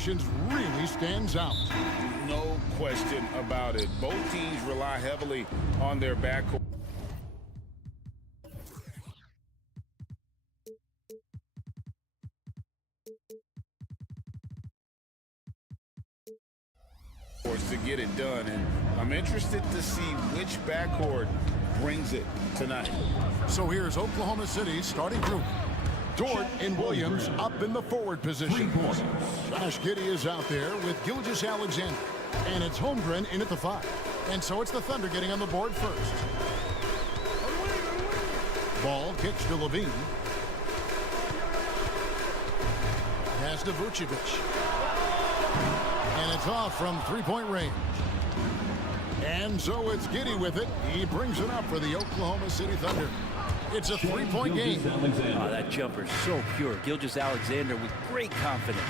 conditions really stands out. No question about it. Both teams rely heavily on their backcourt. To get it done, and I'm interested to see which backcourt brings it tonight. So here's Oklahoma City's starting group. Dort and Williams up in the forward position. Josh Giddey is out there with Gilgeous-Alexander, and it's Holmgren in at the 5. And so it's the Thunder getting on the board first. Ball kicks to Levine. Pass to Vucevic. And it's off from three-point range. And so it's Giddey with it. He brings it up for the Oklahoma City Thunder. It's a three-point game. Oh, that jumper's so pure. Gilgeous-Alexander with great confidence.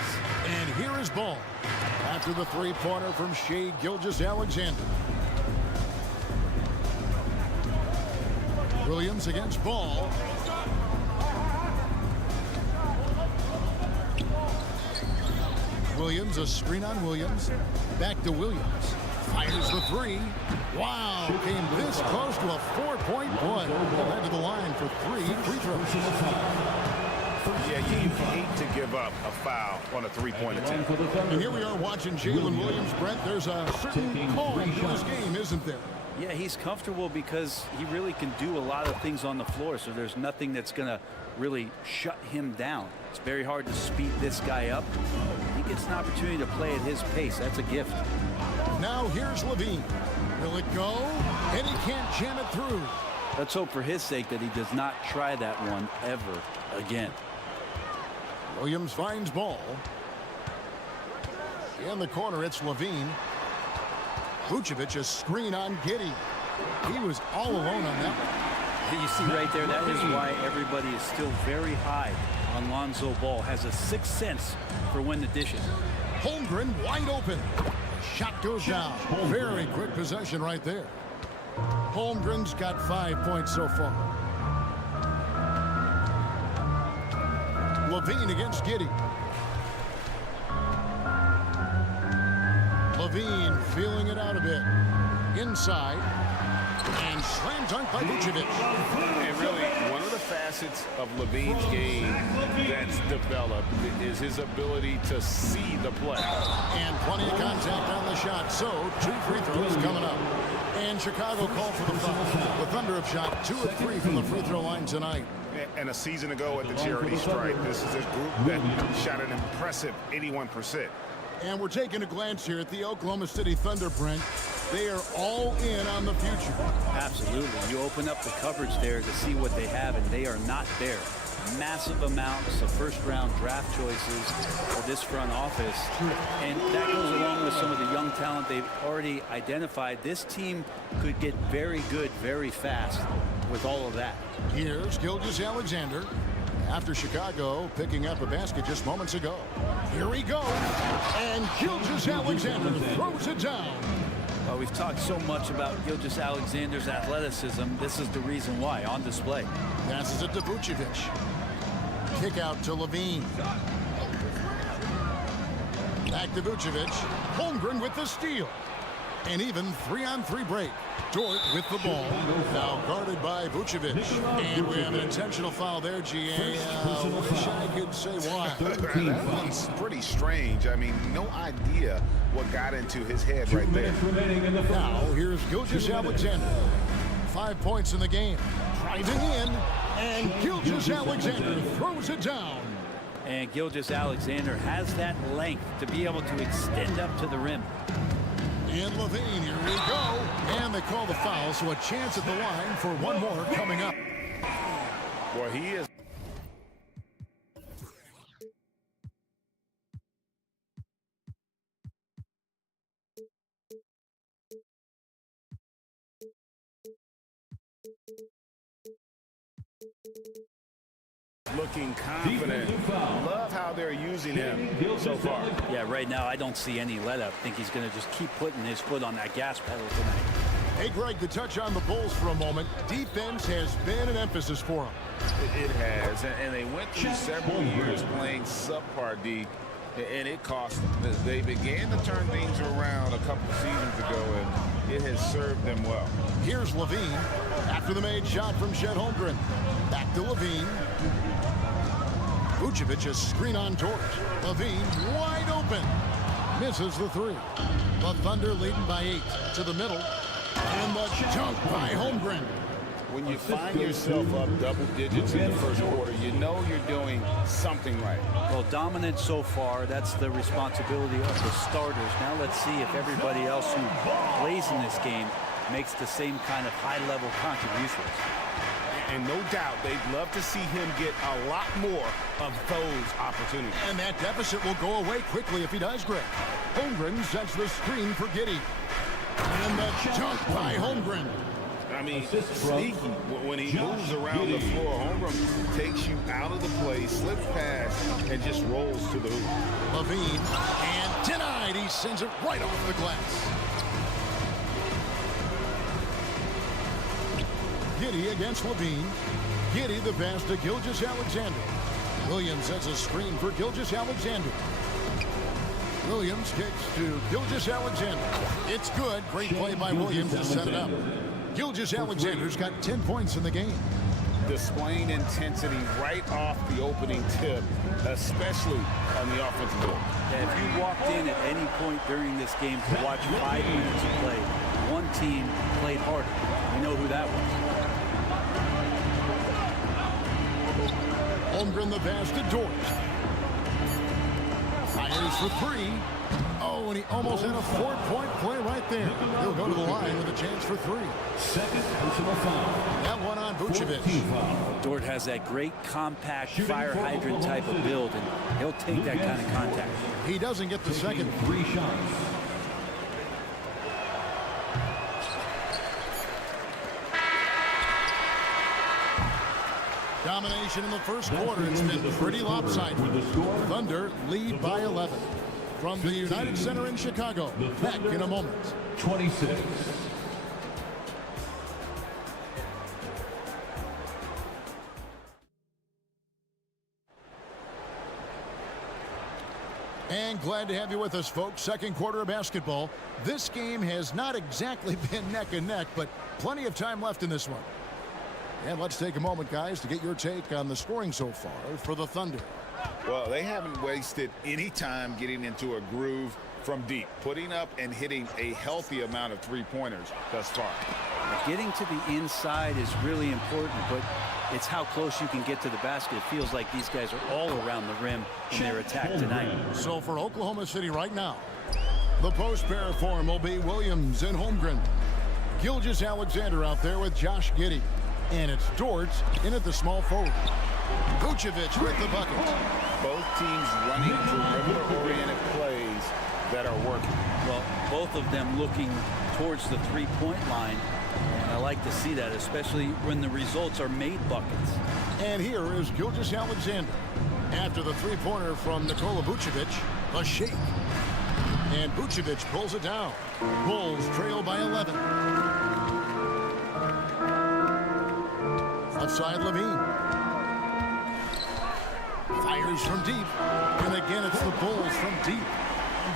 And here is Ball after the three-pointer from Shai Gilgeous-Alexander. Williams against Ball. Williams, a screen on Williams. Back to Williams. Fires the 3. Wow, came this close to a 4-point play. Led to the line for 3 free throws. Yeah, you hate to give up a foul on a three-point attempt. And here we are watching Jalen Williams. Brent, there's a certain calm to his game, isn't there? Yeah, he's comfortable because he really can do a lot of things on the floor, so there's nothing that's going to really shut him down. It's very hard to speed this guy up. He gets an opportunity to play at his pace. That's a gift. Now here's Levine. Will it go? And he can't jam it through. Let's hope for his sake that he does not try that one ever again. Williams finds Ball. In the corner, it's Levine. Vucevic, a screen on Giddey. He was all alone on that one. You see right there, that is why everybody is still very high on Lonzo Ball. Has a sixth sense for when the dish is. Holmgren wide open. Shot goes down. Very quick possession right there. Holmgren's got 5 points so far. Levine against Giddey. Levine feeling it out a bit. Inside. And slam dunk by Vucevic. And really, one of the facets of Levine's game that's developed is his ability to see the play. And plenty of contact on the shot. So, 2 free throws coming up. And Chicago called for the foul. The Thunder have shot 2 of 3 from the free throw line tonight. And a season ago at the charity stripe, this is a group that shot an impressive 81%. And we're taking a glance here at the Oklahoma City Thunder, Brent. They are all in on the future. Absolutely. You open up the cupboards there to see what they have, and they are not there. Massive amounts of first-round draft choices for this front office. And that goes along with some of the young talent they've already identified. This team could get very good very fast with all of that. Here's Gilgeous-Alexander. After Chicago picking up a basket just moments ago. Here we go. And Gilgeous-Alexander throws it down. Well, we've talked so much about Gilgeous-Alexander's athleticism. This is the reason why, on display. Passes it to Vucevic. Kick out to Levine. Back to Vucevic. Holmgren with the steal. And even 3-on-3 break. Dort with the ball. Now guarded by Vucevic. And we have an intentional foul there, GA. Wish I could say why. That one's pretty strange. I mean, no idea what got into his head right there. Now here's Gilgeous-Alexander. 5 points in the game. Driving in. And Gilgeous-Alexander throws it down. And Gilgeous-Alexander has that length to be able to extend up to the rim. And Levine, here we go. And they call the foul, so a chance at the line for one more coming up. Boy, he is. Looking confident. Love how they're using him so far. Yeah, right now I don't see any let up. I think he's going to just keep putting his foot on that gas pedal tonight. Hey, Greg, to touch on the Bulls for a moment, defense has been an emphasis for them. It has, and they went through several years playing subpar D. And it cost them. They began to turn things around a couple of seasons ago, and it has served them well. Here's Levine after the made shot from Chet Holmgren. Back to Levine. Vucevic a screen on Dort. Levine wide open. Misses the three. The Thunder leading by 8 to the middle. And the dunk by Holmgren. When you find yourself up double digits in the first quarter, you know you're doing something right. Well, dominant so far. That's the responsibility of the starters. Now let's see if everybody else who plays in this game makes the same kind of high-level contributions. And no doubt they'd love to see him get a lot more of those opportunities. And that deficit will go away quickly if he does, Greg. Holmgren sets the screen for Giddey. And the dunk by Holmgren. I mean, sneaky when he moves around the floor. Holmgren takes you out of the play, slips past, and just rolls to the hoop. Levine, and denied. He sends it right off the glass. Giddey against Levine. Giddey the pass to Gilgeous-Alexander. Williams sets a screen for Gilgeous-Alexander. Williams kicks to Gilgeous-Alexander. It's good. Great play by Williams to set it up. Gilgeous-Alexander's got 10 points in the game. Displaying intensity right off the opening tip, especially on the offensive end. Yeah, if you walked in at any point during this game to watch 5 minutes of play, one team played harder. We know who that was. Holmgren the pass to Dort. Fires for three. Oh, and he almost had a 4-point play right there. He'll go to the line with a chance for 3. Second personal foul. That one on Vucevic. Dort has that great compact fire hydrant type of build, and he'll take that kind of contact. He doesn't get the second. 3 shots. Domination in the first quarter. It's been pretty lopsided. Thunder lead by 11. From the United Center in Chicago. Back in a moment. 26. And glad to have you with us, folks. Second quarter of basketball. This game has not exactly been neck and neck, but plenty of time left in this one. And let's take a moment, guys, to get your take on the scoring so far for the Thunder. Well, they haven't wasted any time getting into a groove from deep, putting up and hitting a healthy amount of three-pointers thus far. Getting to the inside is really important, but it's how close you can get to the basket. It feels like these guys are all around the rim in their attack tonight. So for Oklahoma City right now, the post pair form will be Williams and Holmgren. Gilgeous-Alexander out there with Josh Giddey. And it's Dort in at the small forward. Vucevic with the bucket. Both teams running perimeter-oriented plays that are working. Well, both of them looking towards the three-point line. And I like to see that, especially when the results are made buckets. And here is Gilgeous-Alexander. After the three-pointer from Nikola Vucevic, a shake. And Vucevic pulls it down. Bulls trail by 11. Outside Levine. Fires from deep. And again, it's the Bulls from deep.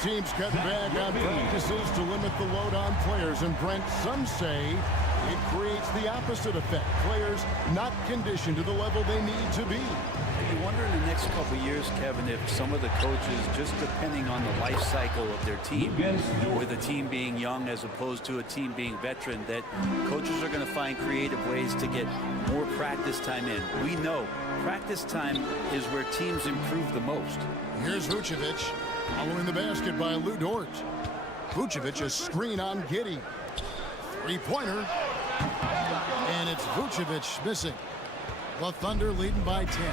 Teams cut back on practices to limit the load on players. And Brent, some say it creates the opposite effect. Players not conditioned to the level they need to be. You wonder in the next couple years, Kevin, if some of the coaches, just depending on the life cycle of their team, with a team being young as opposed to a team being veteran, that coaches are going to find creative ways to get more practice time in. We know practice time is where teams improve the most. Here's Vucevic following the basket by Lou Dort. Vucevic a screen on Giddey. Three-pointer. And it's Vucevic missing. The Thunder leading by 10.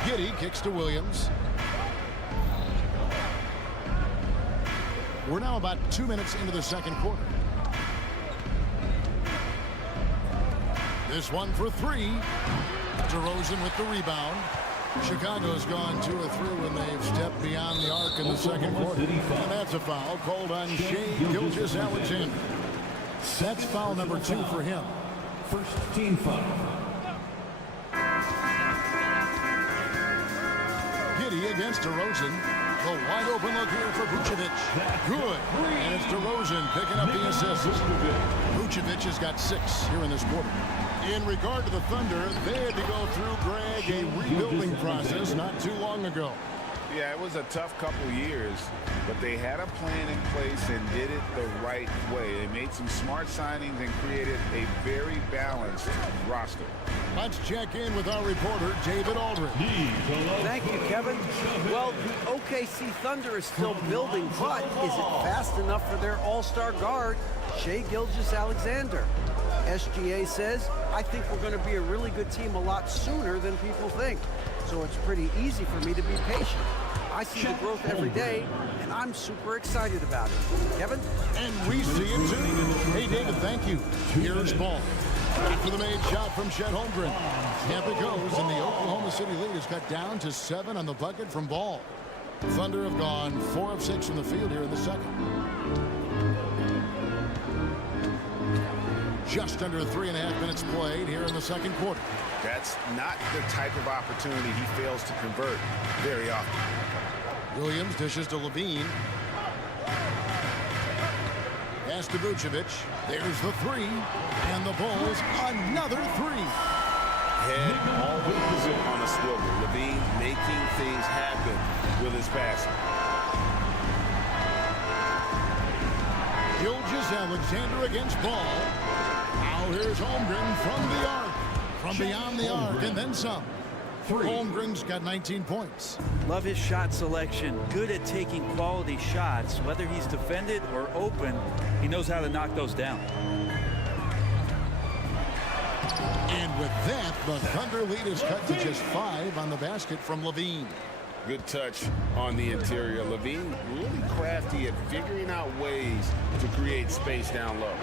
Giddey kicks to Williams. We're now about 2 minutes into the second quarter. This one for 3. DeRozan with the rebound. Chicago's gone 2 of 3 when they've stepped beyond the arc in the second quarter. And that's a foul called on Shai Gilgeous-Alexander. That's foul number 2 for him. First team foul. ready against DeRozan. The wide open look here for Vucevic. Good. And it's DeRozan picking up the assist. Vucevic has got 6 here in this quarter. In regard to the Thunder, they had to go through, Greg, a rebuilding process not too long ago. Yeah, it was a tough couple years, but they had a plan in place and did it the right way. They made some smart signings and created a very balanced roster. Let's check in with our reporter, David Aldridge. Thank you, Kevin. Well, the OKC Thunder is still building, but is it fast enough for their all-star guard, Shai Gilgeous-Alexander? SGA says, I think we're going to be a really good team a lot sooner than people think. So it's pretty easy for me to be patient. I see the growth every day, and I'm super excited about it. Kevin? And we see it too. Hey, David, thank you. Here's Ball. After the made shot from Chet Holmgren. Snap it goes, and the Oklahoma City lead is cut down to 7 on the bucket from Ball. Thunder have gone 4 of 6 from the field here in the second. Just under 3.5 minutes played here in the second quarter. That's not the type of opportunity he fails to convert very often. Williams dishes to Levine. Pass to Vucevic. There's the 3. And the Bulls, another 3. Head always on a swivel. Levine making things happen with his passing. Gilgeous-Alexander against Ball. Now here's Holmgren from the arc. From beyond the arc, and then some. Holmgren's got 19 points. Love his shot selection. Good at taking quality shots. Whether he's defended or open, he knows how to knock those down. And with that, the Thunder lead is cut to just 5 on the basket from Levine. Good touch on the interior. Levine really crafty at figuring out ways to create space down low.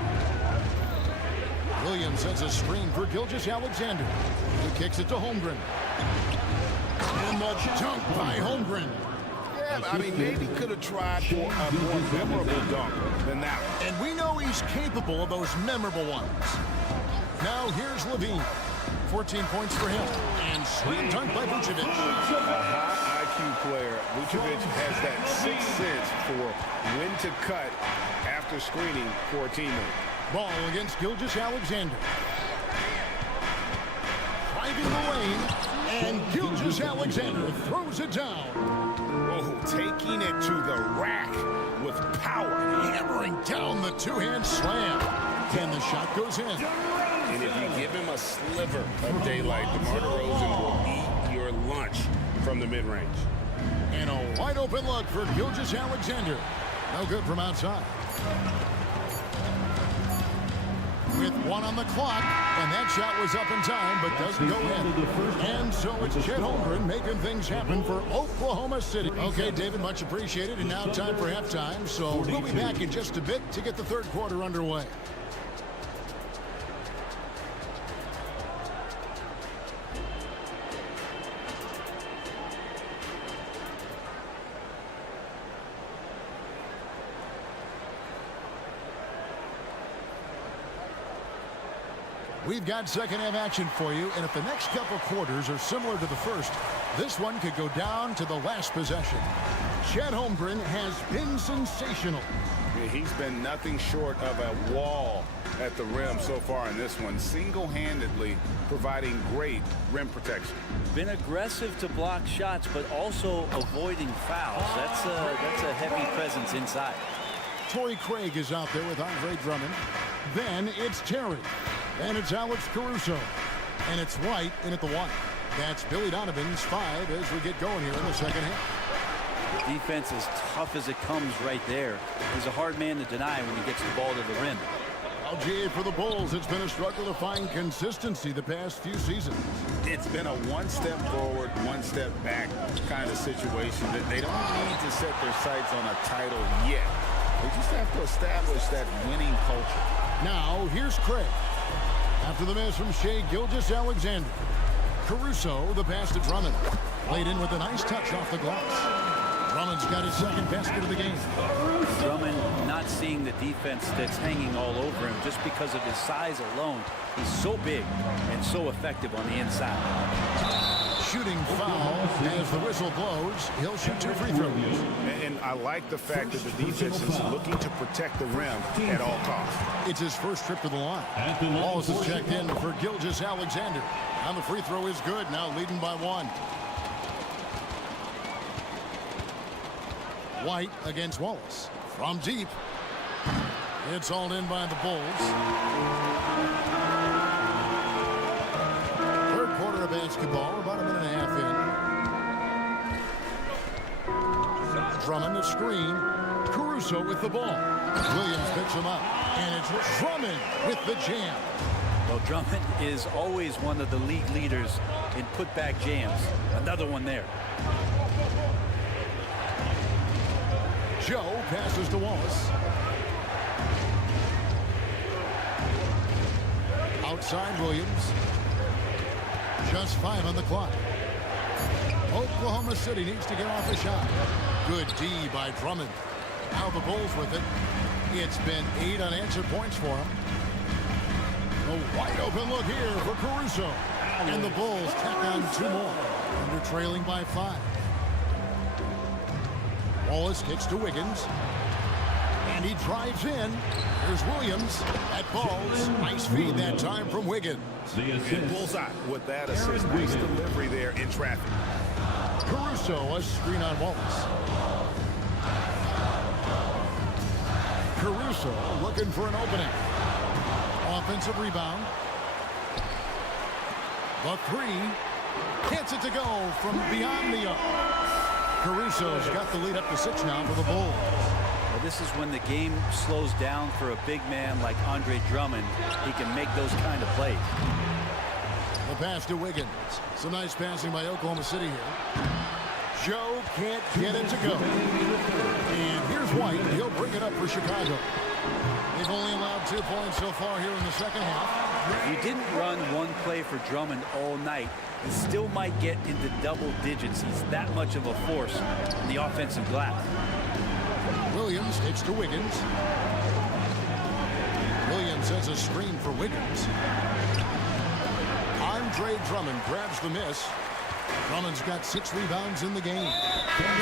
Williams sends a screen for Gilgeous-Alexander. He kicks it to Holmgren. And the dunk by Holmgren. Yeah, I mean, maybe could have tried for a more memorable dunk than that one. And we know he's capable of those memorable ones. Now here's Levine. 14 points for him. And slam dunk by Vucevic. A high IQ player. Vucevic has that sixth sense for when to cut after screening for a teammate. Ball against Gilgeous-Alexander. Driving the lane, and Gilgeous-Alexander throws it down. Oh, taking it to the rack with power. Hammering down the two-hand slam. And the shot goes in. And if you give him a sliver of daylight, DeMar DeRozan will eat your lunch from the mid-range. And a wide open look for Gilgeous-Alexander. No good from outside. With 1 on the clock, and that shot was up in time, but doesn't go in. And so it's Chet Holmgren making things happen for Oklahoma City. Okay, David, much appreciated, and now time for halftime, so we'll be back in just a bit to get the third quarter underway. We've got second half action for you, and if the next couple quarters are similar to the first, this one could go down to the last possession. Chet Holmgren has been sensational. Yeah, he's been nothing short of a wall at the rim so far in this one, single-handedly providing great rim protection. Been aggressive to block shots, but also avoiding fouls. That's a heavy presence inside. Torrey Craig is out there with Andre Drummond. Then it's Terry. And it's Alex Caruso. And it's White in at the 1. That's Billy Donovan's 5 as we get going here in the second half. Defense as tough as it comes right there. He's a hard man to deny when he gets the ball to the rim. LGA for the Bulls. It's been a struggle to find consistency the past few seasons. It's been a one step forward, one step back kind of situation that they don't need to set their sights on a title yet. They just have to establish that winning culture. Now, here's Craig. After the miss from Shai Gilgeous-Alexander. Caruso, the pass to Drummond. Played in with a nice touch off the glass. Drummond's got his second basket of the game. Drummond not seeing the defense that's hanging all over him just because of his size alone. He's so big and so effective on the inside. shooting foul as the whistle blows. He'll shoot 2 free throws. And I like the fact that the defense is looking to protect the rim at all costs. It's his first trip to the line. Wallace is checked in for Gilgeous-Alexander. And the free throw is good, now leading by 1. White against Wallace. From deep. It's hauled in by the Bulls. Third quarter of basketball, about a minute and a half in. Drummond the screen. Caruso with the ball. Williams picks him up. And it's Drummond with the jam. Well, Drummond is always one of the league leaders in putback jams. Another one there. Joe passes to Wallace. Outside Williams. Just 5 on the clock. Oklahoma City needs to get off a shot. Good D by Drummond. Now the Bulls with it. It's been 8 unanswered points for him. A wide open look here for Caruso. And the Bulls tack on 2 more. And they're trailing by 5. Wallace kicks to Wiggins. And he drives in. Here's Williams. That ball's nice feed that time from Wiggins. And bullseye with that assist. Nice delivery there in traffic. Caruso, a screen on Wallace. Caruso looking for an opening. Offensive rebound. The 3. Gets it to go from beyond the arc. Caruso's got the lead up to 6 now for the Bulls. Well, this is when the game slows down for a big man like Andre Drummond. He can make those kind of plays. The pass to Wiggins. Some nice passing by Oklahoma City here. Joe can't get it to go. And here's White. He'll bring it up for Chicago. They've only allowed 2 points so far here in the second half. If you didn't run one play for Drummond all night, he still might get into double digits. He's that much of a force in the offensive glass. Williams kicks to Wiggins. Williams has a screen for Wiggins. Andre Drummond grabs the miss. Drummond's got 6 rebounds in the game.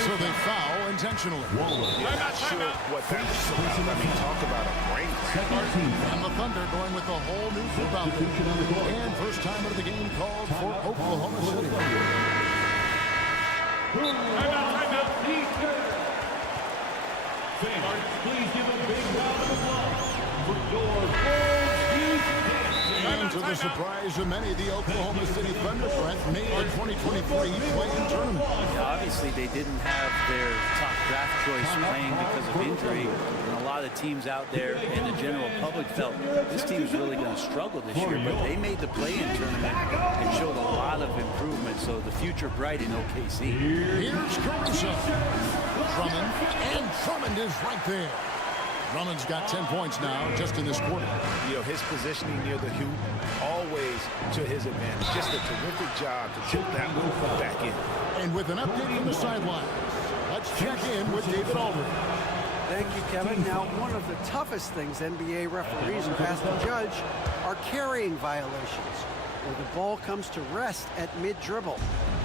So they foul intentionally. Not sure what that was about. I mean, talk about a break. And the Thunder going with the whole new rebound. And first time of the game called for Oklahoma City. Fans, please give a big round of applause for your Bulls defense. And to the surprise of many, the Oklahoma City Thunder made the 2023 play-in tournament. Yeah, obviously, they didn't have their top draft choice playing because of injury. And a lot of teams out there and the general public felt this team's really going to struggle this year. But they made the play-in tournament and showed a lot of improvement. So the future bright in OKC. Here's Caruso. Drummond. And Drummond is right there. Drummond's got 10 points now just in this quarter. You know, his positioning near the hoop, always to his advantage. Just a terrific job to tilt that one back in. And with an update from the sideline, let's check in with David Aldridge. Thank you, Kevin. Now, one of the toughest things NBA referees have to judge are carrying violations, where the ball comes to rest at mid-dribble.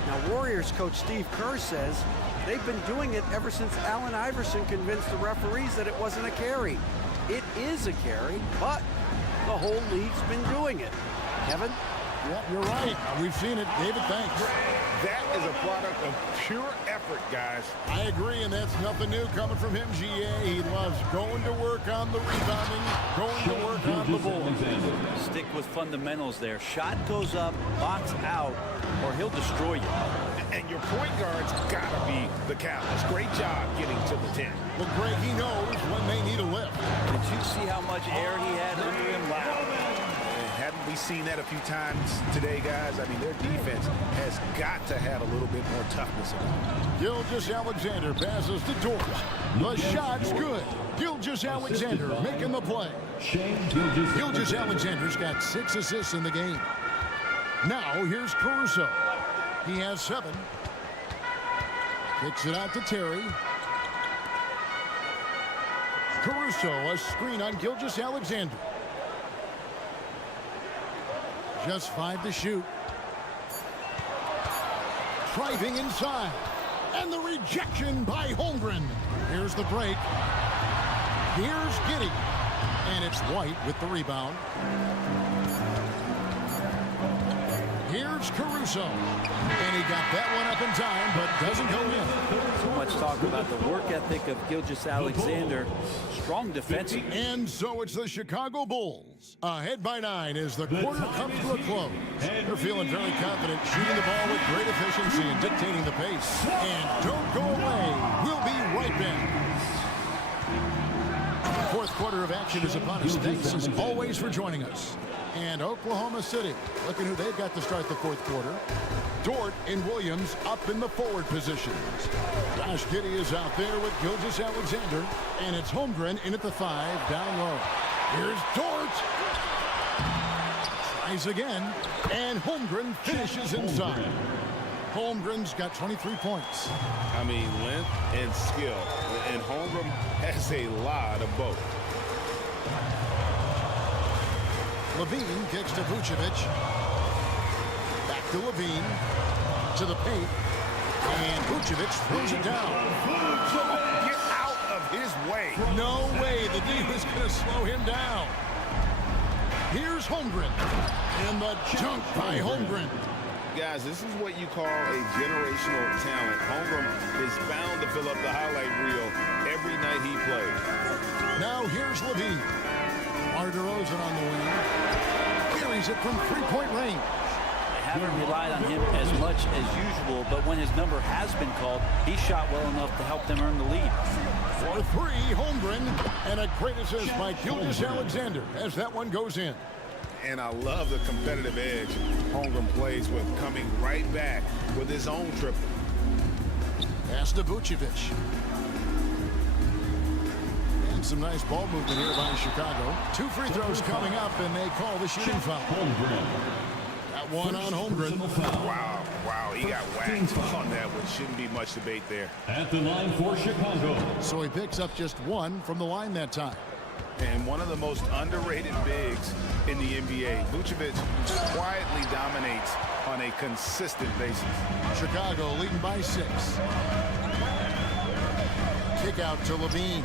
Now, Warriors coach Steve Kerr says they've been doing it ever since Allen Iverson convinced the referees that it wasn't a carry. It is a carry, but the whole league's been doing it. Kevin? Yeah, you're right. We've seen it. David, thanks. That is a product of pure effort, guys. I agree, and that's nothing new coming from him, GA. He loves going to work on the rebounding, going to work on the board. Stick with fundamentals there. Shot goes up, box out, or he'll destroy you. And your point guard's got to be the catalyst. Great job getting to the 10. Well, Greg, he knows when they need a lift. Did you see how much air he had under him? Wow. Haven't we seen that a few times today, guys? I mean, their defense has got to have a little bit more toughness about it. Gilgeous-Alexander passes to Dort. The shot's good. Gilgeous-Alexander making the play. Gilgeous-Alexander's got 6 assists in the game. Now, here's Caruso. He has 7. Kicks it out to Terry. Caruso, a screen on Gilgeous-Alexander. Just 5 to shoot. driving inside. And the rejection by Holmgren. Here's the break. Here's Giddey. And it's White with the rebound. Here's Caruso. And he got that one up in time, but doesn't go in. So much talk about the work ethic of Gilgeous-Alexander. Strong defensive. And so it's the Chicago Bulls. Ahead by 9 as the quarter comes to a close. They're feeling very confident, shooting the ball with great efficiency and dictating the pace. And don't go away. We'll be right back. The fourth quarter of action is upon us. Thanks as always for joining us. And Oklahoma City, looking who they've got to start the fourth quarter. Dort and Williams up in the forward positions. Josh Giddey is out there with Gilgeous-Alexander. And it's Holmgren in at the 5, down low. Here's Dort. Tries again. And Holmgren finishes inside. Holmgren's got 23 points. I mean, length and skill. And Holmgren has a lot of both. Levine kicks to Vucevic. Back to Levine. To the paint. And Vucevic throws it down. Get out of his way. No way the D was going to slow him down. Here's Holmgren. And the dunk by Holmgren. Guys, this is what you call a generational talent. Holmgren is bound to fill up the highlight reel every night he plays. Now here's Levine. Mar DeRozan on the wing. Carries it from three-point range. They haven't relied on him as much as usual, but when his number has been called, he shot well enough to help them earn the lead. For 3, Holmgren. And a great assist by Gilgeous-Alexander as that one goes in. And I love the competitive edge Holmgren plays with, coming right back with his own triple. Pass to Vucevic. And some nice ball movement here by Chicago. 2 free throws coming up, and they call the shooting foul. That one on Holmgren. Wow, he got whacked on that, which shouldn't be much debate there. At the line for Chicago. So he picks up just 1 from the line that time. And one of the most underrated bigs in the NBA. Vucevic quietly dominates on a consistent basis. Chicago leading by 6. Kick out to Levine.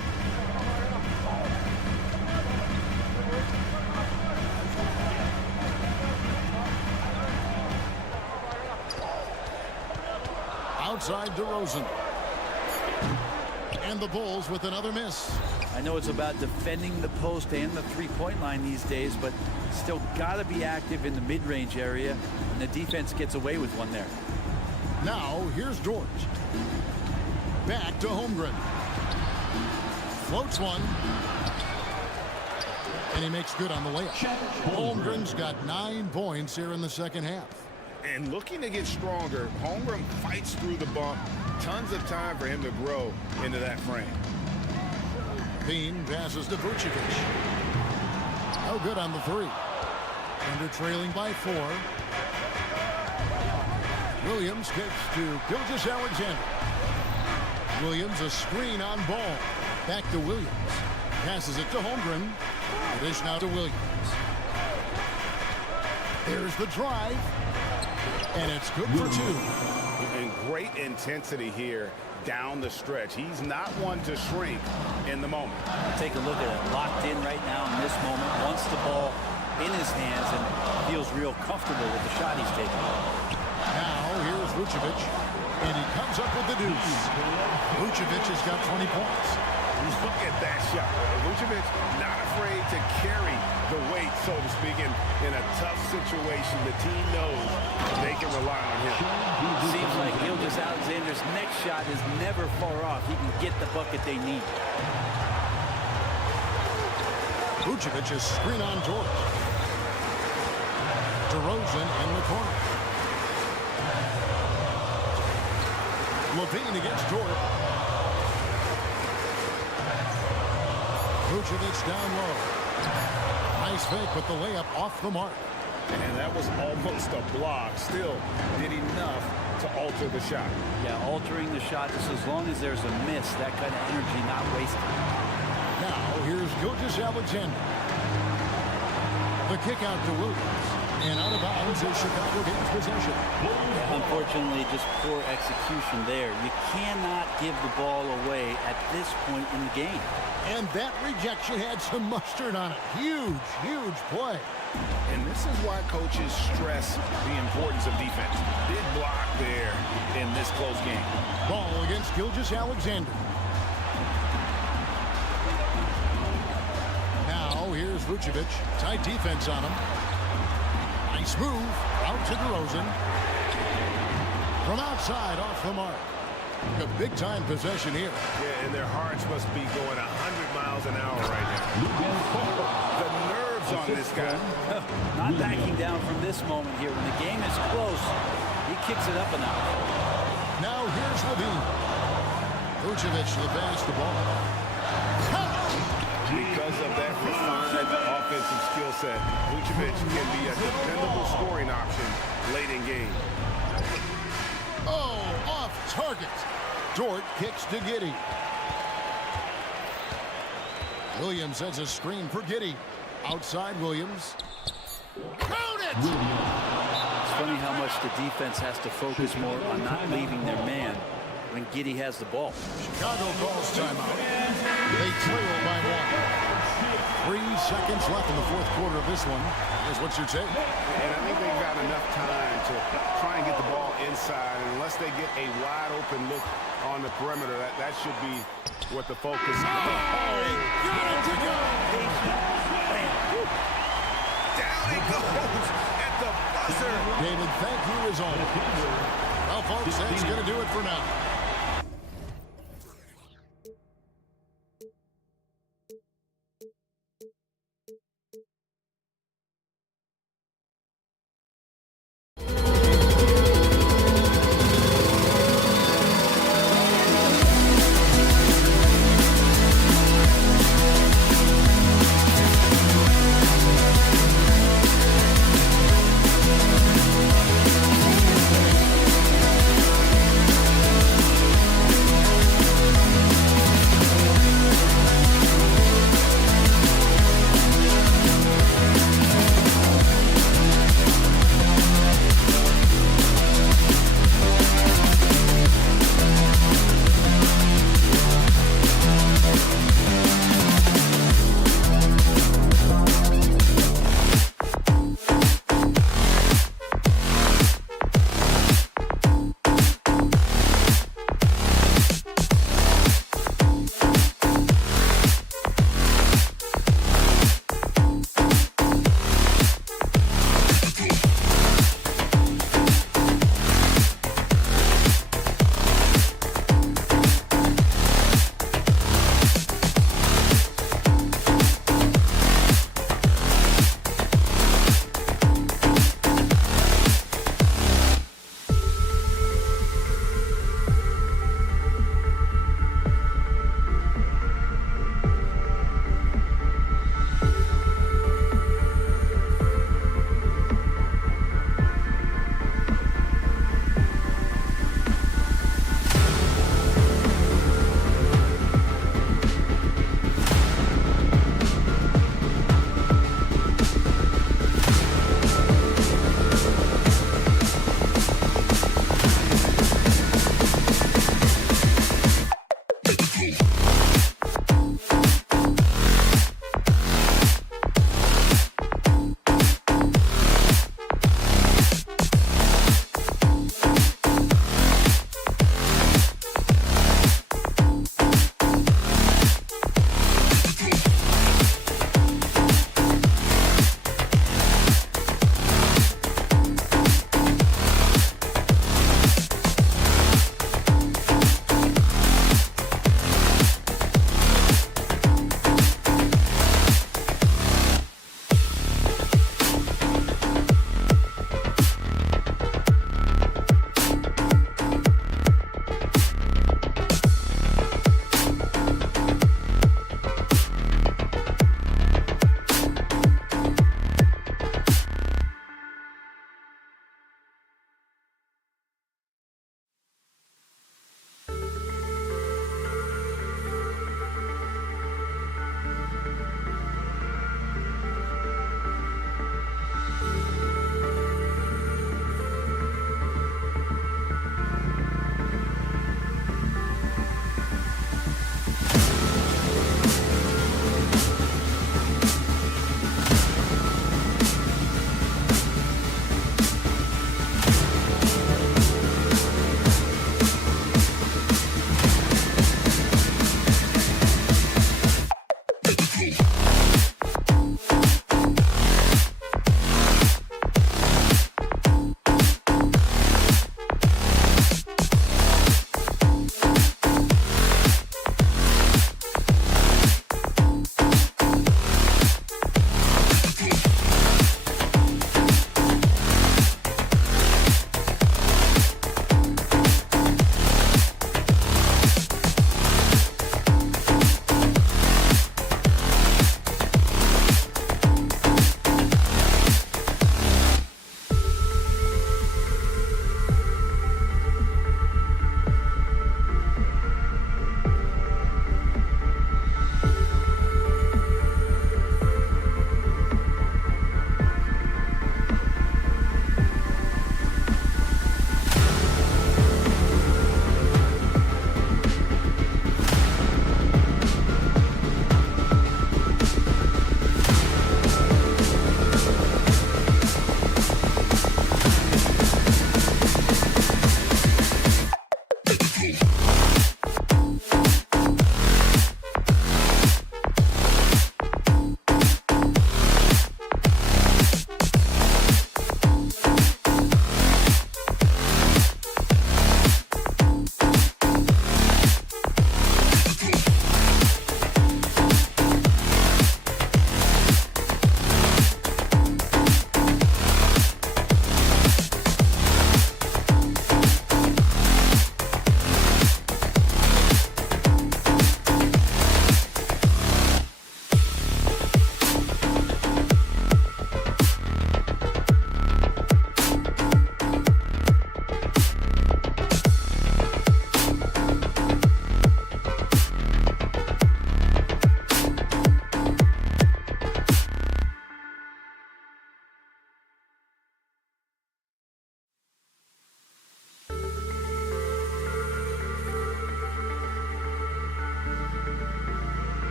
Outside DeRozan. And the Bulls with another miss. I know it's about defending the post and the three-point line these days, but still got to be active in the mid-range area, and the defense gets away with one there. Now, here's Dort. Back to Holmgren. Floats one. And he makes good on the layup. Holmgren's got 9 points here in the second half. And looking to get stronger, Holmgren fights through the bump. Tons of time for him to grow into that frame. Bean passes to Vucevic. No good on the 3. Thunder trailing by 4. Williams kicks to Gilgeous-Alexander. Williams a screen on ball. Back to Williams. Passes it to Holmgren. The dish now to Williams. There's the drive. And it's good for 2. And great intensity here down the stretch. He's not one to shrink in the moment. Take a look at it. Locked in right now in this moment. Wants the ball in his hands and feels real comfortable with the shot he's taking. Now here's Vucevic. And he comes up with the deuce. Vucevic has got 20 points. Look at that shot. Vucevic not afraid to carry the weight, so to speak, in a tough situation. The team knows they can rely on him. Seems like Gilgeous-Alexander's next shot is never far off. He can get the bucket they need. Vucevic is screen on Dort. DeRozan in the corner. Levine against Dort. Vucevic down low. Nice fake, but the layup off the mark. And that was almost a block. Still did enough to alter the shot. Yeah, altering the shot just as long as there's a miss. That kind of energy not wasted. Now here's Gilgeous-Alexander. The kick out to Williams. And out of bounds is Chicago gains possession. Unfortunately, just poor execution there. You cannot give the ball away at this point in the game. And that rejection had some mustard on it. Huge, huge play. And this is why coaches stress the importance of defense. Big block there in this close game. Ball against Gilgeous-Alexander. Now here's Vucevic. Tight defense on him. Nice move. Out to DeRozan. From outside, off the mark. A big-time possession here. Yeah, and their hearts must be going 100 miles an hour right now. The nerves on this guy. Not backing down from this moment here. When the game is close, he kicks it up a notch. Now here's Levine. Vucevic to pass the ball. Because of that refined offensive skill set, Vucevic can be a dependable scoring option late in game. Oh, off target. Dort kicks to Giddey. Williams sets a screen for Giddey. Outside Williams. Count it! It's funny how much the defense has to focus more on not leaving their man when Giddey has the ball. Chicago calls timeout. They trail by 1. 3 seconds left in the fourth quarter of this one. Here's what's your take? And I think they've got enough time to try and get the ball inside. And unless they get a wide open look on the perimeter, that should be what the focus is. Got it to go! Down it goes at the buzzer. David, thank you as always. Well, folks, that's going to do it for now.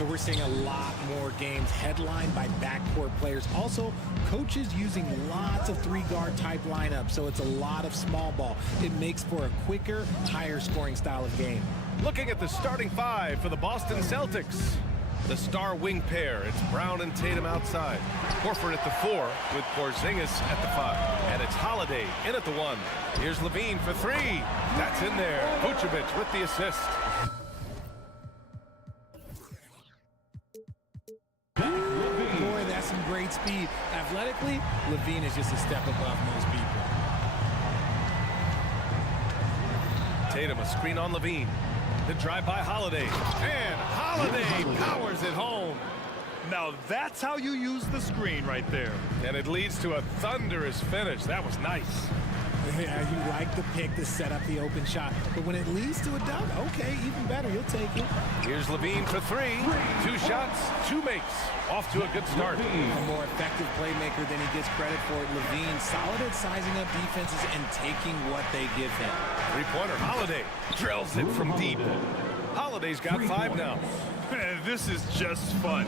So we're seeing a lot more games headlined by backcourt players. Also, coaches using lots of three-guard type lineups, so it's a lot of small ball. It makes for a quicker, higher-scoring style of game. Looking at the starting five for the Boston Celtics. The star wing pair, it's Brown and Tatum outside. Horford at the 4 with Porzingis at the 5. And it's Holiday in at the 1. Here's Levine for 3. That's in there. Vucevic with the assist. Boy, that's some great speed. Athletically, Levine is just a step above most people. Tatum, a screen on Levine. The drive by Holiday. And Holiday powers it home. Now that's how you use the screen right there. And it leads to a thunderous finish. That was nice. Yeah, you like the pick to set up the open shot. But when it leads to a dunk, okay, even better. You'll take it. Here's Levine for 3. 2 shots, 2 makes. Off to a good start. A more effective playmaker than he gets credit for. Levine solid at sizing up defenses and taking what they give him. Three-pointer, Holiday drills it from deep. Holiday's got 5 now. Man, this is just fun.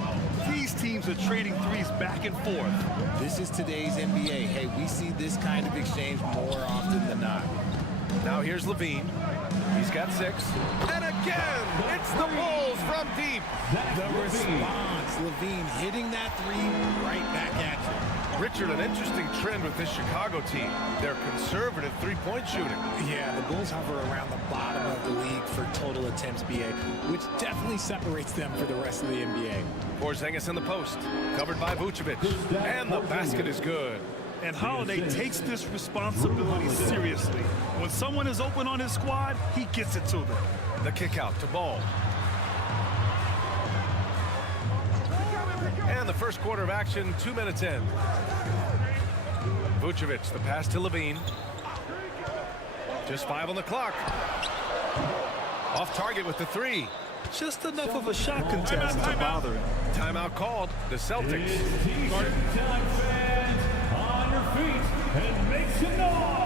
These teams are trading threes back and forth. This is today's NBA. Hey, we see this kind of exchange more often than not. Now here's Levine. He's got 6. And again, it's the Bulls from deep. The response, Levine hitting that 3 right back at you. Richard, an interesting trend with this Chicago team. They're conservative three-point shooting. Yeah, the Bulls hover around the bottom of the league for total attempts, BA, which definitely separates them for the rest of the NBA. Porzingis in the post, covered by Vucevic. And the basket is good. And Holiday takes this responsibility seriously. When someone is open on his squad, he gets it to them. The kick out to Ball. And the first quarter of action, 2 minutes in. Vucevic, the pass to Levine. Just 5 on the clock. Off target with the 3. Just enough of a shot contest to bother him. Timeout called. The Celtics. Time fans on your feet and make some noise.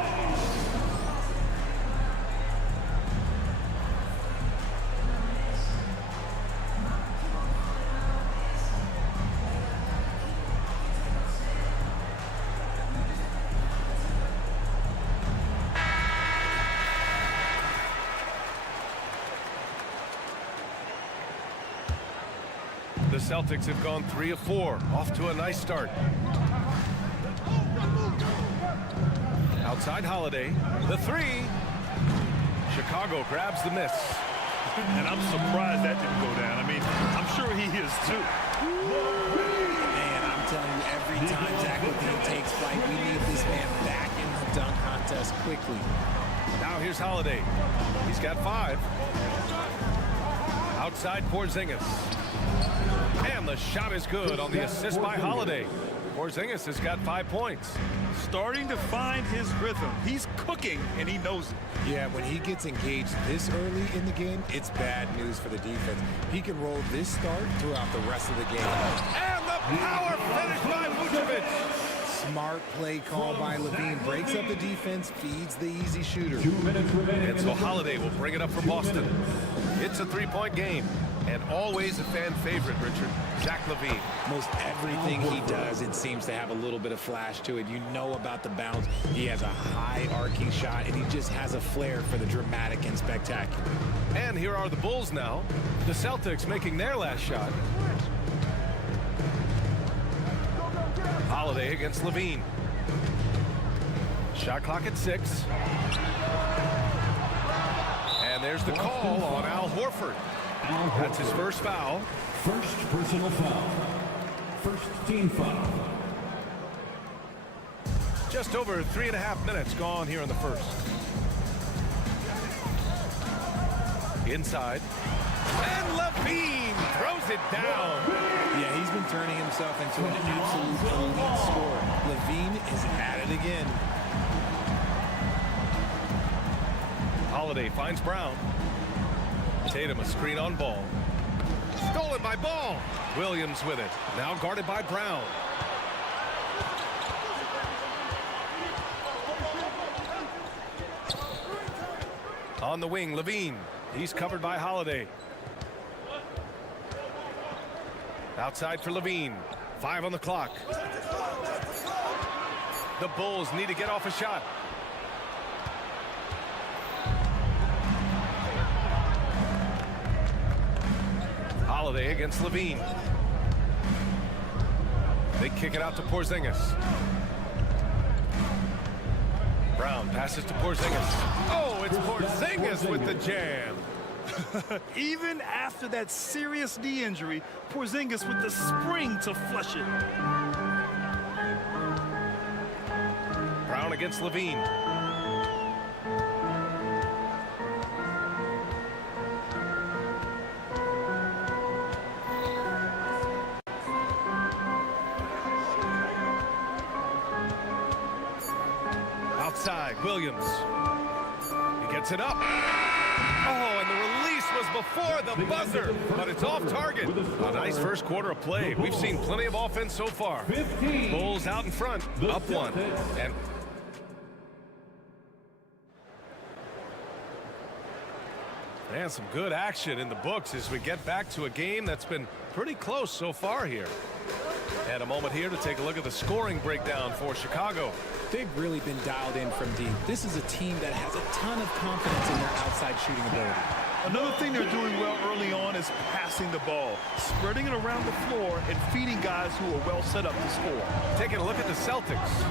The Celtics have gone 3 of 4, off to a nice start. Outside Holiday, the 3. Chicago grabs the miss. And I'm surprised that didn't go down. I mean, I'm sure he is too. Man, I'm telling you, every time Zach Levine takes flight, we need this man back in the dunk contest quickly. Now here's Holiday. He's got 5. Outside Porzingis. And the shot is good on the assist by Holiday. Porzingis has got 5 points. Starting to find his rhythm. He's cooking, and he knows it. Yeah, when he gets engaged this early in the game, it's bad news for the defense. He can roll this start throughout the rest of the game. And the power finish by Vucevic. Smart play call by Levine. Breaks up the defense, feeds the easy shooter. 2 minutes remaining. And so Holiday will bring it up for Boston. It's a 3-point game. And always a fan favorite, Richard, Zach Levine. Most everything he does, it seems to have a little bit of flash to it. You know about the bounce. He has a high arcing shot, and he just has a flair for the dramatic and spectacular. And here are the Bulls now. The Celtics making their last shot. Holiday against Levine. Shot clock at 6. And there's the call on Al Horford. That's his first foul. First personal foul. First team foul. Just over 3.5 minutes gone here in the first. Inside. And Levine throws it down. Yeah, he's been turning himself into an absolute elite scorer. Levine is at it again. Holiday finds Brown. Tatum, a screen on Ball. Stolen by Ball. Williams with it. Now guarded by Brown. On the wing, Levine. He's covered by Holiday. Outside for Levine. 5 on the clock. The Bulls need to get off a shot. Holiday against Levine. They kick it out to Porzingis. Brown passes to Porzingis. Oh, it's Porzingis with the jam. Even after that serious knee injury, Porzingis with the spring to flush it. Brown against Levine. Outside, Williams. He gets it up. Oh, and the release was before the buzzer, but it's off target. A nice first quarter of play. We've seen plenty of offense so far. Bulls out in front, up 1. And some good action in the books as we get back to a game that's been pretty close so far here. And a moment here to take a look at the scoring breakdown for Chicago. They've really been dialed in from deep. This is a team that has a ton of confidence in their outside shooting ability. Another thing they're doing well early on is passing the ball, spreading it around the floor and feeding guys who are well set up to score. Taking a look at the Celtics.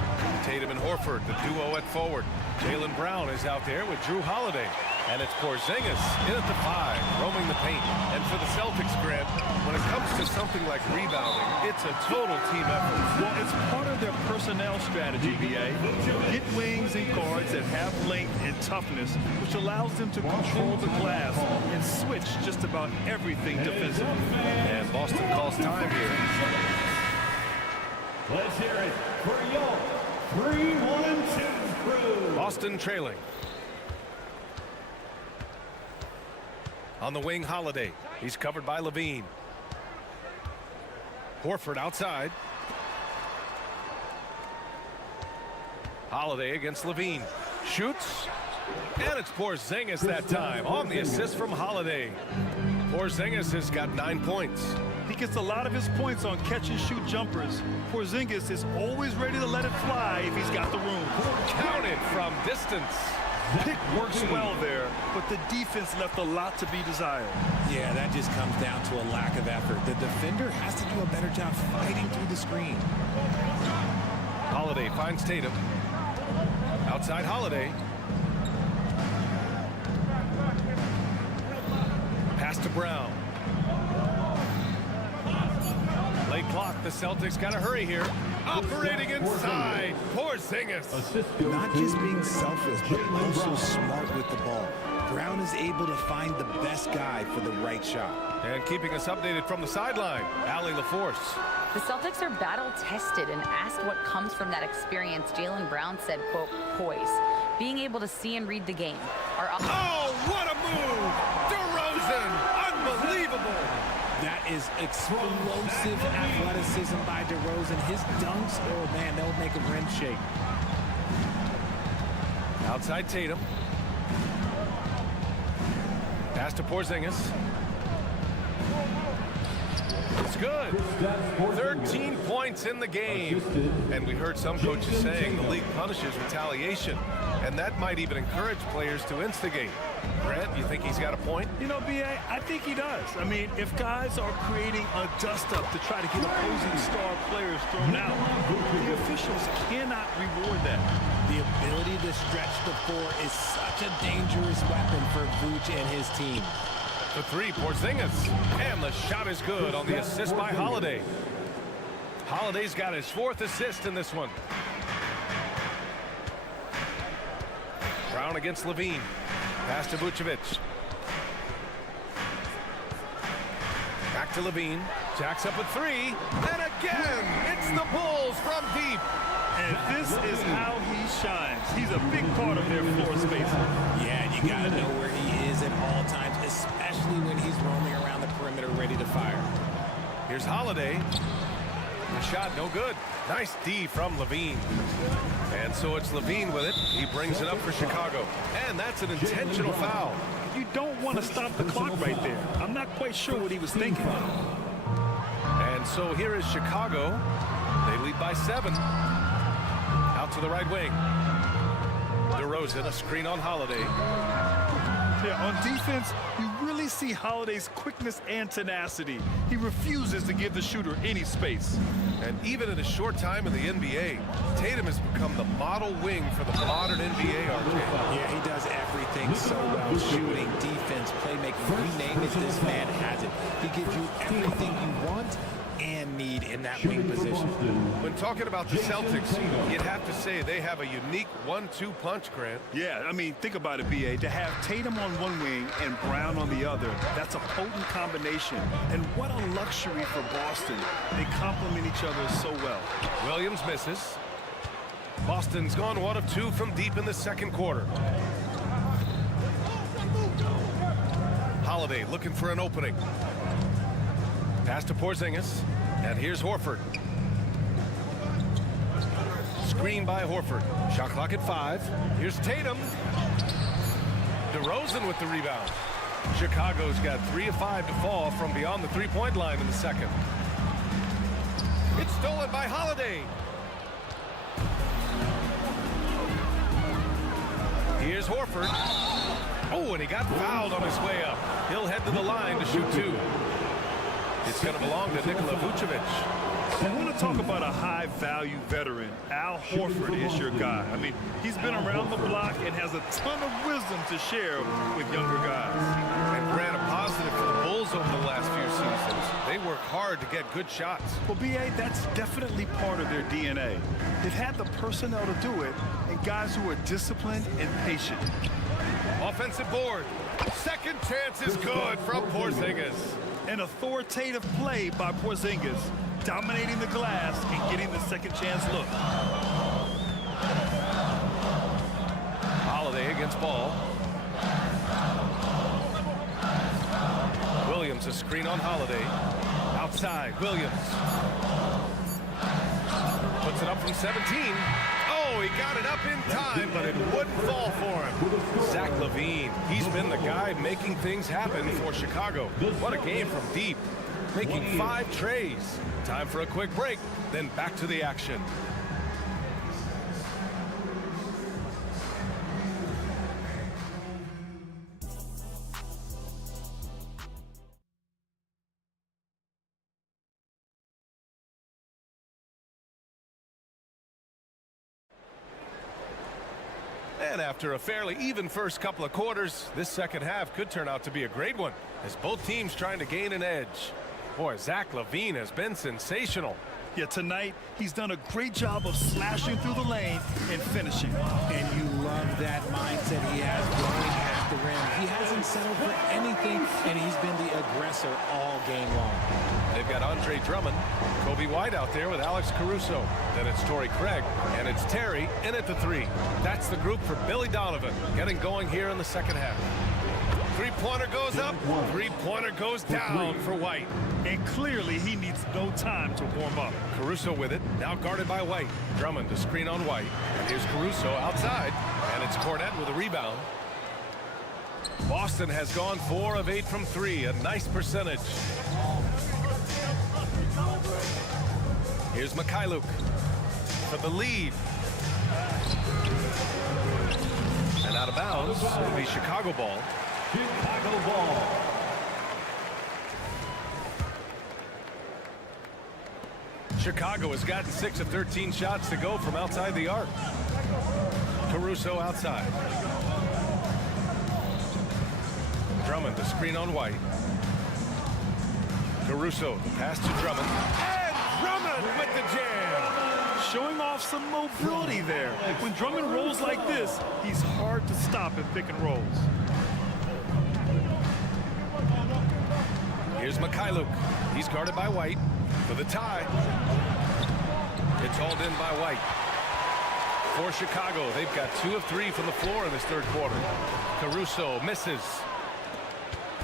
Tatum and Horford, the duo at forward. Jaylen Brown is out there with Drew Holiday. And it's Porzingis in at the 5, roaming the paint. And for the Celtics, Grant, when it comes to something like rebounding, it's a total team effort. Well, it's part of their personnel strategy, B.A. Get wings and guards that have length and toughness, which allows them to control the glass and switch just about everything defensively. And Boston calls time here. Let's hear it for your 3-1-2 crew. Boston trailing. On the wing, Holiday. He's covered by Levine. Horford outside. Holiday against Levine. Shoots. And it's Porzingis that time on the assist from Holiday. Porzingis has got 9 points. He gets a lot of his points on catch-and-shoot jumpers. Porzingis is always ready to let it fly if he's got the room. Counted from distance. Pick works well there, but the defense left a lot to be desired. Yeah, that just comes down to a lack of effort. The defender has to do a better job fighting through the screen. Holiday finds Tatum. Outside Holiday. Pass to Brown. Late clock, the Celtics got to hurry here. Operating inside, Porzingis. Not just being selfless, but also smart with the ball. Brown is able to find the best guy for the right shot. And keeping us updated from the sideline, Allie LaForce. The Celtics are battle-tested, and asked what comes from that experience, Jaylen Brown said, quote, poise. Being able to see and read the game. Oh, what a move! DeRozan, unbelievable! That is explosive athleticism by DeRozan. His dunks, oh man, they'll make a rim shake. Outside Tatum. Pass to Porzingis. It's good. 13 points in the game. And we heard some coaches saying the league punishes retaliation. And that might even encourage players to instigate. Grant, you think he's got a point? You know, B.A., I think he does. I mean, if guys are creating a dust-up to try to get opposing star players thrown out, the officials cannot reward that. The ability to stretch the floor is such a dangerous weapon for Vooch and his team. The 3, Porzingis. And the shot is good on the assist by Holiday. Holiday's got his 4th assist in this one. Brown against Levine. Pass to Vucevic. Back to Levine. Jacks up a 3. And again, it's the Bulls from deep. And this is how he shines. He's a big part of their floor spacing. Yeah, and you got to know where he is at all times, especially when he's roaming around the perimeter ready to fire. Here's Holiday. The shot no good. Nice D from Levine. And so it's Levine with it. He brings it up for Chicago. And that's an intentional foul. You don't want to stop the clock right there. I'm not quite sure what he was thinking. And And so here is Chicago. They lead by 7. Out to the right wing. DeRozan, a screen on Holiday. Yeah, on defense, you really see Holiday's quickness and tenacity. He refuses to give the shooter any space. And even in a short time in the NBA, Tatum has become the model wing for the modern NBA, RJ. Yeah, he does everything so well. Shooting, defense, playmaking, you name it, this man has it. He gives you everything you want and need in that wing position. When talking about the Celtics, you'd have to say they have a unique 1-2 punch, Grant. Yeah, I mean, think about it, B.A. To have Tatum on one wing and Brown on the other, that's a potent combination. And what a luxury for Boston. They complement each other so well. Williams misses. Boston's gone 1 of 2 from deep in the second quarter. Holiday looking for an opening. Pass to Porzingis, and here's Horford. Screen by Horford. Shot clock at 5. Here's Tatum. DeRozan with the rebound. Chicago's got 3 of 5 to fall from beyond the three-point line in the second. It's stolen by Holiday. Here's Horford. Oh, and he got fouled on his way up. He'll head to the line to shoot 2. It's going to belong to Nikola Vucevic. I want to talk about a high-value veteran. Al Horford is your guy. I mean, he's been around the block and has a ton of wisdom to share with younger guys. And Grant, a positive for the Bulls over the last few seasons. They work hard to get good shots. Well, B.A., that's definitely part of their DNA. They've had the personnel to do it, and guys who are disciplined and patient. Offensive board. Second chance is good from Porzingis. An authoritative play by Porzingis, dominating the glass and getting the second chance look. Holiday against Ball. Williams, a screen on Holiday. Outside, Williams. Puts it up from 17. Oh, he got it up in time, but it wouldn't fall for him. Zach LaVine, he's been the guy making things happen for Chicago. What a game from deep, making 5 trays. Time for a quick break, then back to the action. And after a fairly even first couple of quarters, this second half could turn out to be a great one, as both teams trying to gain an edge. Boy, Zach LaVine has been sensational. Yeah, tonight, he's done a great job of slashing through the lane and finishing. And you love that mindset he has going at the rim. He hasn't settled for anything, and he's been the aggressor all game long. They've got Andre Drummond, Kobe White out there with Alex Caruso. Then it's Torrey Craig, and it's Terry in at the 3. That's the group for Billy Donovan, getting going here in the second half. Three-pointer goes up, three-pointer goes down for White. And clearly he needs no time to warm up. Caruso with it, now guarded by White. Drummond to screen on White. And here's Caruso outside, and it's Cornette with a rebound. Boston has gone 4 of 8 from 3, a nice percentage. Here's Mikhailuk for the lead. And out of bounds, it'll be Chicago ball. Chicago ball. Chicago has gotten 6 of 13 shots to go from outside the arc. Caruso outside. Drummond, the screen on White. Caruso, the pass to Drummond. And Drummond with the jam. Showing off some mobility there. When Drummond rolls like this, he's hard to stop in pick and rolls. Here's Mikhailuk. He's guarded by White for the tie. It's hauled in by White. For Chicago, they've got 2 of 3 from the floor in this third quarter. Caruso misses.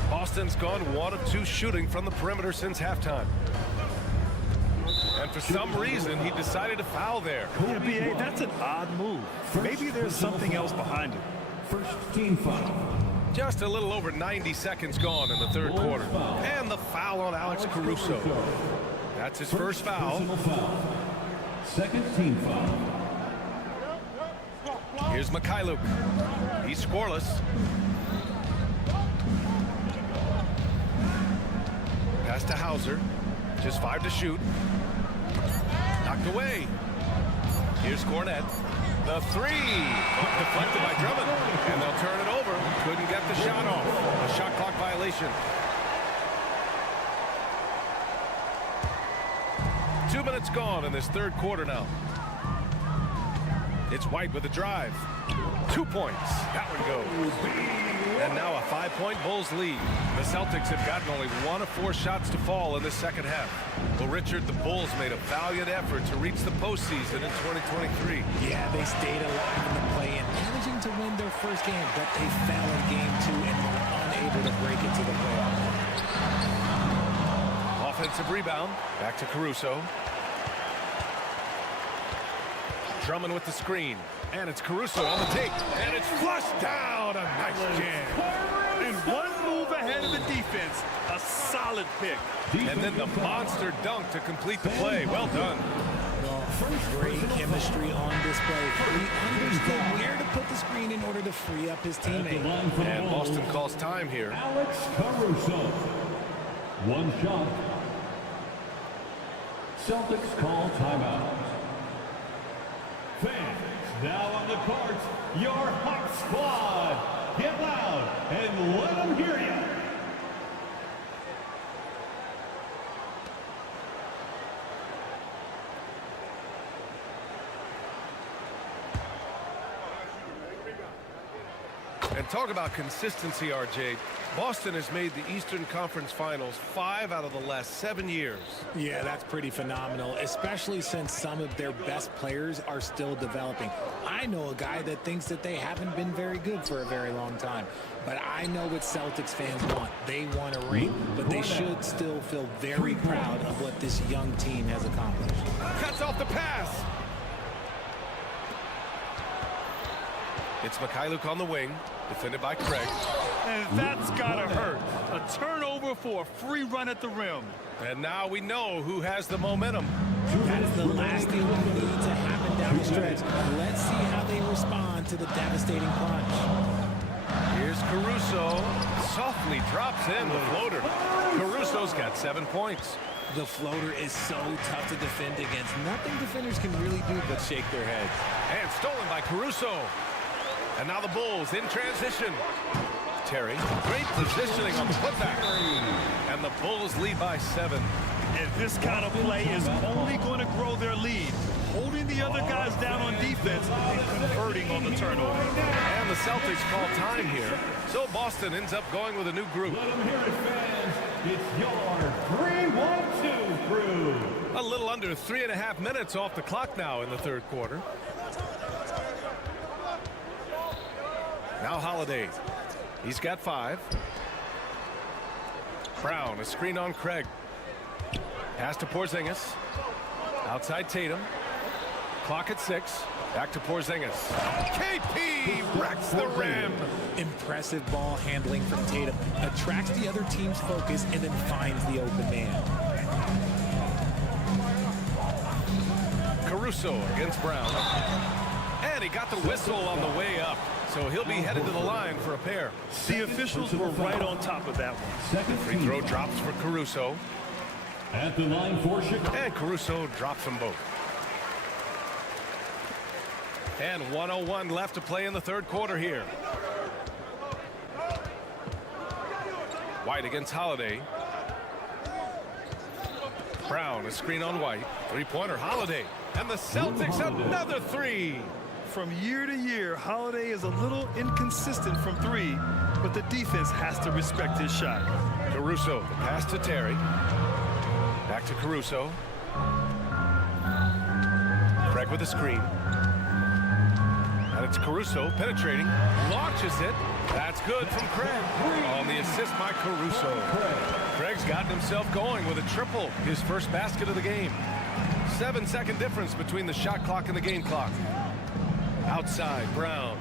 Boston's gone 1 of 2 shooting from the perimeter since halftime. And for some reason, he decided to foul there. Yeah, B.A., that's an odd move. Maybe there's something else behind it. First team foul. Just a little over 90 seconds gone in the third quarter. And the foul on Alex Caruso. That's his first foul. Second team foul. Here's Mikhailuk. He's scoreless. Pass to Hauser. Just 5 to shoot. Knocked away. Here's Cornette. The three. Deflected by Drummond. And they'll turn it over. Couldn't get the shot off. A shot clock violation. 2 minutes gone in this third quarter now. It's White with a drive. 2 points. That one goes. And now a 5-point Bulls lead. The Celtics have gotten only 1 of 4 shots to fall in the second half. Well, Richard, the Bulls made a valiant effort to reach the postseason in 2023. Yeah, they stayed alive in the play-in, managing to win their first game, but they fell in game 2 and were unable to break into the playoffs. Offensive rebound. Back to Caruso. Drummond with the screen. And it's Caruso on the take. And it's flushed down. A nice jam. And one move ahead of the defense. A solid pick. And then the monster dunk to complete the play. Well done. Well, great chemistry on display. He understood where to put the screen in order to free up his teammate. And Boston calls time here. Alex Caruso. 1 shot. Celtics call timeout. Fans, now on the court, your hot squad. Get loud and let them hear you. And talk about consistency, RJ. Boston has made the Eastern Conference Finals 5 out of the last 7 years. Yeah, that's pretty phenomenal, especially since some of their best players are still developing. I know a guy that thinks that they haven't been very good for a very long time, but I know what Celtics fans want. They want a ring, but they should still feel very proud of what this young team has accomplished. Cuts off the pass. It's Mikhailuk on the wing, defended by Craig. And that's gotta hurt. A turnover for a free run at the rim. And now we know who has the momentum. That's the last thing we need to happen down the stretch. Let's see how they respond to the devastating plunge. Here's Caruso. Softly drops in the floater. Caruso's got 7 points. The floater is so tough to defend against. Nothing defenders can really do but shake their heads. And stolen by Caruso. And now the Bulls in transition. Terry, great positioning on the putback. And the Bulls lead by 7. And this kind of play is only going to grow their lead. Holding the other guys down on defense and converting on the turnover. And the Celtics call time here. So Boston ends up going with a new group. Let them hear it, fans. It's your 3-1-2 crew. A little under 3.5 minutes off the clock now in the third quarter. Now Holiday. He's got 5. Brown, a screen on Craig. Pass to Porzingis. Outside Tatum. Clock at 6. Back to Porzingis. KP wrecks the rim. Impressive ball handling from Tatum. Attracts the other team's focus and then finds the open man. Caruso against Brown. And he got the whistle on the way up. So he'll be headed to the line for a pair. The officials were right on top of that one. Free throw drops for Caruso. At the line for Chicago. And Caruso drops them both. And 1:01 left to play in the third quarter here. White against Holiday. Brown, a screen on White. 3-pointer, Holiday. And the Celtics another 3. From year to year, Holiday is a little inconsistent from 3, but the defense has to respect his shot. Caruso, the pass to Terry. Back to Caruso. Craig with a screen. And it's Caruso penetrating. Launches it. That's good from Craig. On the assist by Caruso. Craig's gotten himself going with a triple. His first basket of the game. 7-second difference between the shot clock and the game clock. Outside, Brown.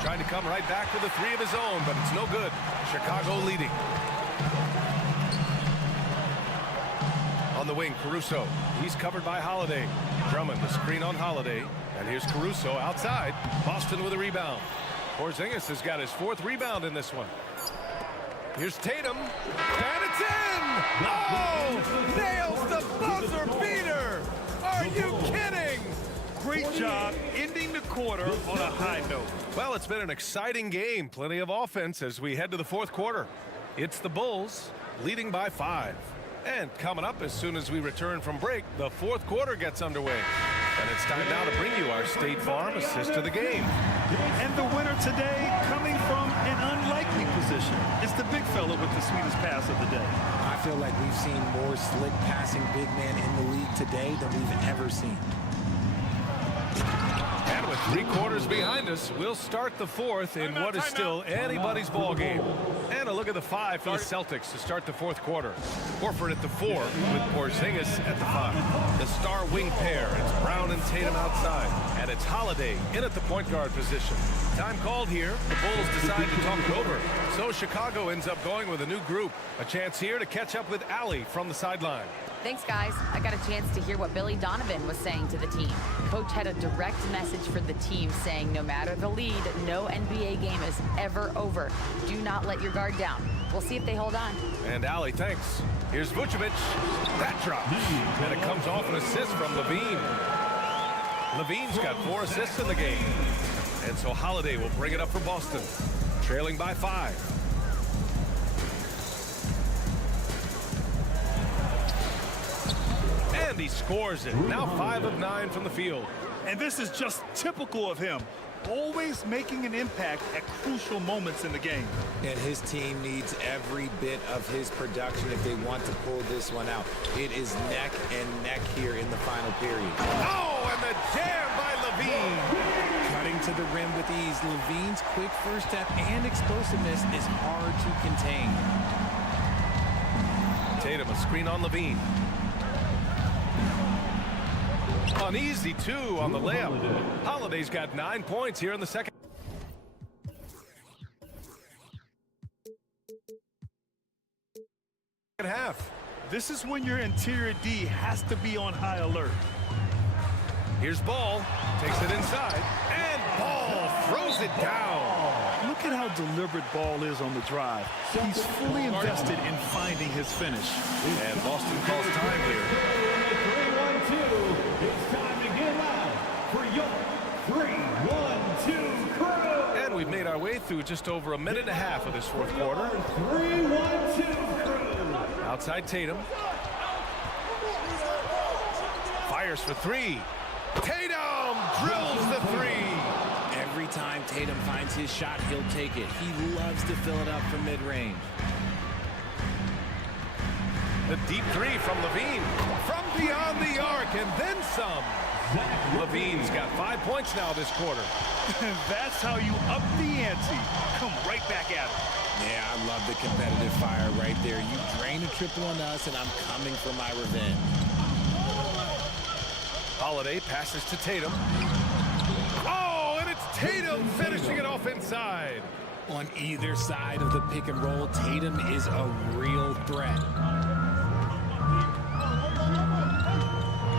Trying to come right back with a 3 of his own, but it's no good. Chicago leading. On the wing, Caruso. He's covered by Holiday. Drummond, the screen on Holiday. And here's Caruso outside. Boston with a rebound. Porzingis has got his 4th rebound in this one. Here's Tatum. And it's in! Oh! Nails the buzzer beater! Are you kidding? Great job ending the quarter on a high note. Well, it's been an exciting game. Plenty of offense as we head to the 4th quarter. It's the Bulls leading by 5. And coming up as soon as we return from break, the 4th quarter gets underway. And it's time now to bring you our State Farm assist of the game. And the winner today coming from an unlikely position. It's the big fella with the sweetest pass of the day. I feel like we've seen more slick passing big man in the league today than we've ever seen. And with 3 quarters behind us, we'll start the 4th in what is still anybody's ball game. And a look at the 5 for the Celtics to start the 4th quarter. Horford at the 4 with Porzingis at the 5. The star wing pair, it's Brown and Tatum outside. And it's Holiday in at the point guard position. Time called here. The Bulls decide to talk it over. So Chicago ends up going with a new group. A chance here to catch up with Allie from the sideline. Thanks, guys. I got a chance to hear what Billy Donovan was saying to the team. Coach had a direct message for the team saying no matter the lead, no NBA game is ever over. Do not let your guard down. We'll see if they hold on. And Allie, thanks. Here's Vucevic. That drops. And it comes off an assist from Levine. Levine's got 4 assists in the game. And so Holiday will bring it up for Boston, trailing by 5. And he scores it. Now 5 of 9 from the field. And this is just typical of him. Always making an impact at crucial moments in the game. And his team needs every bit of his production if they want to pull this one out. It is neck and neck here in the final period. Oh, and the jam by Levine. Cutting to the rim with ease. Levine's quick first step and explosiveness is hard to contain. Tatum, a screen on Levine. An easy 2 on the layup. Holiday's got 9 points here in the second half. This is when your interior D has to be on high alert. Here's Ball. Takes it inside. And Ball throws it down. Look at how deliberate Ball is on the drive. He's fully invested in finding his finish. And Boston calls time here. 3-1-2. It's time to get loud for your 3-1-2 crew. And we've made our way through just over a minute and a half of this 4th quarter. 3-1-2 crew. Outside Tatum. Fires for 3. Tatum drills the 3. Every time Tatum finds his shot, he'll take it. He loves to fill it up from mid-range. The deep 3 from Levine. From beyond the arc and then some. Levine's got 5 points now this quarter. That's how you up the ante. Come right back at it. Yeah, I love the competitive fire right there. You drain a triple on us, and I'm coming for my revenge. Holiday passes to Tatum. Oh, and it's Tatum finishing it off inside. On either side of the pick and roll, Tatum is a real threat.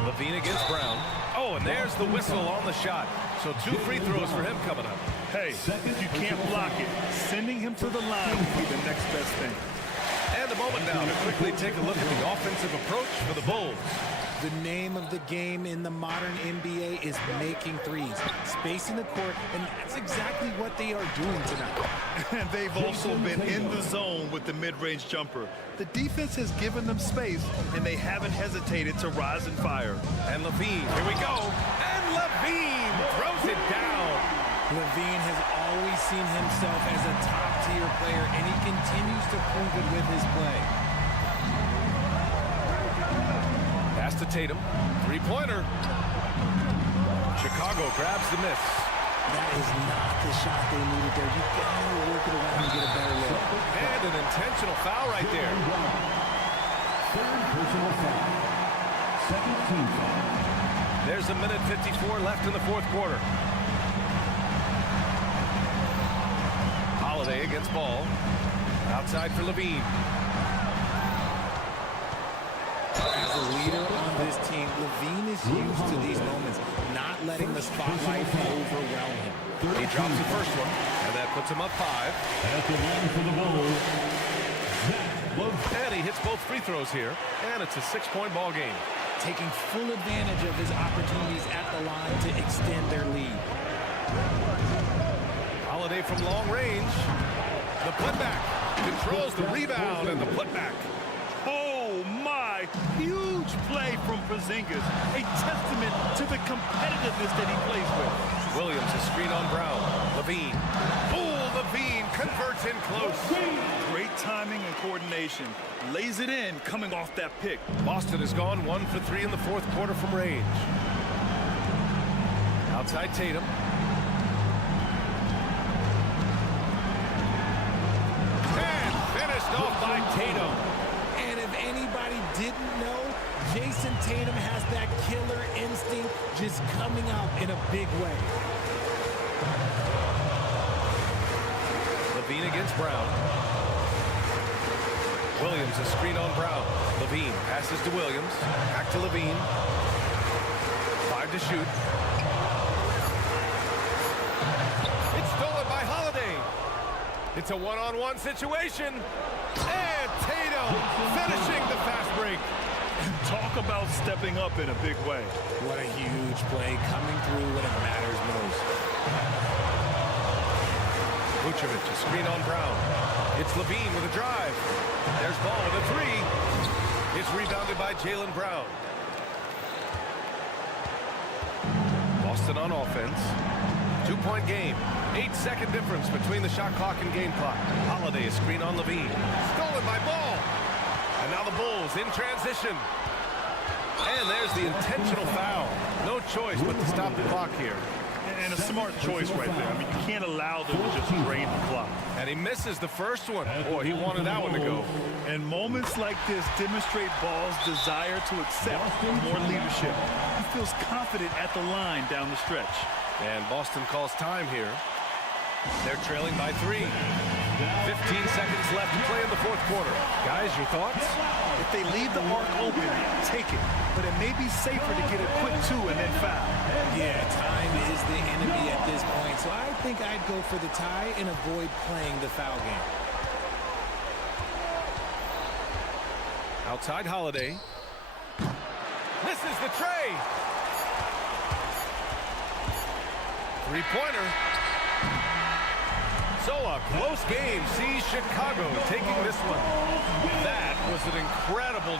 Levine against Brown. Oh, and there's the whistle on the shot. So 2 free throws for him coming up. Hey, you can't block it. Sending him to the line will be the next best thing. And a moment now to quickly take a look at the offensive approach for the Bulls. The name of the game in the modern NBA is making threes, spacing the court, and that's exactly what they are doing tonight. And they've also been in the zone with the mid-range jumper. The defense has given them space, and they haven't hesitated to rise and fire. And Levine, here we go. And Levine throws it down. Levine has always seen himself as a top-tier player, and he continues to prove it with his play. Pass to Tatum. 3-pointer. Chicago grabs the miss. That is not the shot they needed there. You gotta work it around and get a better look. And an intentional foul right there. Third personal foul. Second team foul. There's a minute 54 left in the 4th quarter. Holiday against Ball. Outside for Levine. As leader on this team, Levine is used to these moments, not letting the spotlight overwhelm him. He drops the first one, and that puts him up 5. At the line for the ball, And he hits both free throws here, and it's a 6-point ball game. Taking full advantage of his opportunities at the line to extend their lead. Holiday from long range. The putback controls the rebound and the putback. Oh, my. Huge play from Porzingis. A testament to the competitiveness that he plays with. Williams, a screen on Brown. Levine. Oh, Levine converts in close. Great timing and coordination. Lays it in coming off that pick. Boston has gone 1 for 3 in the fourth quarter from range. Outside Tatum. And finished off by Tatum. And if anybody didn't know, Jason Tatum has that killer instinct just coming out in a big way. Levine against Brown. Williams, a screen on Brown. Levine passes to Williams. Back to Levine. 5 to shoot. It's stolen by Holiday. It's a one-on-one situation. And Tatum finishing the fast break. Talk about stepping up in a big way. What a huge play coming through when it matters most. Vucevic, a screen on Brown. It's Levine with a drive. There's Ball with a 3. It's rebounded by Jaylen Brown. Boston on offense. 2-point game. 8-second difference between the shot clock and game clock. Holiday, a screen on Levine. Stolen by Ball. And now the Bulls in transition. And there's the intentional foul. No choice but to stop the clock here. And a smart choice right there. I mean, you can't allow them to just drain the clock. And he misses the first one. Boy, he wanted that one to go. And moments like this demonstrate Ball's desire to accept more leadership. He feels confident at the line down the stretch. And Boston calls time here. They're trailing by 3. 15 seconds left to play in the fourth quarter. Guys, your thoughts? If they leave the arc open, take it. But it may be safer to get a quick 2 and then foul. Yeah, time is the enemy at this point. So I think I'd go for the tie and avoid playing the foul game. Outside Holiday. Misses the tray. Three-pointer. So a close game sees Chicago taking this one. That was an incredible...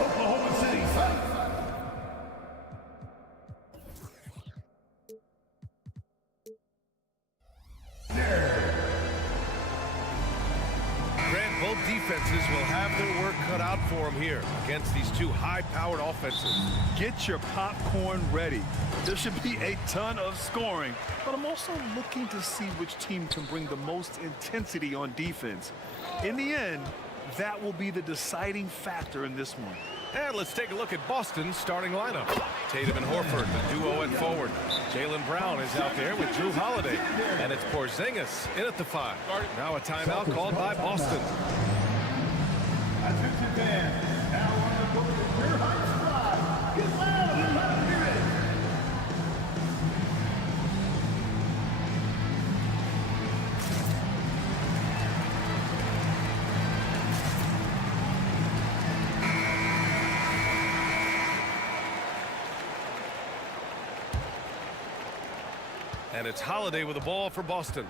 Oklahoma City. Grant, both defenses will have their work cut out for them here against these two high-powered offenses. Get your popcorn ready. There should be a ton of scoring, but I'm also looking to see which team can bring the most intensity on defense. In the end, that will be the deciding factor in this one. And let's take a look at Boston's starting lineup. Tatum and Horford, the duo at forward. Jaylen Brown is out there with Drew Holiday. And it's Porzingis in at the 5. Now a timeout called by Boston. Attention fans, now on the court, your Hawks squad. Get loud and let them hear it. And it's Holiday with the ball for Boston.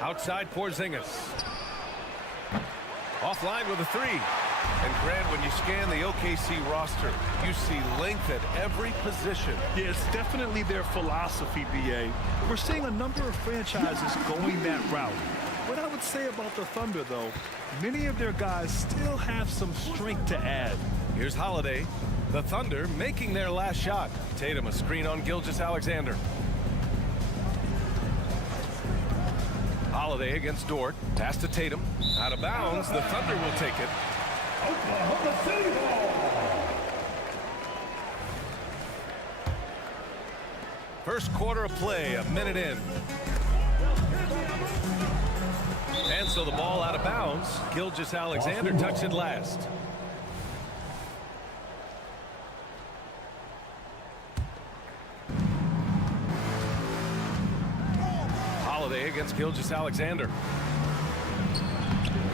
Outside Porzingis. Offline with a 3. And Grant, when you scan the OKC roster, you see length at every position. Yeah, it's definitely their philosophy, B.A. We're seeing a number of franchises going that route. What I would say about the Thunder, though, many of their guys still have some strength to add. Here's Holiday. The Thunder making their last shot. Tatum a screen on Gilgeous-Alexander. Holiday against Dort. Pass to Tatum. Out of bounds. The Thunder will take it. Oklahoma City ball. First quarter of play, a minute in. And so the ball out of bounds. Gilgeous-Alexander tucks it last. Holiday against Gilgeous-Alexander.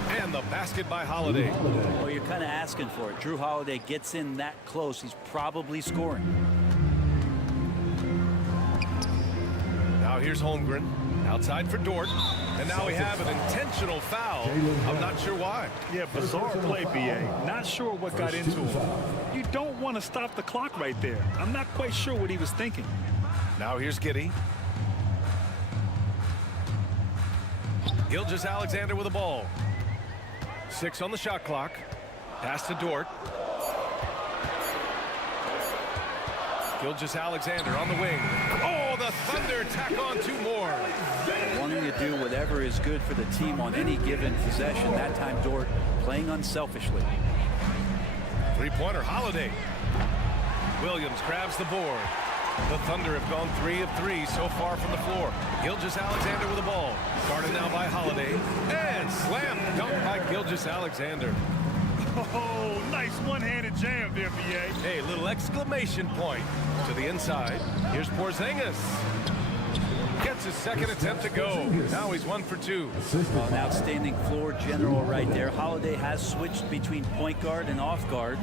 And the basket by Holiday. Well, you're kind of asking for it. Drew Holiday gets in that close. He's probably scoring. Now here's Holmgren. Outside for Dort. And now we have an intentional foul. I'm not sure why. Yeah, bizarre play, B.A. Not sure what got into him. You don't want to stop the clock right there. I'm not quite sure what he was thinking. Now here's Giddey. Gilgeous-Alexander with the ball. 6 on the shot clock. Pass to Dort. Gilgeous-Alexander on the wing. Oh, the Thunder tack on 2 more. Wanting to do whatever is good for the team on any given possession. That time Dort playing unselfishly. 3-pointer Holiday. Williams grabs the board. The Thunder have gone 3 of 3 so far from the floor. Gilgeous-Alexander with the ball. Guarded now by Holiday. And slam dunk by Gilgeous-Alexander. Oh, nice one-handed jam there, B.A. Hey, little exclamation point to the inside. Here's Porzingis. Gets his second attempt to go. Now he's 1 for 2. Well, an outstanding floor general right there. Holiday has switched between point guard and off guard.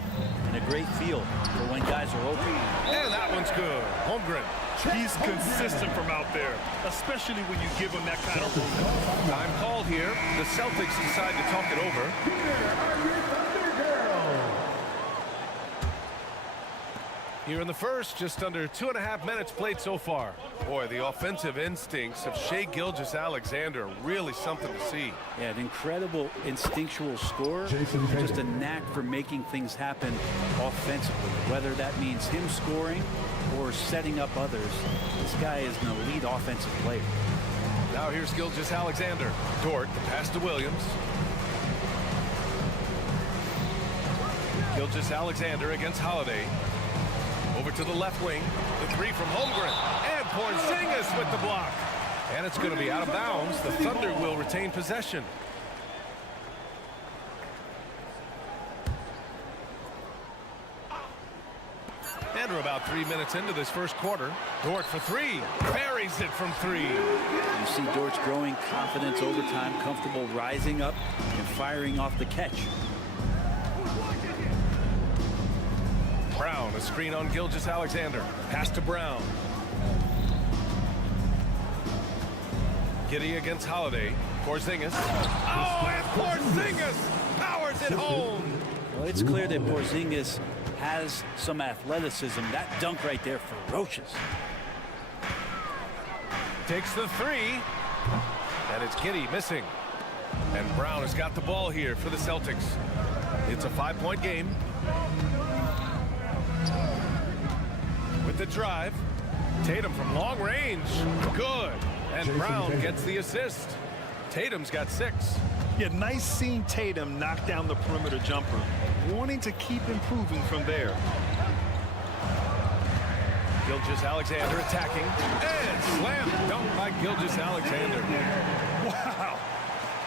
And a great feel for when guys are open. And that one's good. Holmgren. He's consistent from out there, especially when you give him that kind of room. Time called here. The Celtics decide to talk it over. Here in the first, just under 2.5 minutes played so far. Boy, the offensive instincts of Shai Gilgeous-Alexander are really something to see. Yeah, an incredible instinctual scorer. Just a knack for making things happen offensively, whether that means him scoring or setting up others. This guy is an elite offensive player. Now here's Gilgeous-Alexander. Dort, the pass to Williams. Gilgeous-Alexander against Holiday. Over to the left wing. The three from Holmgren. And Porzingis with the block. And it's going to be out of bounds. The Thunder will retain possession. And we're about 3 minutes into this first quarter. Dort for three. Buries it from three. You see Dort's growing confidence over time, comfortable rising up and firing off the catch. Brown, a screen on Gilgeous-Alexander. Pass to Brown. Giddey against Holiday. Porzingis. Oh, and Porzingis powers it home. Well, it's clear that Porzingis has some athleticism. That dunk right there, ferocious. Takes the three. And it's Giddey missing. And Brown has got the ball here for the Celtics. It's a 5-point game. With the drive. Tatum from long range. Good. And Brown gets the assist. Tatum's got 6. Yeah, nice seeing Tatum knock down the perimeter jumper. Wanting to keep improving from there. Gilgeous-Alexander attacking. And slam dunk by Gilgeous-Alexander. Wow.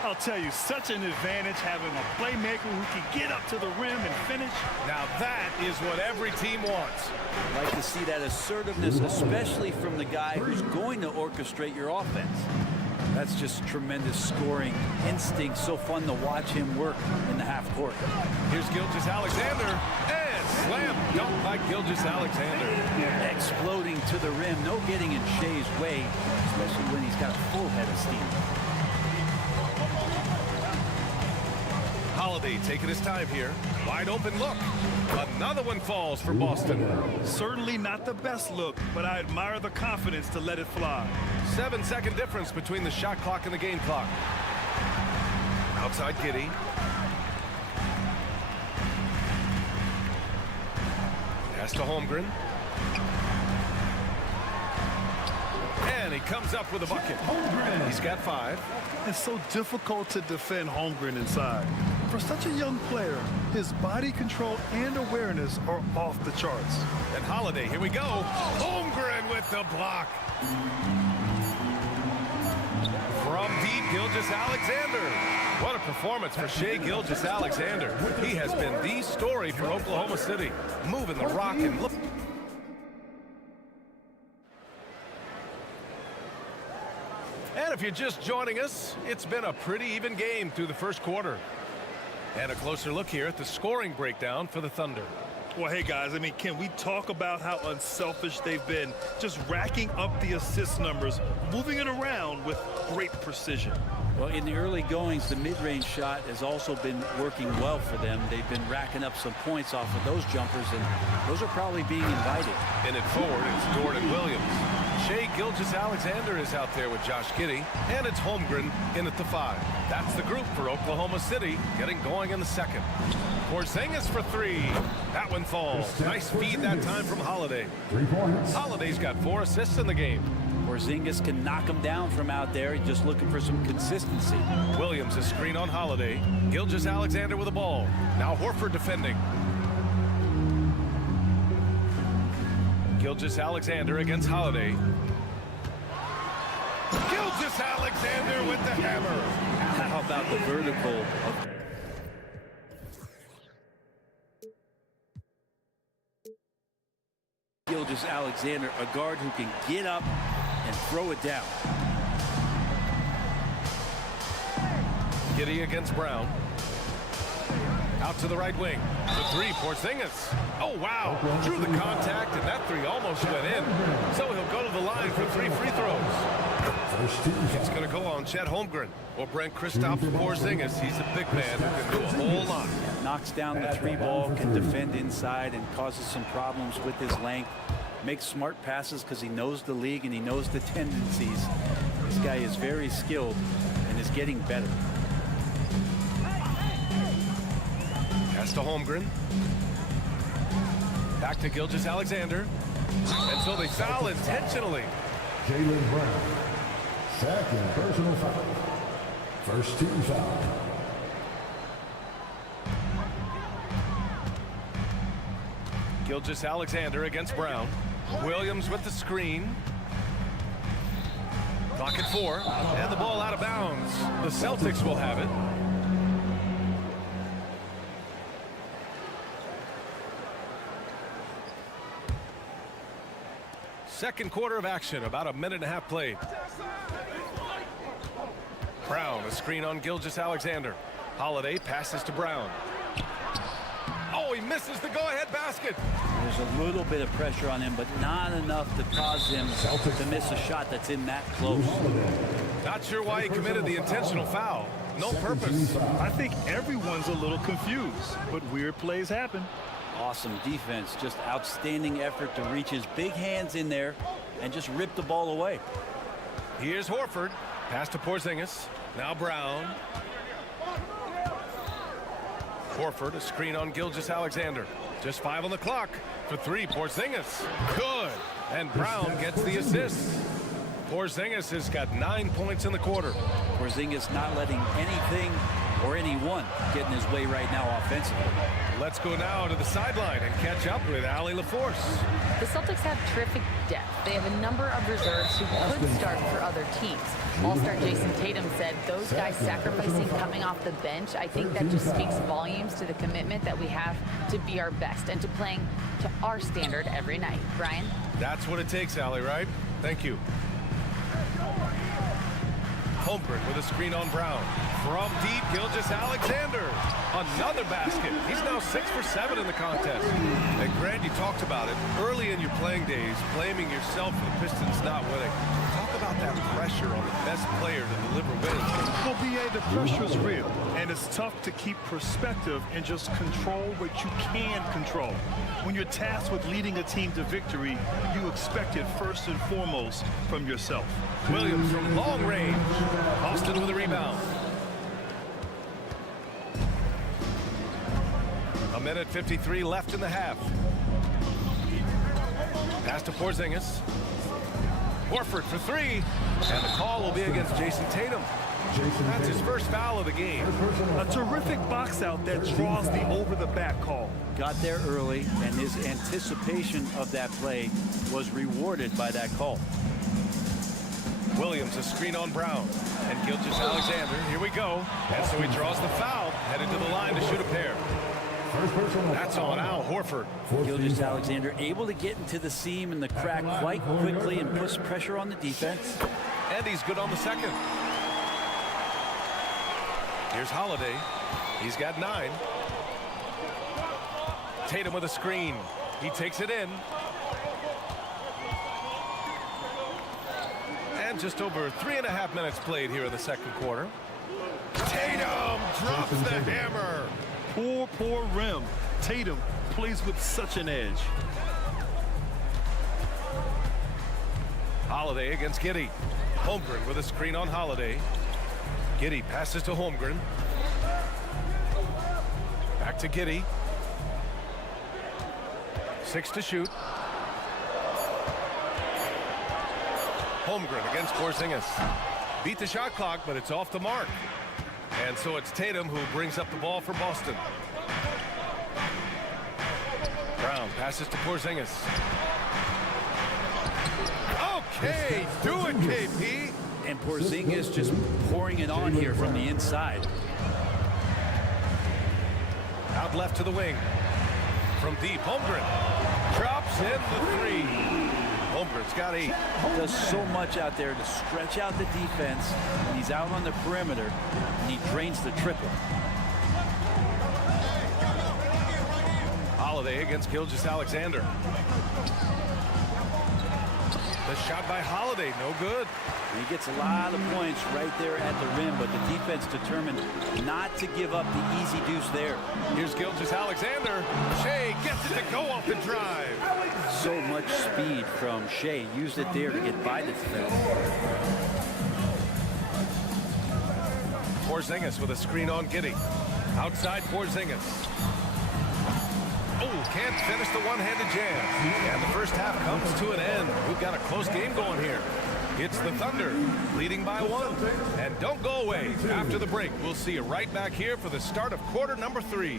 I'll tell you, such an advantage having a playmaker who can get up to the rim and finish. Now that is what every team wants. I'd like to see that assertiveness, especially from the guy who's going to orchestrate your offense. That's just tremendous scoring instinct. So fun to watch him work in the half court. Here's Gilgeous-Alexander. And slam dunk by Gilgeous-Alexander. Exploding to the rim. No getting in Shea's way, especially when he's got a full head of steam. Holiday taking his time here. Wide open look. Another one falls for Boston. Certainly not the best look, but I admire the confidence to let it fly. 7-second difference between the shot clock and the game clock. Outside Giddey. Pass to Holmgren. And he comes up with a bucket. He's got 5. It's so difficult to defend Holmgren inside. For such a young player, his body control and awareness are off the charts. And Holiday, here we go. Holmgren with the block. From deep, Gilgeous-Alexander. What a performance for Shai Gilgeous-Alexander. He has been the story for Oklahoma City. Moving the rock and look. And if you're just joining us, it's been a pretty even game through the first quarter. And a closer look here at the scoring breakdown for the Thunder. Well, hey, guys, I mean, can we talk about how unselfish they've been? Just racking up the assist numbers, moving it around with great precision. Well, in the early goings, the mid-range shot has also been working well for them. They've been racking up some points off of those jumpers, and those are probably being invited. In it forward, it's Dort and Williams. Shai Gilgeous-Alexander is out there with Josh Giddey, and it's Holmgren in at the 5. That's the group for Oklahoma City, getting going in the second. Porzingis for 3. That one falls. Nice feed that time from Holiday. Holiday's got 4 assists in the game. Porzingis can knock him down from out there. He's just looking for some consistency. Williams a screen on Holiday. Gilgeous-Alexander with the ball. Now Horford defending. Gilgeous-Alexander against Holiday. Gilgeous-Alexander with the hammer. How about the vertical of Gilgeous-Alexander, a guard who can get up and throw it down. Giddey against Brown. Out to the right wing. The 3, Porzingis. Oh, wow. Drew the contact, and that 3 almost went in. So he'll go to the line for 3 free throws. It's going to go on Chet Holmgren or Brent Kristaps Porzingis. He's a big man who can do a whole lot. Knocks down the 3 ball, can defend inside, and causes some problems with his length. Makes smart passes because he knows the league and he knows the tendencies. This guy is very skilled and is getting better. Pass to Holmgren. Back to Gilgeous-Alexander. And so they foul intentionally. Jaylen Brown, Second personal foul. First team foul. Gilgeous-Alexander against Brown. Williams with the screen. Clock at 4, and the ball out of bounds. The Celtics will have it. Second quarter of action, about a minute and a half played. Brown, a screen on Gilgeous-Alexander. Holiday passes to Brown. Oh, he misses the go-ahead basket. There's a little bit of pressure on him, but not enough to cause him to miss a shot that's in that close. Not sure why he committed the intentional foul. No purpose. I think everyone's a little confused, but weird plays happen. Awesome defense, just outstanding effort to reach his big hands in there and just rip the ball away. Here's Horford. Pass to Porzingis. Now Brown. Horford, a screen on Gilgeous-Alexander. Just 5 on the clock. For 3, Porzingis. Good. And Brown gets the assist. Porzingis has got 9 points in the quarter. Porzingis not letting anything or anyone get in his way right now offensively. Let's go now to the sideline and catch up with Allie LaForce. The Celtics have terrific depth. They have a number of reserves who could start for other teams. All-star Jason Tatum said those guys sacrificing coming off the bench, I think that just speaks volumes to the commitment that we have to be our best and to playing to our standard every night. Brian? That's what it takes, Allie, right? Thank you. Holmgren with a screen on Brown. From deep, Gilgeous-Alexander. Another basket. He's now 6 for 7 in the contest. And Grant, you talked about it early in your playing days, blaming yourself for the Pistons not winning. Talk about that pressure on the best player to deliver wins. Well, B.A., the pressure's real, and it's tough to keep perspective and just control what you can control. When you're tasked with leading a team to victory, you expect it first and foremost from yourself. Williams from long range. Boston with a rebound. A minute 53 left in the half. Pass to Porzingis. Horford for 3. And the call will be against Jason Tatum. That's his first foul of the game. A terrific box out that draws the over-the-back call. Got there early, and his anticipation of that play was rewarded by that call. Williams, a screen on Brown. And Gilgeous-Alexander, here we go. And so he draws the foul, headed to the line to shoot a pair. That's on Al Horford. Gilgeous-Alexander able to get into the seam and the crack quite quickly and puts pressure on the defense. And he's good on the second. Here's Holiday. He's got 9. Tatum with a screen. He takes it in. And just over 3.5 minutes played here in the second quarter. Tatum drops the hammer. Poor rim. Tatum plays with such an edge. Holiday against Giddey. Holmgren with a screen on Holiday. Giddey passes to Holmgren. Back to Giddey. 6 to shoot. Holmgren against Porzingis. Beat the shot clock, but it's off the mark. And so it's Tatum who brings up the ball for Boston. Brown passes to Porzingis. Okay, do it, KP. And Porzingis just pouring it on here from the inside. Out left to the wing. From deep, Holmgren drops in the 3. Holmgren's got 8. Does so much out there to stretch out the defense. And he's out on the perimeter, and he drains the triple. Holiday against Gilgeous-Alexander. The shot by Holiday, no good. He gets a lot of points right there at the rim, but the defense determined not to give up the easy deuce there. Here's Gilgeous-Alexander. Shea gets it to go off the drive. So much speed from Shea. Used it there to get by the defense. Porzingis with a screen on Giddey. Outside Porzingis. Oh, can't finish the one-handed jam. And the first half comes to an end. We've got a close game going here. It's the Thunder, leading by 1. And don't go away. After the break, we'll see you right back here for the start of quarter number 3.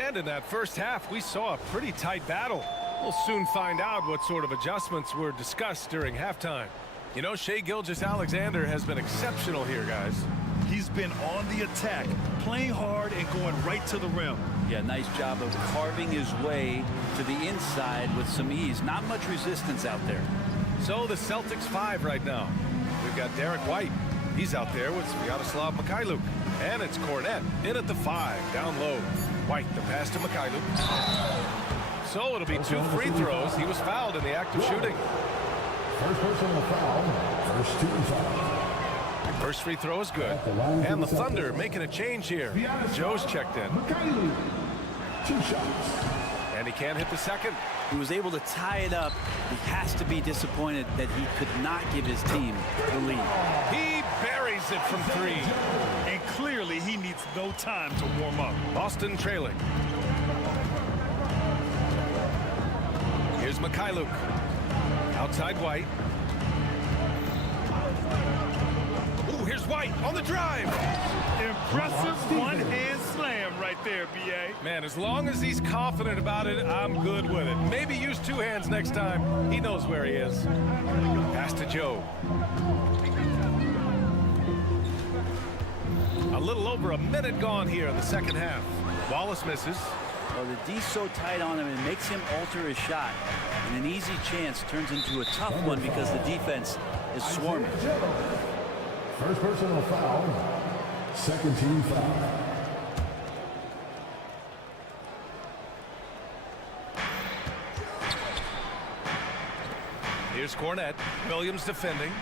And in that first half, we saw a pretty tight battle. We'll soon find out what sort of adjustments were discussed during halftime. You know, Shai Gilgeous-Alexander has been exceptional here, guys. He's been on the attack, playing hard and going right to the rim. Yeah, nice job of carving his way to the inside with some ease. Not much resistance out there. So the Celtics 5 right now. We've got Derek White. He's out there with Sviatoslav Mikhailuk. And it's Cornette in at the 5, down low. White, the pass to Mikhailuk. So it'll be 2 free throws. He was fouled in the act of shooting. First personal foul, first team foul. First free throw is good. And the Thunder making a change here. Joe's checked in. 2 shots. And he can't hit the second. He was able to tie it up. He has to be disappointed that he could not give his team the lead. He buries it from 3. And clearly he needs no time to warm up. Boston trailing. Here's Mikhailuk. Outside White. Ooh, here's White on the drive. Impressive one-hand slam right there, B.A. Man, as long as he's confident about it, I'm good with it. Maybe use 2 hands next time. He knows where he is. Pass to Joe. A little over a minute gone here in the second half. Wallace misses. Well, the D's so tight on him, it makes him alter his shot. And an easy chance turns into a tough one because the defense is swarming. First personal foul, second team foul. Here's Cornette. Williams defending.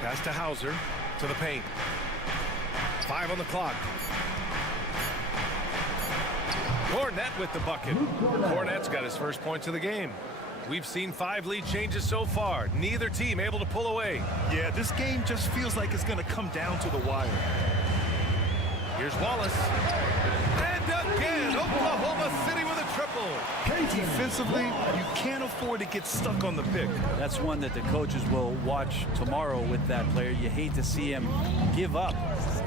Pass to Hauser to the paint. 5 on the clock. Cornette with the bucket. Cornette's got his first points of the game. We've seen 5 lead changes so far. Neither team able to pull away. Yeah, this game just feels like it's going to come down to the wire. Here's Wallace. And again, Oklahoma City with a triple. Defensively, you can't afford to get stuck on the pick. That's one that the coaches will watch tomorrow with that player. You hate to see him give up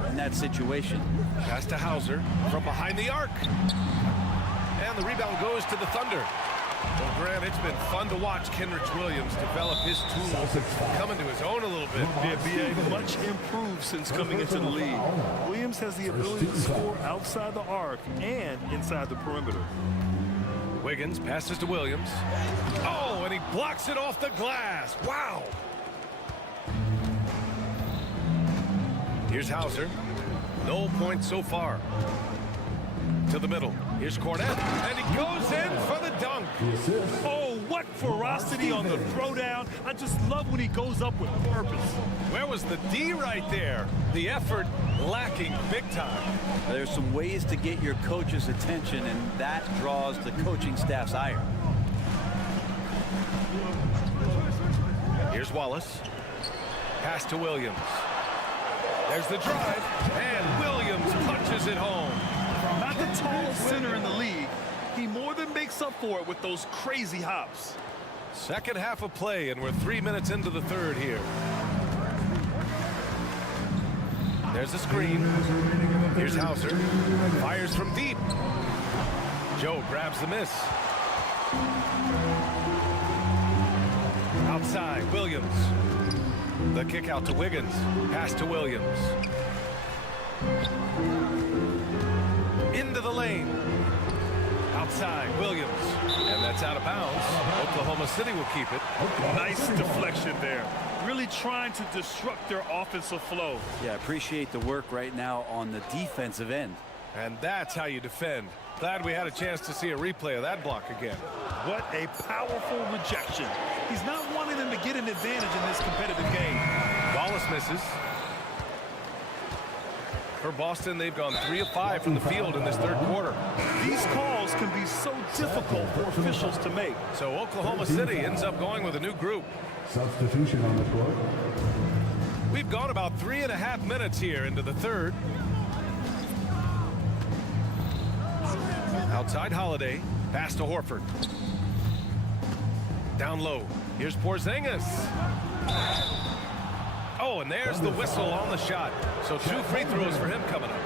in that situation. Pass to Hauser from behind the arc. And the rebound goes to the Thunder. Well, Grant, it's been fun to watch Kenrich Williams develop his tools, coming to his own a little bit. Yeah, B.A. much improved since coming into the league. Williams has the ability to score outside the arc and inside the perimeter. Wiggins passes to Williams. Oh, and he blocks it off the glass. Wow. Here's Hauser. No points so far. To the middle. Here's Cornette. And he goes in for the dunk. Oh, what ferocity on the throwdown. I just love when he goes up with purpose. Where was the D right there? The effort lacking big time. There's some ways to get your coach's attention, and that draws the coaching staff's ire. Here's Wallace. Pass to Williams. There's the drive, and Williams punches it home. Not the tallest center in the league. He more than makes up for it with those crazy hops. Second half of play, and we're 3 minutes into the third here. There's a screen. Here's Hauser. Fires from deep. Joe grabs the miss. Outside, Williams. The kick out to Wiggins. Pass to Williams. Into the lane. Outside, Williams. And that's out of bounds. Oklahoma City will keep it. Nice deflection there. Really trying to disrupt their offensive flow. Yeah, appreciate the work right now on the defensive end. And that's how you defend. Glad we had a chance to see a replay of that block again. What a powerful rejection. He's not wanting them to get an advantage in this competitive game. Wallace misses. For Boston, they've gone 3 of 5 from the field in this third quarter. These calls can be so difficult for officials to make. So Oklahoma City ends up going with a new group. Substitution on the court. We've gone about 3.5 minutes here into the third. Outside Holiday, pass to Horford. Down low, here's Porzingis. Oh, and there's the whistle on the shot. So 2 free throws for him coming up.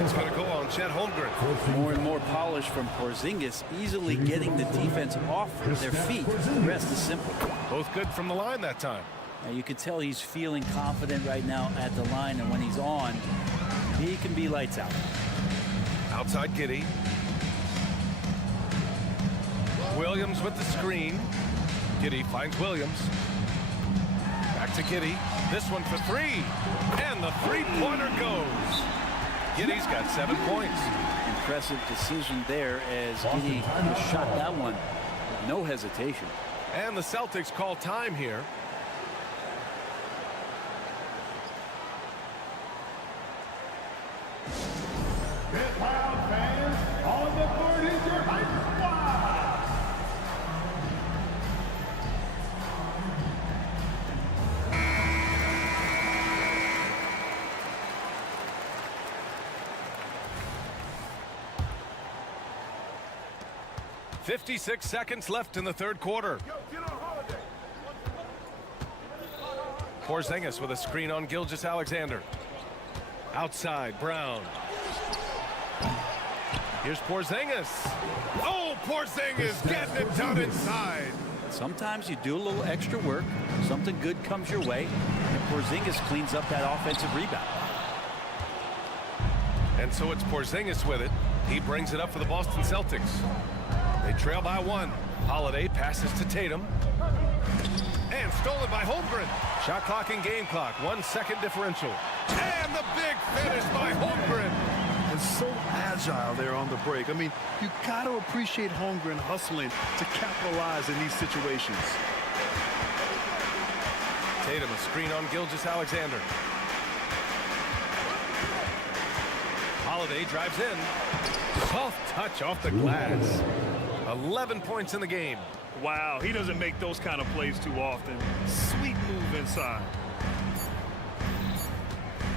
It's going to go on Chet Holmgren. More and more polish from Porzingis, easily getting the defense off their feet. The rest is simple. Both good from the line that time. Now you can tell he's feeling confident right now at the line, and when he's on, he can be lights out. Outside Giddey. Williams with the screen. Giddey finds Williams. Back to Giddey. This one for 3. And the three-pointer goes. Giddey's got 7 points. Impressive decision there as Giddey just shot that one with no hesitation. And the Celtics call time here. Get loud, fans. On the court is your Hype Squad. .56 seconds left in the third quarter. Porzingis with a screen on Gilgeous-Alexander. Outside, Brown. Here's Porzingis. Oh, Porzingis getting it done inside. Sometimes you do a little extra work, something good comes your way, and Porzingis cleans up that offensive rebound. And so it's Porzingis with it. He brings it up for the Boston Celtics. They trail by 1. Holiday passes to Tatum. And stolen by Holmgren. Shot clock and game clock. 1 second differential. And the big finish by Holmgren. And so agile there on the break. I mean, you got to appreciate Holmgren hustling to capitalize in these situations. Tatum, a screen on Gilgeous-Alexander. Holiday drives in. Soft touch off the glass. 11 points in the game. Wow, he doesn't make those kind of plays too often. Sweet move inside.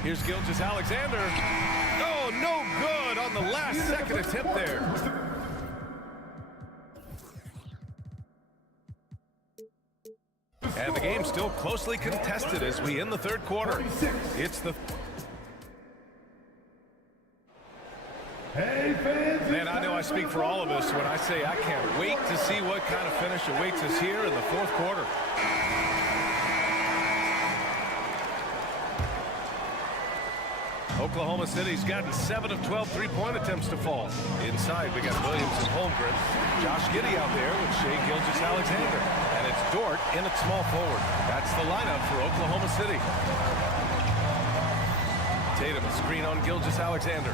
Here's Gilgeous-Alexander. Oh, no good on the last second attempt there. And the game's still closely contested as we end the third quarter. It's the... Hey, fans. Man, I know I speak for all of us when I say I can't wait to see what kind of finish awaits us here in the fourth quarter. Oklahoma City's gotten 7 of 12 three-point attempts to fall. Inside, we got Williams and Holmgren. Josh Giddey out there with Shai Gilgeous-Alexander. And it's Dort in at small forward. That's the lineup for Oklahoma City. Tatum, a screen on Gilgeous-Alexander.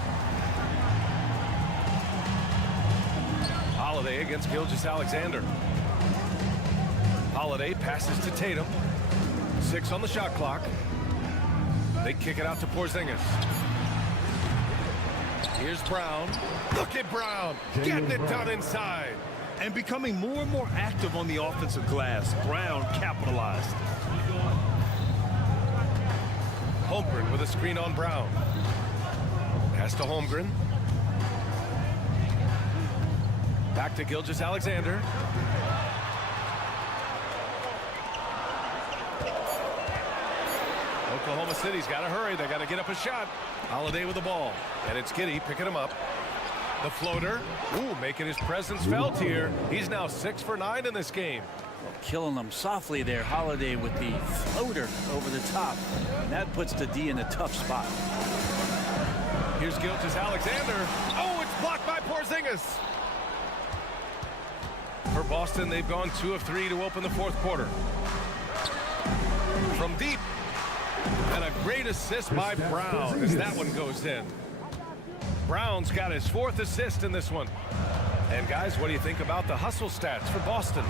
Holiday against Gilgeous-Alexander. Holiday passes to Tatum. 6 on the shot clock. They kick it out to Porzingis. Here's Brown. Look at Brown getting it done inside. And becoming more and more active on the offensive glass. Brown capitalized. Holmgren with a screen on Brown. Pass to Holmgren. Back to Gilgeous-Alexander. Oklahoma City's got to hurry. They got to get up a shot. Holiday with the ball. And it's Giddey picking him up. The floater. Ooh, making his presence felt here. He's now 6 for 9 in this game. Killing them softly there. Holiday with the floater over the top. And that puts the D in a tough spot. Here's Gilgeous-Alexander. Oh, it's blocked by Porzingis. For Boston, they've gone 2 of 3 to open the fourth quarter. From deep. And a great assist by Brown as that one goes in. Brown's got his 4th assist in this one. And guys, what do you think about the hustle stats for Boston?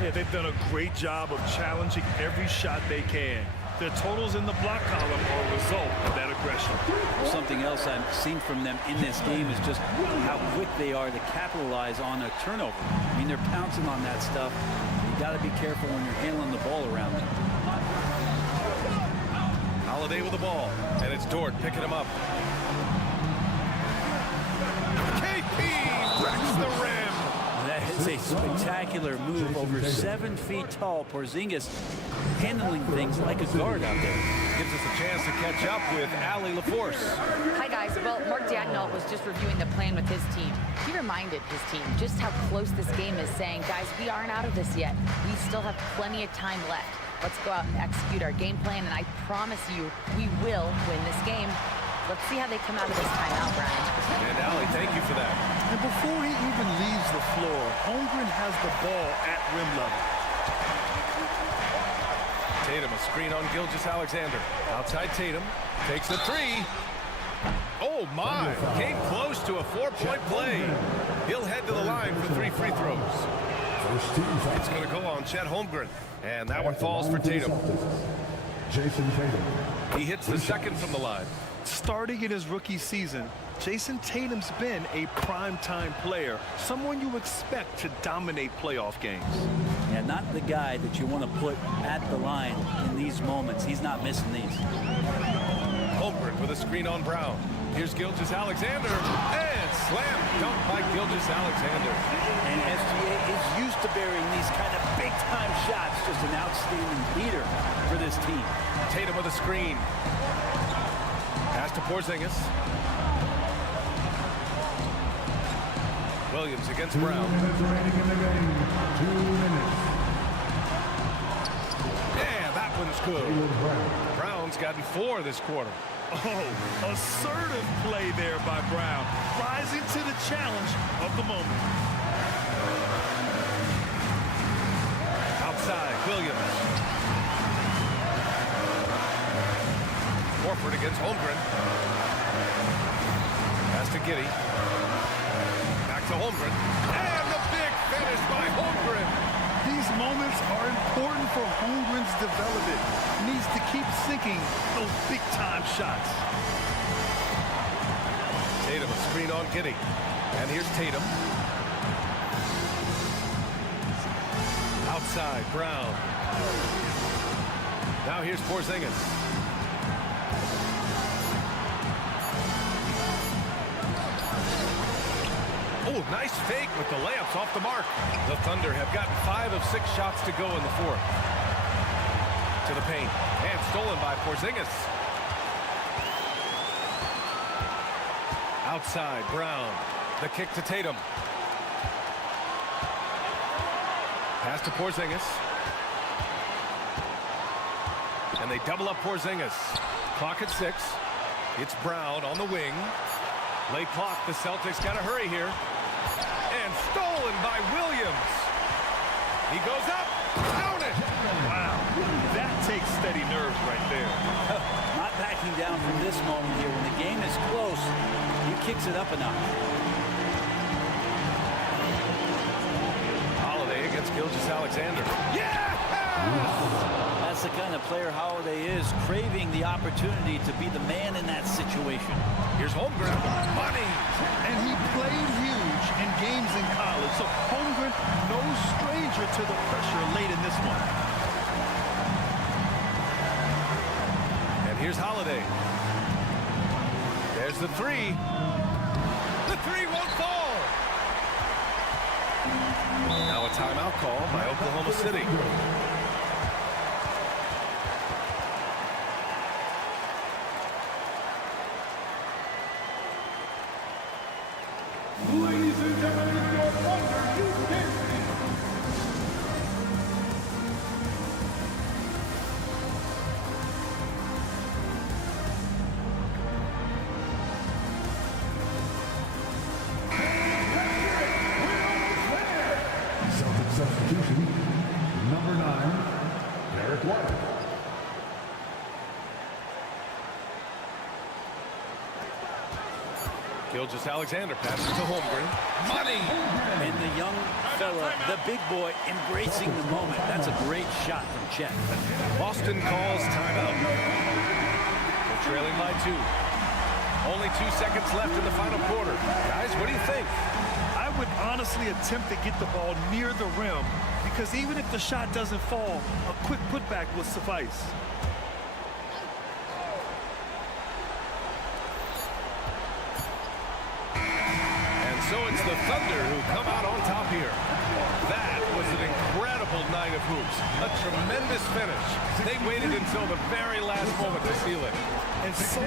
Yeah, they've done a great job of challenging every shot they can. Their totals in the block column are a result of that aggression. Something else I've seen from them in this game is just how quick they are to capitalize on a turnover. I mean, they're pouncing on that stuff. You got to be careful when you're handling the ball around them. Holiday with the ball, and it's Dort picking him up. KP wrecks the rim. That is a spectacular move. Over 7 feet tall, Porzingis handling things like a guard out there. Gives us a chance to catch up with Allie LaForce. Hi, guys. Well, Mark Dagnall was just reviewing the plan with his team. He reminded his team just how close this game is, saying, guys, we aren't out of this yet. We still have plenty of time left. Let's go out and execute our game plan, and I promise you, we will win this game. Let's see how they come out of this timeout, Brian. And Allie, thank you for that. And before he even leaves the floor, Holmgren has the ball at rim level. Tatum, a screen on Gilgeous-Alexander. Outside Tatum, takes the three. Oh my, came close to a 4-point play. He'll head to the line for 3 free throws. It's going to go on Chet Holmgren, and that one falls for Tatum. Jason Tatum. He hits the second from the line. Starting in his rookie season, Jason Tatum's been a primetime player, someone you expect to dominate playoff games. Yeah, not the guy that you want to put at the line in these moments. He's not missing these. Holmgren with a screen on Brown. Here's Gilgeous-Alexander, and slam dunk by Gilgeous-Alexander. And SGA is used to burying these kind of big-time shots. Just an outstanding leader for this team. Tatum with a screen. Pass to Porzingis. Williams against Brown. 2 minutes remaining in the game. 2 minutes. Yeah, that one's good. Brown's gotten 4 this quarter. Oh, assertive play there by Brown, rising to the challenge of the moment. Outside, Williams. Horford against Holmgren. Pass to Giddey. Back to Holmgren. And the big finish by Holmgren. These moments are important for Holmgren's development. He needs to keep sinking those big-time shots. Tatum, a screen on Giddey. And here's Tatum. Outside, Brown. Now here's Porzingis. Oh, nice fake with the layups off the mark. The Thunder have gotten 5 of 6 shots to go in the fourth. To the paint. And stolen by Porzingis. Outside, Brown. The kick to Tatum. Pass to Porzingis. And they double up Porzingis. Clock at 6. It's Brown on the wing. Late clock. The Celtics got to hurry here. And stolen by Williams. He goes up. Down it. Wow. That takes steady nerves right there. Not backing down from this moment here. When the game is close, he kicks it up a notch. Holiday against Gilgeous-Alexander. Yeah! That's the kind of player Holiday is, craving the opportunity to be the man in that situation. Here's Holmgren. Money. And he played huge in games in college, so Holmgren no stranger to the pressure late in this one. And here's Holiday. There's the three. The three won't fall. Now a timeout call by Oklahoma City. Ladies and gentlemen, your Thunder Houston. Celtic substitution. Number 9, Derek White. Gilgeous-Alexander passes to Holmgren. Money! And the young fella The big boy embracing the moment. That's a great shot from Chet. Boston calls timeout. They're trailing by 2. Only 2 seconds left in the final quarter. Guys, what do you think? I would honestly attempt to get the ball near the rim because even if the shot doesn't fall, a quick putback will suffice. And so it's the Thunder who come out on top here. That was an incredible night of hoops. A tremendous finish. They waited until the very last moment to seal it. And so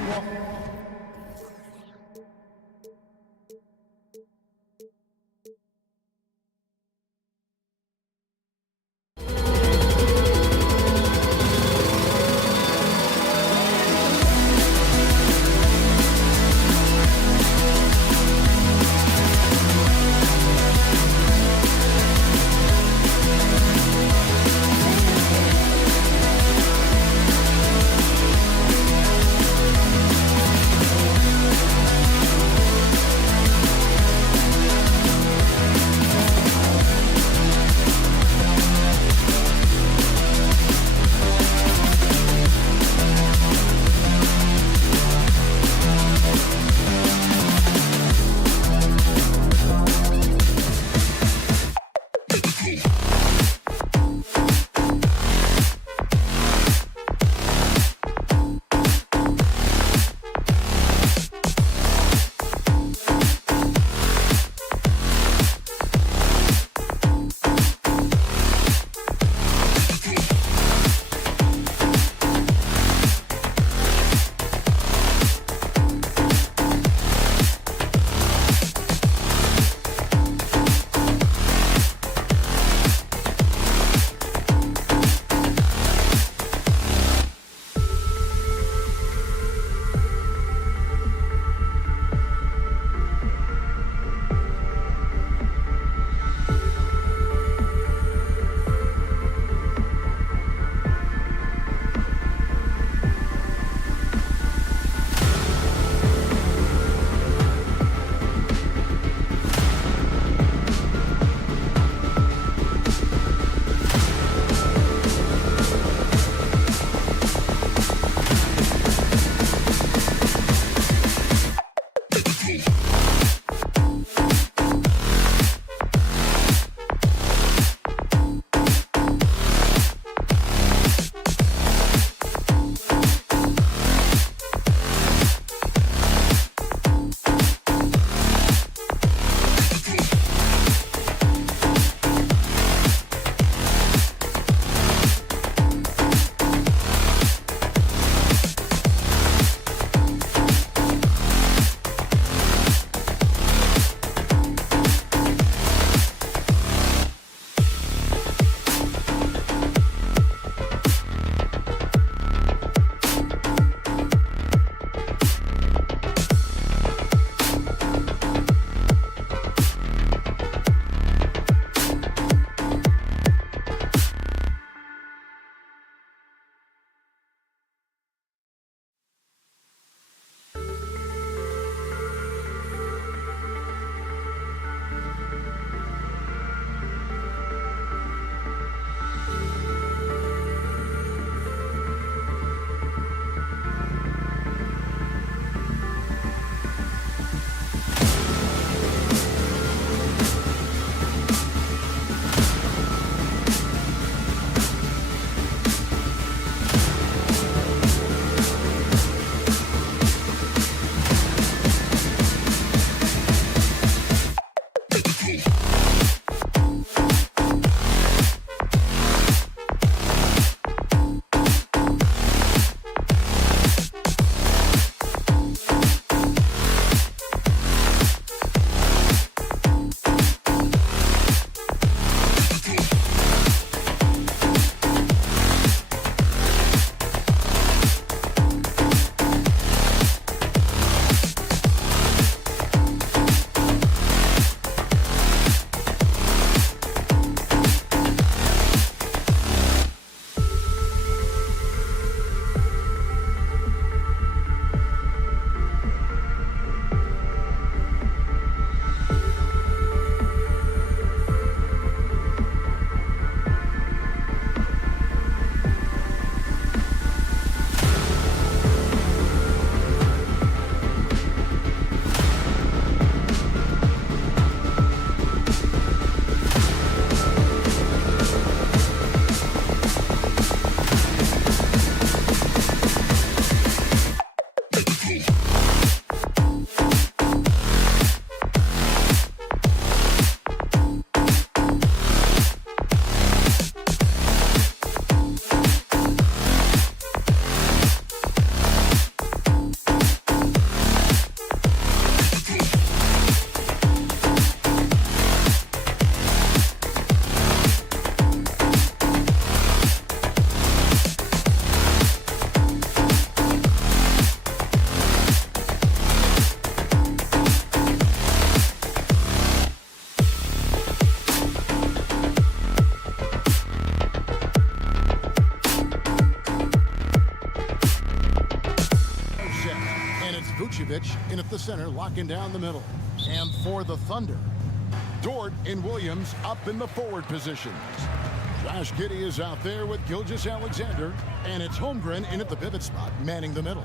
Vucevic in at the center, locking down the middle. And for the Thunder, Dort and Williams up in the forward positions. Josh Giddey is out there with Gilgeous-Alexander, and it's Holmgren in at the pivot spot, manning the middle.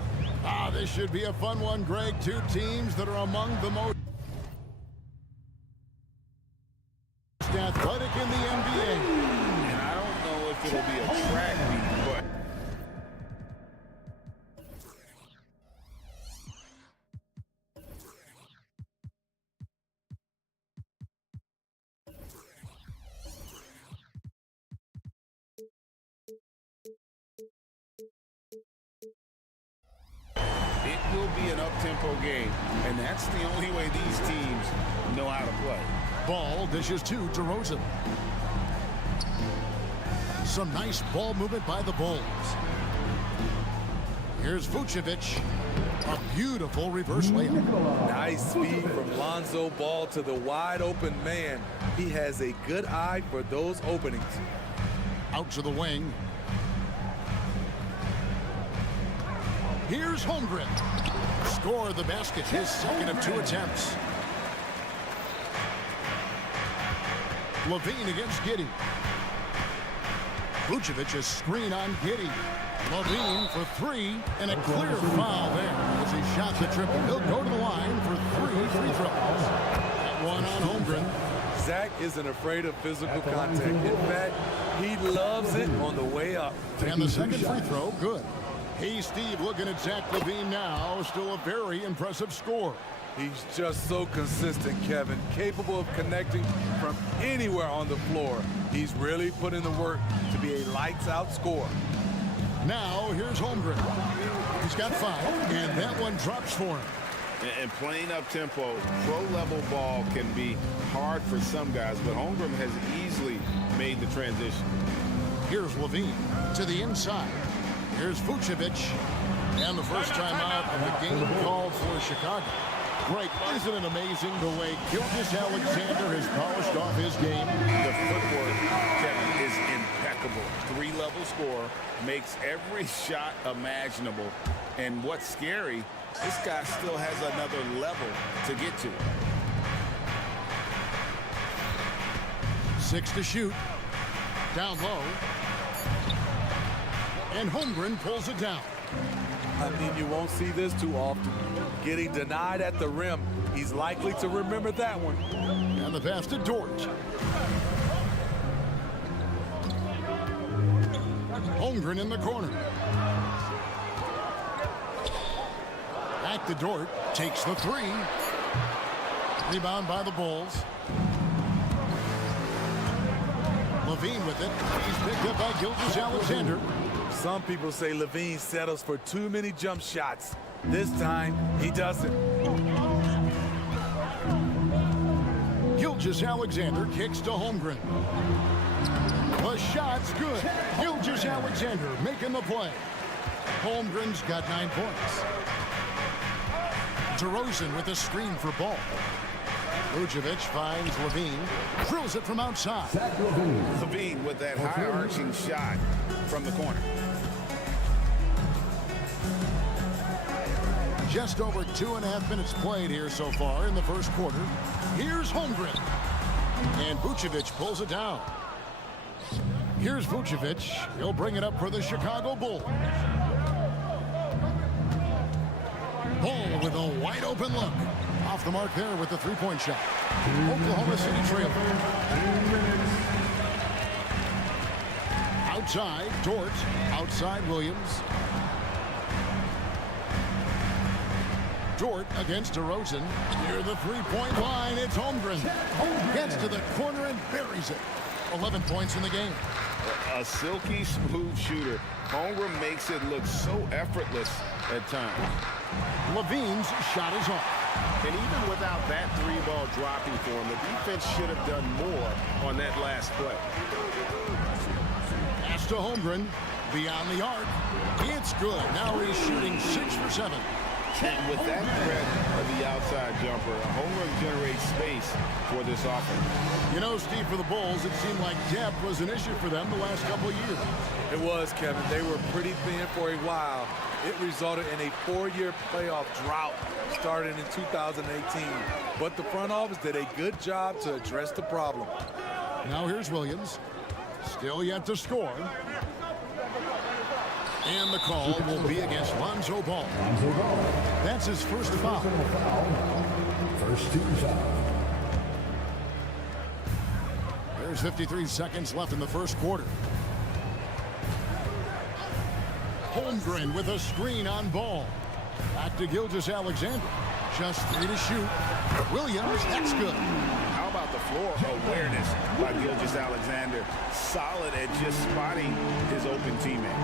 This should be a fun one, Greg. Two teams that are among the most athletic in the NBA. And I don't know if it'll be a track meet, but it will be an up-tempo game, and that's the only way these teams know how to play. Ball dishes to DeRozan. Some nice ball movement by the Bulls. Here's Vucevic. A beautiful reverse layup. Nice speed from Lonzo Ball to the wide open man. He has a good eye for those openings. Out to the wing. Here's Holmgren. Score the basket, his second of 2 attempts. Levine against Giddey. Vucevic is screen on Giddey. Levine for 3, and a clear foul there as he shot the triple. He'll go to the line for 3 free throws. That one on Holmgren. Zach isn't afraid of physical contact. In fact, he loves it on the way up. And the second free throw, good. Hey, Steve, looking at Zach Levine now. Still a very impressive score. He's just so consistent, Kevin. Capable of connecting from anywhere on the floor. He's really put in the work to be a lights-out scorer. Now, here's Holmgren. He's got 5, and that one drops for him. And playing up-tempo, pro-level ball can be hard for some guys, but Holmgren has easily made the transition. Here's Levine to the inside. Here's Vucevic. And the first time out of the game called for Chicago. Greg, isn't it amazing the way Gilgeous-Alexander has polished off his game? The footwork, Kevin, is impeccable. 3-level score, makes every shot imaginable. And what's scary, this guy still has another level to get to. 6 to shoot. Down low. And Holmgren pulls it down. I mean, you won't see this too often. Getting denied at the rim. He's likely to remember that one. And the pass to Dort. Holmgren in the corner. Back to Dort. Takes the 3. Rebound by the Bulls. Levine with it. He's picked up by Gilgeous-Alexander. Some people say Levine settles for too many jump shots. This time, he doesn't. Gilgeous-Alexander kicks to Holmgren. The shot's good. Gilgeous-Alexander making the play. Holmgren's got 9 points. DeRozan with a screen for Ball. Vucevic finds Levine. Drills it from outside. Levine with that high-arching shot from the corner. Just over 2.5 minutes played here so far in the first quarter. Here's Holmgren. And Vucevic pulls it down. Here's Vucevic. He'll bring it up for the Chicago Bulls. Ball with a wide open look. Off the mark there with the 3-point shot. Oklahoma City trailing. Outside, Dort. Outside, Williams. Dort against DeRozan. Near the 3-point line, it's Holmgren. Gets to the corner and buries it. 11 points in the game. A silky smooth shooter. Holmgren makes it look so effortless at times. Levine's shot is off. And even without that 3-ball dropping for him, the defense should have done more on that last play. Pass to Holmgren. Beyond the arc. It's good. Now he's shooting 6 for 7. And with that threat of the outside jumper, Holmgren generates space for this offense. You know, Steve, for the Bulls, it seemed like depth was an issue for them the last couple of years. It was, Kevin. They were pretty thin for a while. It resulted in a 4-year playoff drought starting in 2018. But the front office did a good job to address the problem. Now here's Williams. Still yet to score. And the call will be against Lonzo Ball. That's his first foul. First team foul. There's 53 seconds left in the first quarter. Holmgren with a screen on Ball. Back to Gilgeous-Alexander. Just 3 to shoot. Williams, that's good. How about the floor awareness by Gilgeous-Alexander? Solid at just spotting his open teammate.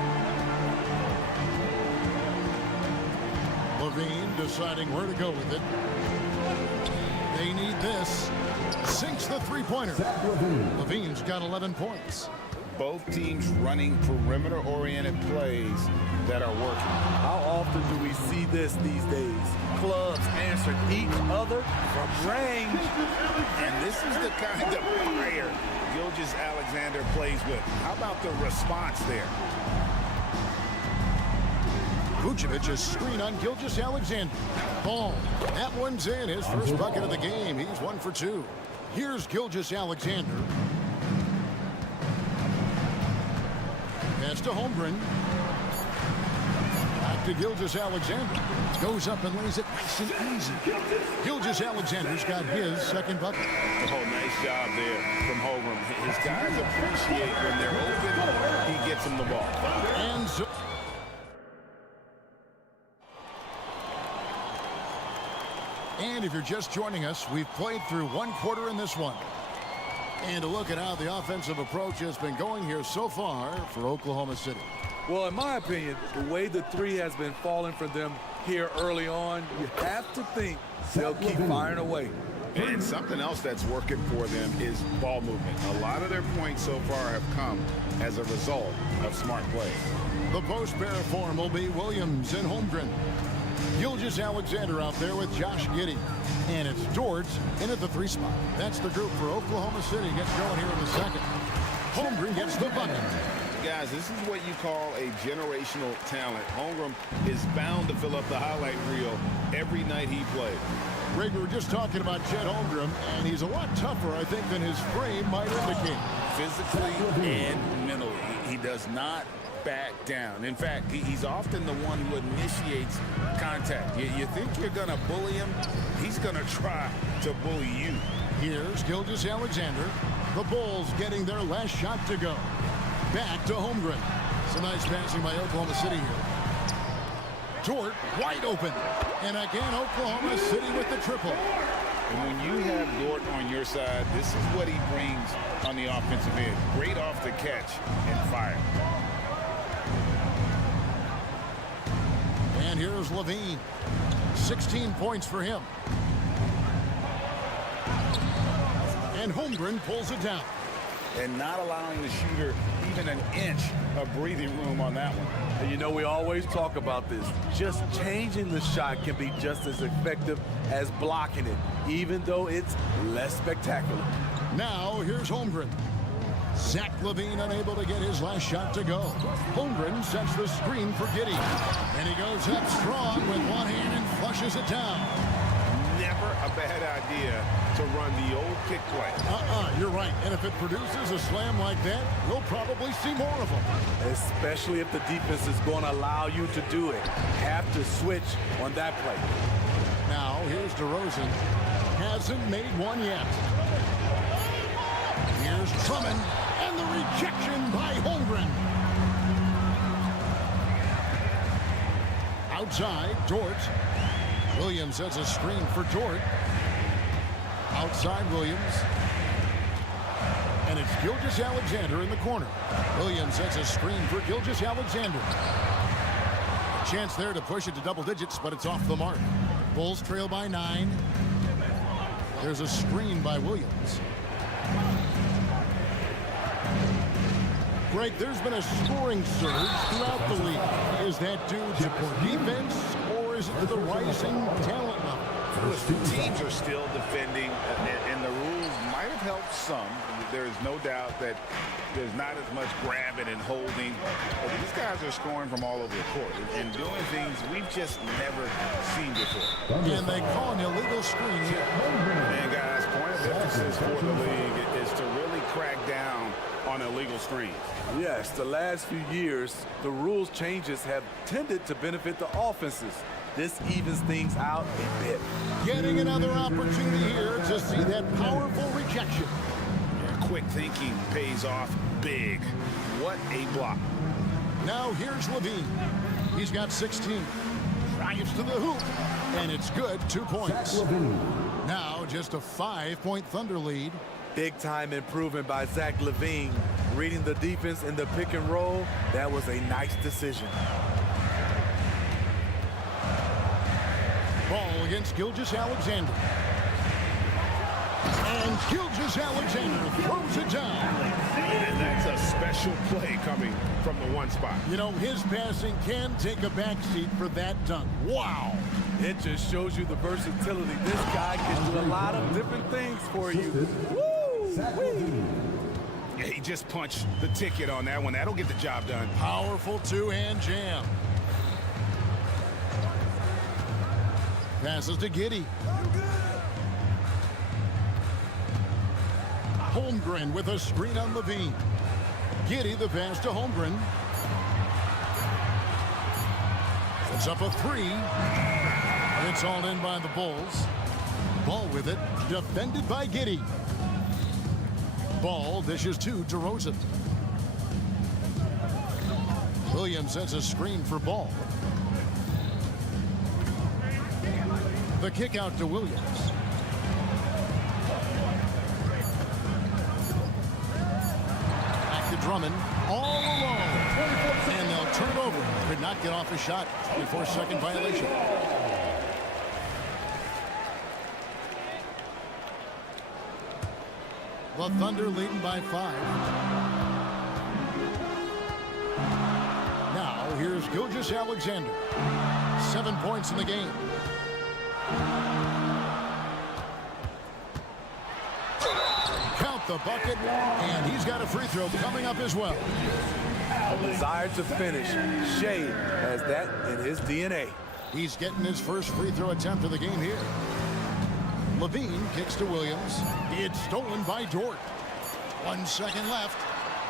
Levine deciding where to go with it. They need this. Sinks the three-pointer. Levine's got 11 points. Both teams running perimeter-oriented plays that are working. How often do we see this these days? Clubs answer each other from range. And this is the kind of fire Gilgeous-Alexander plays with. How about the response there? Vucevic is screen on Gilgeous-Alexander. Ball. That one's in. His first bucket of the game. He's 1 for 2. Here's Gilgeous-Alexander. Pass to Holmgren. Back to Gilgeous-Alexander. Goes up and lays it nice and easy. Gilgeous-Alexander's got his second bucket. Oh, nice job there from Holmgren. His guys appreciate when they're open, he gets them the ball. And so and if you're just joining us, we've played through 1 quarter in this one. And a look at how the offensive approach has been going here so far for Oklahoma City. Well, in my opinion, the way the three has been falling for them here early on, you have to think they'll keep firing away. And something else that's working for them is ball movement. A lot of their points so far have come as a result of smart play. The post pair form will be Williams and Holmgren. Gilgeous-Alexander out there with Josh Giddey. And it's George in at the 3 spot. That's the group for Oklahoma City. Gets going here in the second. Holmgren gets the bucket. Guys, this is what you call a generational talent. Holmgren is bound to fill up the highlight reel every night he plays. Greg, we were just talking about Chet Holmgren, and he's a lot tougher, I think, than his frame might indicate. Physically and mentally, he does not back down. In fact, he's often the one who initiates contact. You think you're going to bully him? He's going to try to bully you. Here's Gilgeous-Alexander. The Bulls getting their last shot to go. Back to Holmgren. Some nice passing by Oklahoma City here. Dort wide open. And again, Oklahoma City with the triple. And when you have Dort on your side, this is what he brings on the offensive end. Great off the catch and fire. And here's Levine. 16 points for him. And Holmgren pulls it down. And not allowing the shooter even an inch of breathing room on that one. And you know, we always talk about this. Just changing the shot can be just as effective as blocking it, even though it's less spectacular. Now, here's Holmgren. Zach LaVine unable to get his last shot to go. Holmgren sets the screen for Giddey. And he goes up strong with one hand and flushes it down. Never a bad idea to run the old kick play. You're right. And if it produces a slam like that, we'll probably see more of them. Especially if the defense is going to allow you to do it. Have to switch on that play. Now, here's DeRozan. Hasn't made one yet. Here's Drummond. And the rejection by Holmgren. Outside, Dort. Williams sets a screen for Dort. Outside Williams. And it's Gilgeous-Alexander in the corner. Williams sets a screen for Gilgeous-Alexander. A chance there to push it to double digits, but it's off the mark. Bulls trail by 9. There's a screen by Williams. Greg, there's been a scoring surge throughout the league. Is that due to poor defense, or is it to the rising talent level? Teams are still defending, and the rules might have helped some. There is no doubt that there's not as much grabbing and holding. But these guys are scoring from all over the court and doing things we've just never seen before. And they call an illegal screen here. And guys, point of emphasis for the league is to really crack down on illegal screens. Yes, the last few years, the rules changes have tended to benefit the offenses. This evens things out a bit. Getting another opportunity here to see that powerful rejection. Yeah, quick thinking pays off big. What a block. Now here's Levine. He's got 16. Drives to the hoop, and it's good. 2 points. Now just a 5-point Thunder lead. Big-time improvement by Zach LaVine. Reading the defense in the pick and roll, that was a nice decision. Ball against Gilgeous-Alexander. And Gilgeous-Alexander throws it down. And that's a special play coming from the one spot. You know, his passing can take a backseat for that dunk. Wow. It just shows you the versatility. This guy can do a lot of different things for you. Yeah, he just punched the ticket on that one. That'll get the job done. Powerful two-hand jam. Passes to Giddey. Holmgren with a screen on Levine. Giddey the pass to Holmgren. Puts up a three. It's all in by the Bulls. Ball with it. Defended by Giddey. Ball dishes to DeRozan. Williams sets a screen for Ball. The kick out to Williams. Back to Drummond. All alone. And they'll turn it over. Could not get off a shot. 24-second violation. The Thunder leading by 5. Now here's Gilgeous-Alexander. 7 points in the game. Count the bucket, and he's got a free throw coming up as well. A desire to finish. Shea has that in his DNA. He's getting his first free throw attempt of the game here. Levine kicks to Williams. It's stolen by Dort. 1 second left.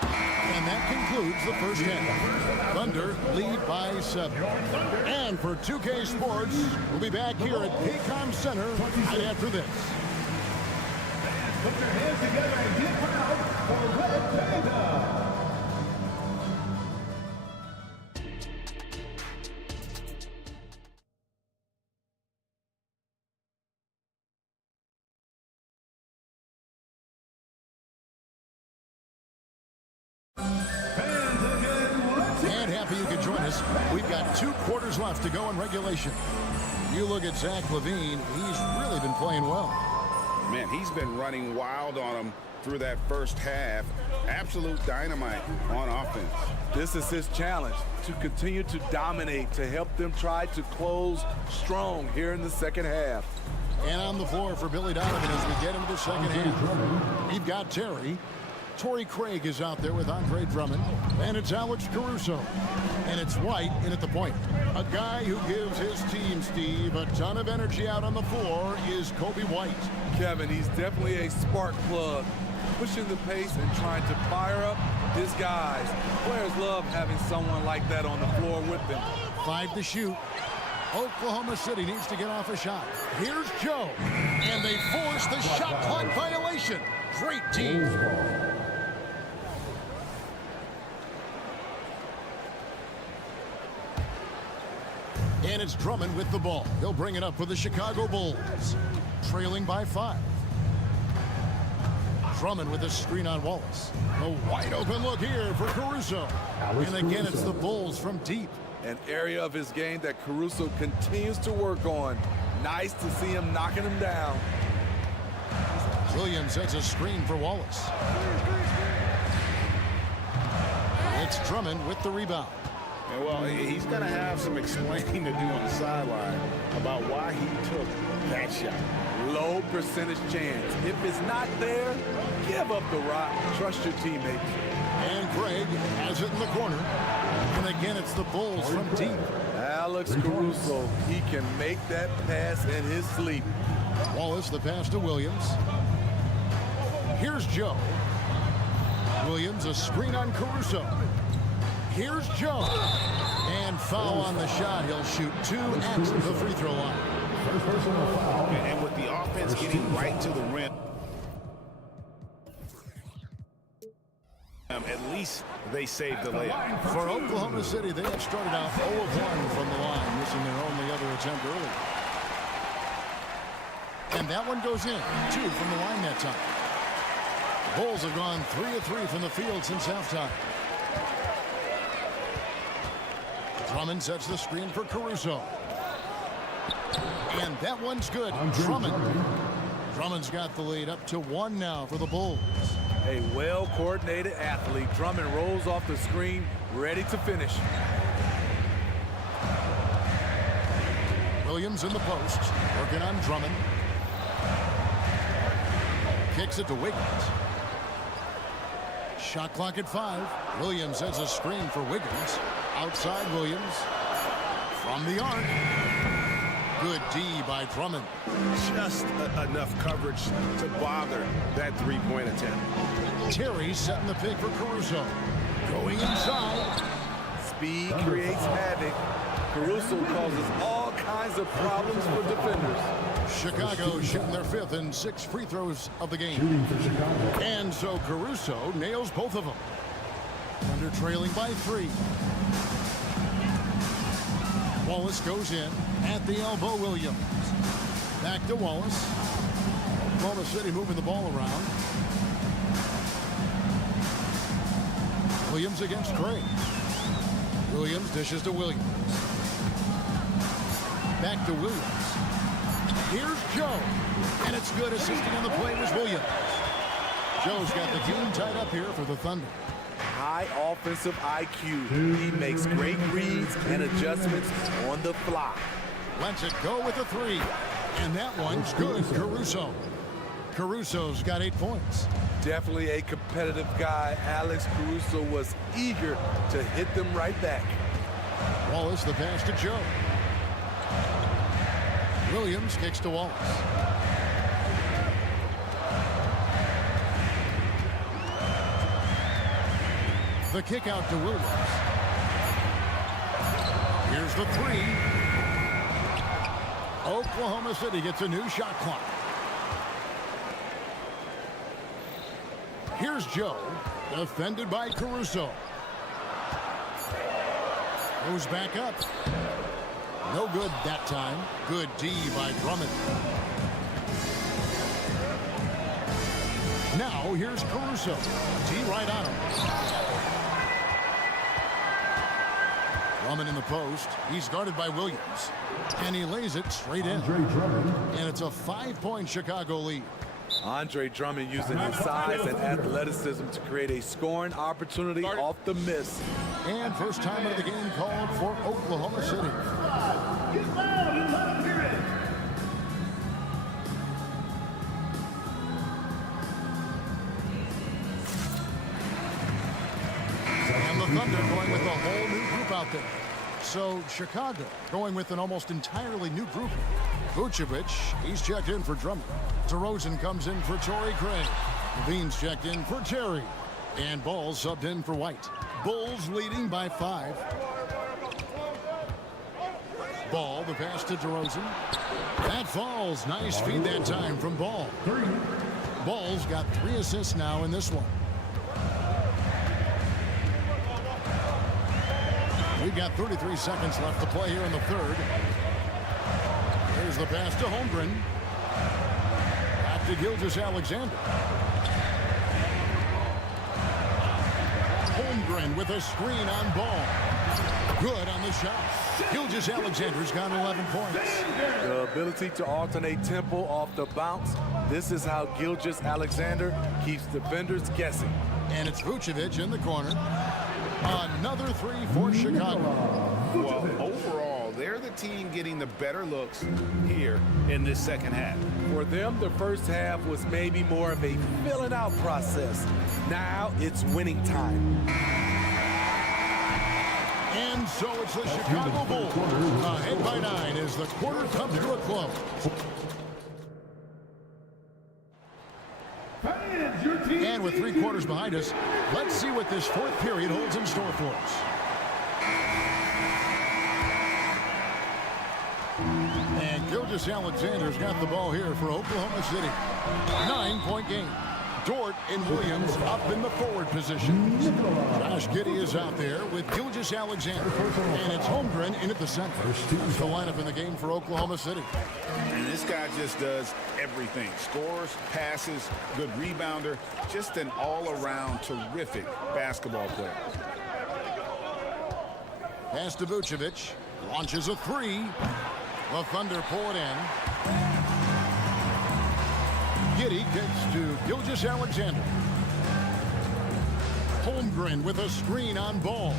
And that concludes the first half. Thunder lead by 7. And for 2K Sports, we'll be back here at Paycom Center right after this. Put your hands together and get proud for Red Panda. And happy you could join us. We've got 2 quarters left to go in regulation. You look at Zach LaVine, he's really been playing well. Man, he's been running wild on him through that first half. Absolute dynamite on offense. This is his challenge, to continue to dominate, to help them try to close strong here in the second half. And on the floor for Billy Donovan as we get into the second half. We've got Terry. Torrey Craig is out there with Andre Drummond. And it's Alex Caruso. And it's White in at the point. A guy who gives his team, Steve, a ton of energy out on the floor is Kobe White. Kevin, he's definitely a spark plug, pushing the pace and trying to fire up his guys. Players love having someone like that on the floor with them. 5 to shoot. Oklahoma City needs to get off a shot. Here's Joe. And they force the shot clock violation. Great team. And it's Drummond with the ball. He'll bring it up for the Chicago Bulls. Trailing by 5. Drummond with a screen on Wallace. A wide open look here for Caruso. And again, it's the Bulls from deep. An area of his game that Caruso continues to work on. Nice to see him knocking him down. Williams sets a screen for Wallace. It's Drummond with the rebound. And well, he's going to have some explaining to do on the sideline about why he took that shot. Low percentage chance. If it's not there, give up the rock. Trust your teammates. And Craig has it in the corner. And again, it's the Bulls from deep. Alex Caruso, he can make that pass in his sleep. Wallace, the pass to Williams. Here's Joe. Williams, a screen on Caruso. Here's Joe. And foul on the shot. He'll shoot 2 at the free throw line. And with the offense getting right to the rim, at least they saved the layup. For Oklahoma City, they have started out 0 of 1 from the line, missing their only other attempt early. And that one goes in. 2 from the line that time. The Bulls have gone 3 of 3 from the field since halftime. Drummond sets the screen for Caruso. And that one's good. Drummond's got the lead up to 1 now for the Bulls. A well-coordinated athlete. Drummond rolls off the screen, ready to finish. Williams in the post, working on Drummond. Kicks it to Wiggins. Shot clock at 5. Williams has a screen for Wiggins. Outside Williams. From the arc. Good D by Drummond. Just enough coverage to bother that three-point attempt. Terry setting the pick for Caruso. Going inside. Speed creates havoc. Caruso causes all kinds of problems for defenders. Chicago shooting their 5th and 6th free throws of the game. And so Caruso nails both of them. Thunder trailing by 3. Wallace goes in at the elbow. Williams. Back to Wallace. Oklahoma City moving the ball around. Williams against Craig. Williams dishes to Williams. Back to Williams. Here's Joe. And it's good. Assisting on the play was Williams. Joe's got the team tied up here for the Thunder. High offensive IQ. He makes great reads and adjustments on the fly. Lets it go with a 3. And that one's good. Caruso. Caruso's got 8 points. Definitely a competitive guy. Alex Caruso was eager to hit them right back. Wallace the pass to Joe. Williams kicks to Wallace. The kick out to Williams. Here's the 3. Oklahoma City gets a new shot clock. Here's Joe, defended by Caruso. Goes back up. No good that time. Good D by Drummond. Now here's Caruso. D right on him. Drummond in the post. He's guarded by Williams. And he lays it straight in. And it's a 5-point Chicago lead. Andre Drummond using his size and athleticism to create a scoring opportunity off the miss. And first time of the game called for Oklahoma City. And the Thunder going with a whole new group out there. So Chicago going with an almost entirely new group. Vucevic, he's checked in for Drummond. DeRozan comes in for Torrey Craig. Levine's checked in for Terry. And Ball subbed in for White. Bulls leading by 5. Ball, the pass to DeRozan. That falls. Nice feed that time from Ball. Ball's got 3 assists now in this one. We've got 33 seconds left to play here in the 3rd. Here's the pass to Holmgren. Back to Gilgeous-Alexander. Holmgren with a screen on Ball. Good on the shot. Gilgeous-Alexander's got 11 points. The ability to alternate tempo off the bounce. This is how Gilgeous-Alexander keeps defenders guessing. And it's Vucevic in the corner. Another three for Chicago. Well, overall, they're the team getting the better looks here in this second half. For them, the first half was maybe more of a filling out process. Now it's winning time. And so it's the Chicago Bulls ahead by 9 as the quarter comes to a close. And with 3 quarters behind us, let's see what this fourth period holds in store for us. And Gilgeous Alexander's got the ball here for Oklahoma City. 9-point game. Dort and Williams up in the forward positions. Josh Giddey is out there with Gilgeous Alexander. And it's Holmgren in at the center. That's the lineup in the game for Oklahoma City. And this guy just does everything. Scores, passes, good rebounder. Just an all-around terrific basketball player. Pass to Vucevic. Launches a three. The Thunder pull it in. Giddey gets to Gilgeous Alexander. Holmgren with a screen on Ball.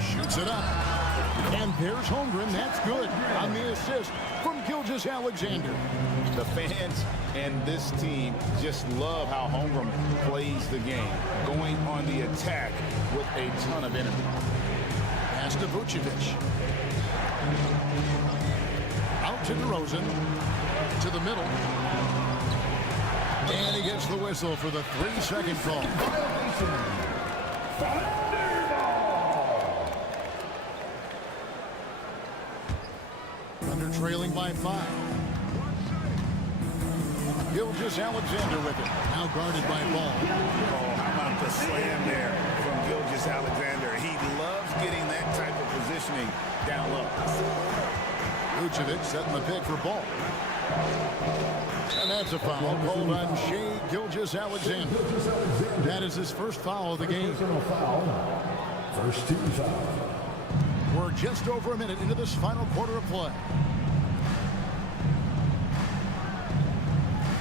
Shoots it up. And there's Holmgren. That's good on the assist from Gilgeous Alexander. The fans and this team just love how Holmgren plays the game, going on the attack with a ton of energy. Pass to Vucevic. Out to DeRozan. To the middle. And he gets the whistle for the 3-second call. Thunder trailing by 5. Gilgeous Alexander with it. Now guarded by Ball. Oh, how about the slam there from Gilgeous Alexander? He loves getting that type of positioning down low. Vucevic setting the pick for Ball. And that's a foul called on Shai Gilgeous Alexander. That is his first foul of the game. First team foul. We're just over a minute into this final quarter of play.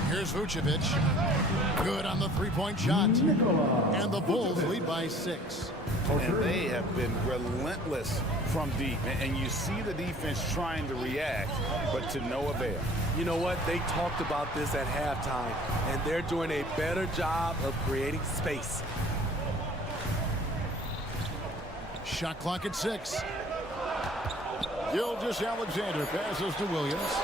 Here's Vucevic. Good on the three-point shot. And the Bulls lead by 6. And they have been relentless from deep. And you see the defense trying to react, but to no avail. You know what? They talked about this at halftime, and they're doing a better job of creating space. Shot clock at 6. Gilgeous Alexander passes to Williams.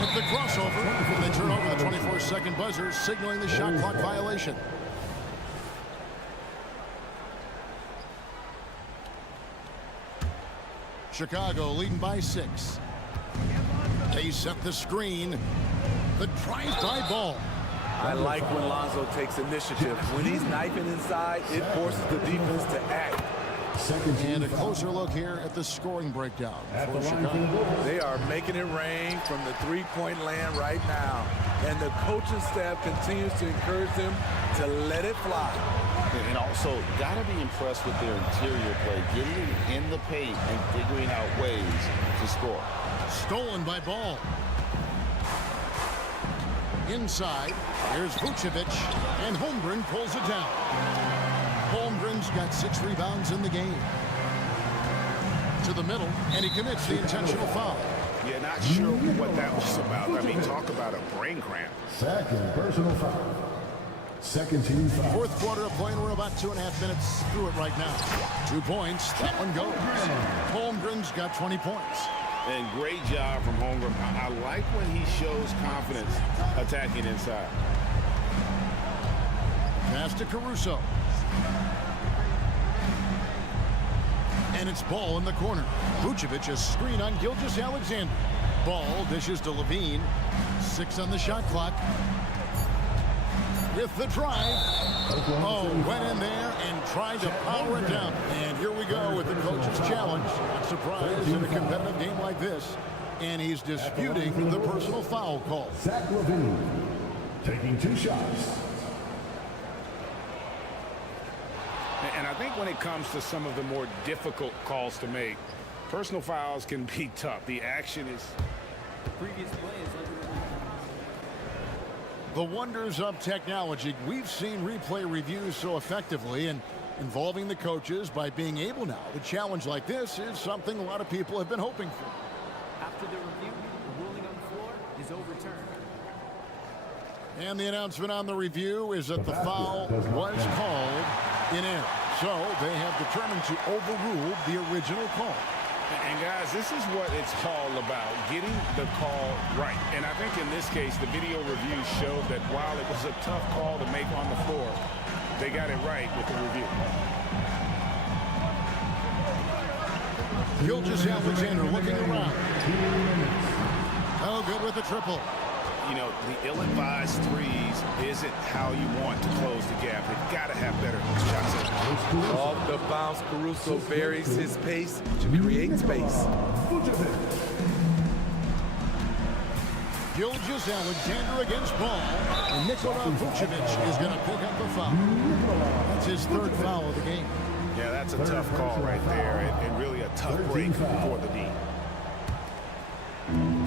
With the crossover, and they turn over the 24-second buzzer, signaling the shot clock violation. Chicago leading by 6. They set the screen. The drive by Ball. I like when Lonzo takes initiative. When he's knifing inside, it forces the defense to act. And a closer look here at the scoring breakdown for Chicago. They are making it rain from the three-point land right now. And the coaching staff continues to encourage them to let it fly. And also, got to be impressed with their interior play, getting in the paint and figuring out ways to score. Stolen by Ball. Inside, here's Vucevic, and Holmgren pulls it down. Holmgren's got 6 rebounds in the game. To the middle, and he commits the intentional foul. Yeah, not sure what that was about. I mean, talk about a brain cramp. Second personal foul. Second team foul. Fourth quarter of play, and we're about 2.5 minutes through it right now. 2 points, that one goes. Holmgren's got 20 points. And great job from Holmgren. I like when he shows confidence attacking inside. Pass to Caruso. And it's Ball in the corner. Vucevic a screen on Gilgeous Alexander. Ball dishes to Levine. 6 on the shot clock. With the drive. Oh, went in there and tried to power it down. And here we go with the coach's challenge. Not surprised in a competitive game like this. And he's disputing the personal foul call. Zach Levine taking 2 shots. And I think when it comes to some of the more difficult calls to make, personal fouls can be tough. The action is... The wonders of technology. We've seen replay reviews so effectively, and involving the coaches by being able now to challenge like this is something a lot of people have been hoping for. After the review, the ruling on the floor is overturned. And the announcement on the review is that the foul was called in error. So they have determined to overrule the original call. And guys, this is what it's all about, getting the call right. And I think in this case, the video review showed that while it was a tough call to make on the floor, they got it right with the review. Gilgeous-Alexander looking around. Oh, good with the triple. You know, the ill-advised threes isn't how you want to close the gap. They've got to have better shots. Off the bounce, Caruso varies his pace to create space. Gilgeous-Alexander against Ball. And Nikola Vucevic is going to pick up the foul. That's his third foul of the game. Yeah, that's a tough call right there, and really a tough break for the D.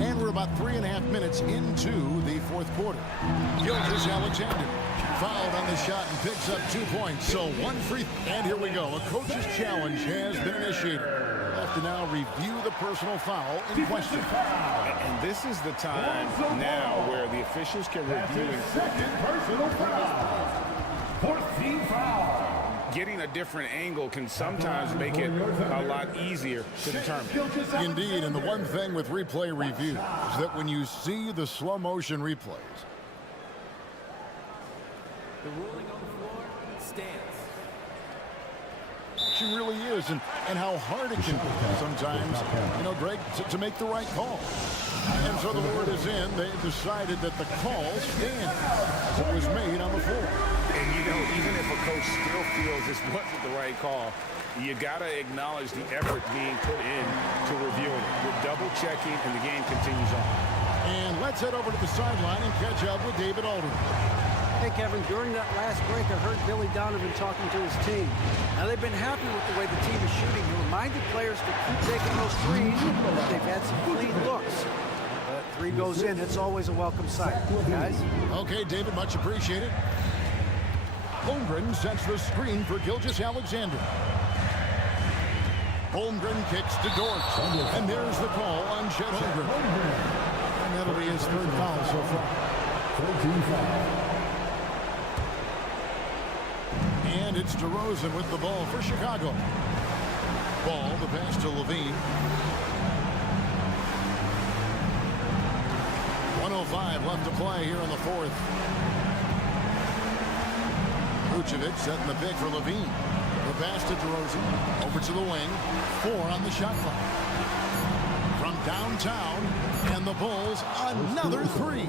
And we're about 3.5 minutes into the fourth quarter. Gilgeous-Alexander fouled on the shot and picks up 2 points. So one free. And here we go. A coach's challenge has been initiated. We'll have to now review the personal foul in question. And this is the time now where the officials can review Second personal foul. 14th foul. getting a different angle can sometimes make it a lot easier to determine. Indeed, and the one thing with replay review is that when you see the slow motion replays, the ruling on the floor stands. She really is, and how hard it can be sometimes, you know, Greg, to make the right call. And so the word is in. They decided that the call stands. It was made on the floor. And, you know, even if a coach still feels this wasn't the right call, you got to acknowledge the effort being put in to reviewing it. You're double-checking, and the game continues on. And let's head over to the sideline and catch up with David Aldridge. Hey, Kevin, during that last break, I heard Billy Donovan talking to his team. Now, they've been happy with the way the team is shooting. He reminded players to keep taking those threes. They've had some clean looks. Three goes in, it's always a welcome sight, guys. Okay, David, much appreciated. Holmgren sets the screen for Gilgeous-Alexander. Holmgren kicks to Dort. And there's the call on Chet Holmgren. And that'll be his third foul so far. 14 foul. And it's DeRozan with the ball for Chicago. Ball, the pass to Levine. 1:05 left to play here in the fourth. Vucevic setting the pick for Levine. The pass to DeRozan. Over to the wing. 4 on the shot clock. From downtown. And the Bulls another 3.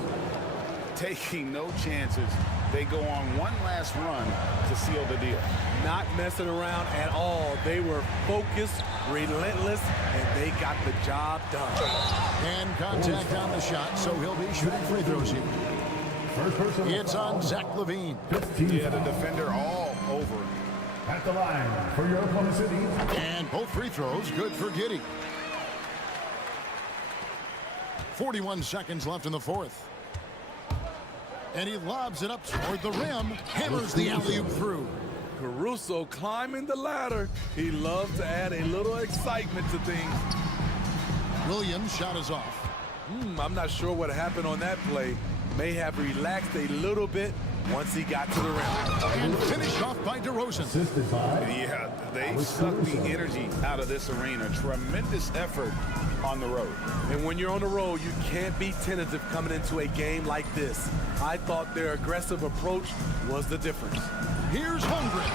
Taking no chances. They go on one last run to seal the deal. Not messing around at all. They were focused, relentless, and they got the job done. And contact on the shot, so he'll be shooting free throws here. It's on Zach LaVine. Yeah, the defender all over him. At the line for your Oklahoma City. And both free throws good for Giddey. 41 seconds left in the fourth. And he lobs it up toward the rim. Hammers the alley-oop through. Caruso climbing the ladder. He loves to add a little excitement to things. Williams' shot is off. I'm not sure what happened on that play. May have relaxed a little bit once he got to the rim. And finished off by DeRozan. Yeah, they sucked the energy out of this arena. Tremendous effort on the road. And when you're on the road, you can't be tentative coming into a game like this. I thought their aggressive approach was the difference. Here's Holmgren.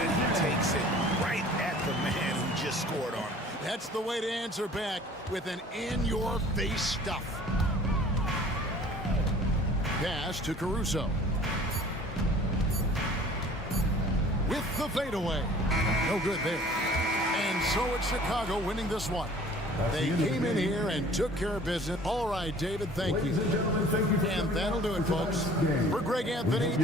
And he takes it right at the man who just scored on him. That's the way to answer back with an in-your-face stuff. Pass to Caruso. With the fadeaway. No good there. And so it's Chicago winning this one. They came in here and took care of business. All right, David, thank you. And that'll do it, folks. For Greg Anthony.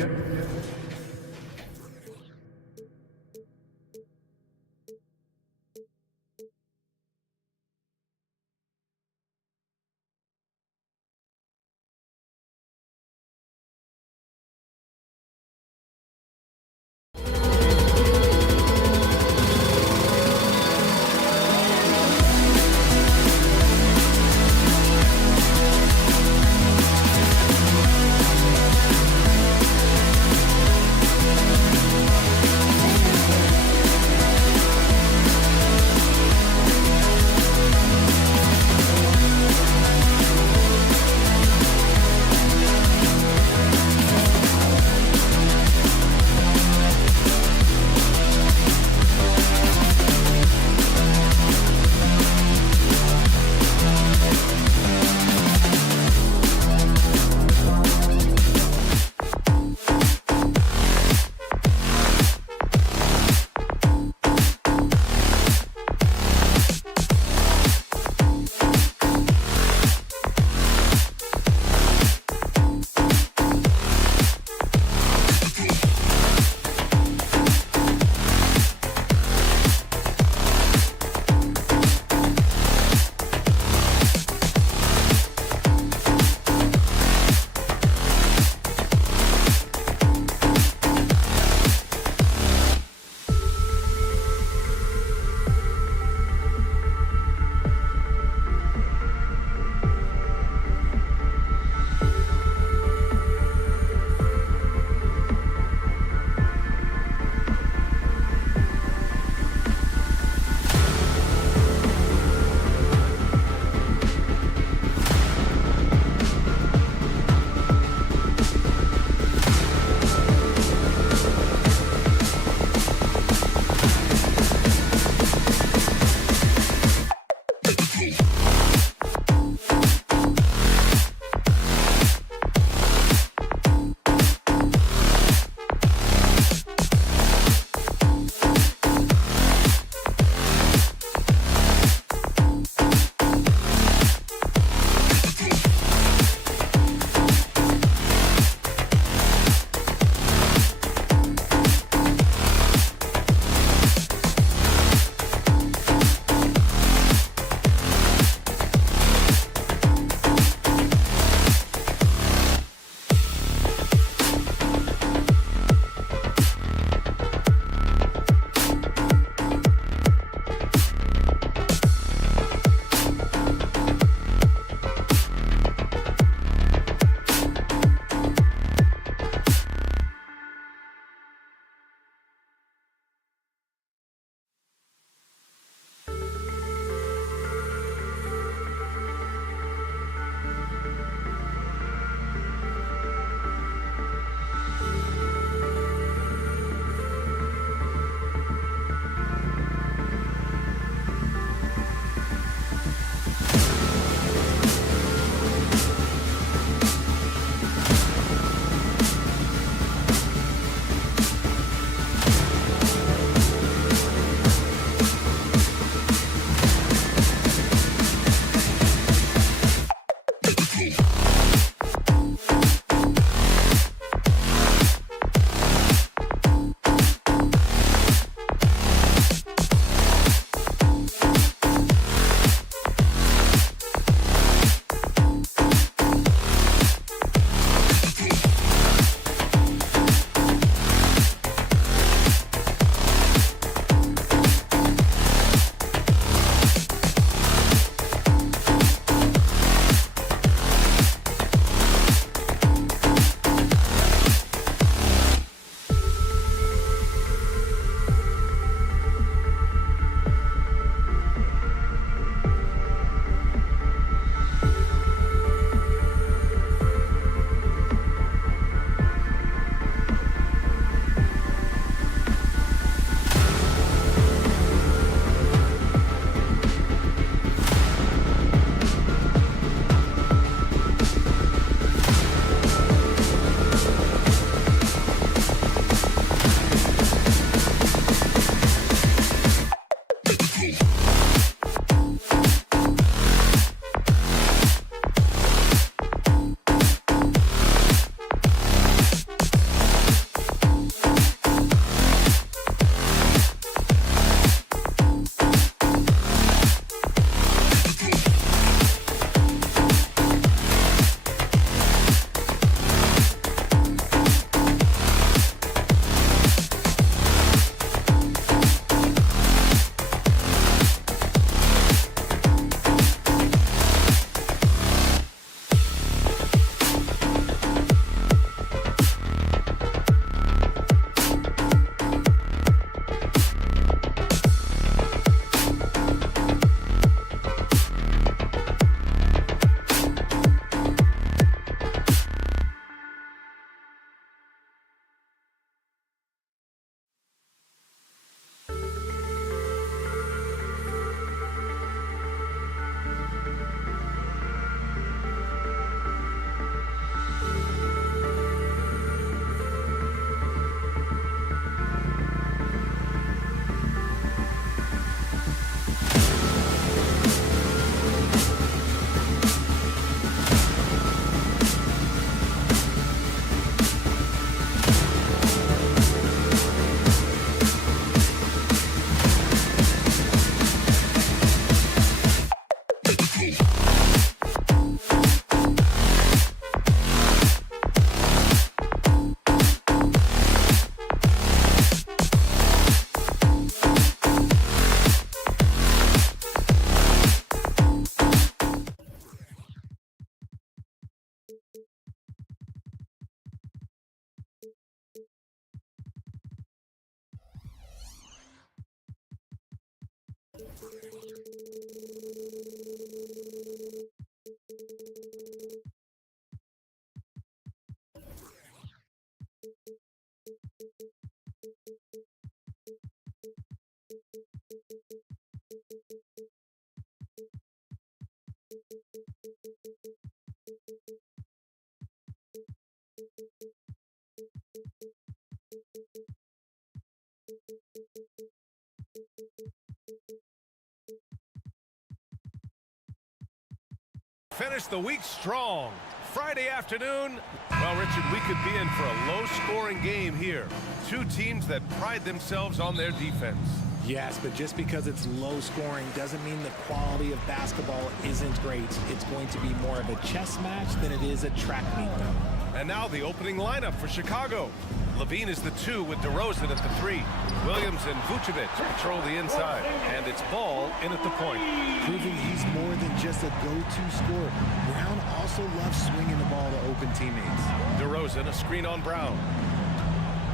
Finish the week strong. Friday afternoon. Well, Richard, we could be in for a low-scoring game here. Two teams that pride themselves on their defense. Yes, but just because it's low scoring doesn't mean the quality of basketball isn't great. It's going to be more of a chess match than it is a track meet, though. And now the opening lineup for Chicago. Levine is the 2 with DeRozan at the 3. Williams and Vucevic control the inside. And it's Ball in at the point. Proving he's more than just a go-to scorer. Brown also loves swinging the ball to open teammates. DeRozan, a screen on Brown.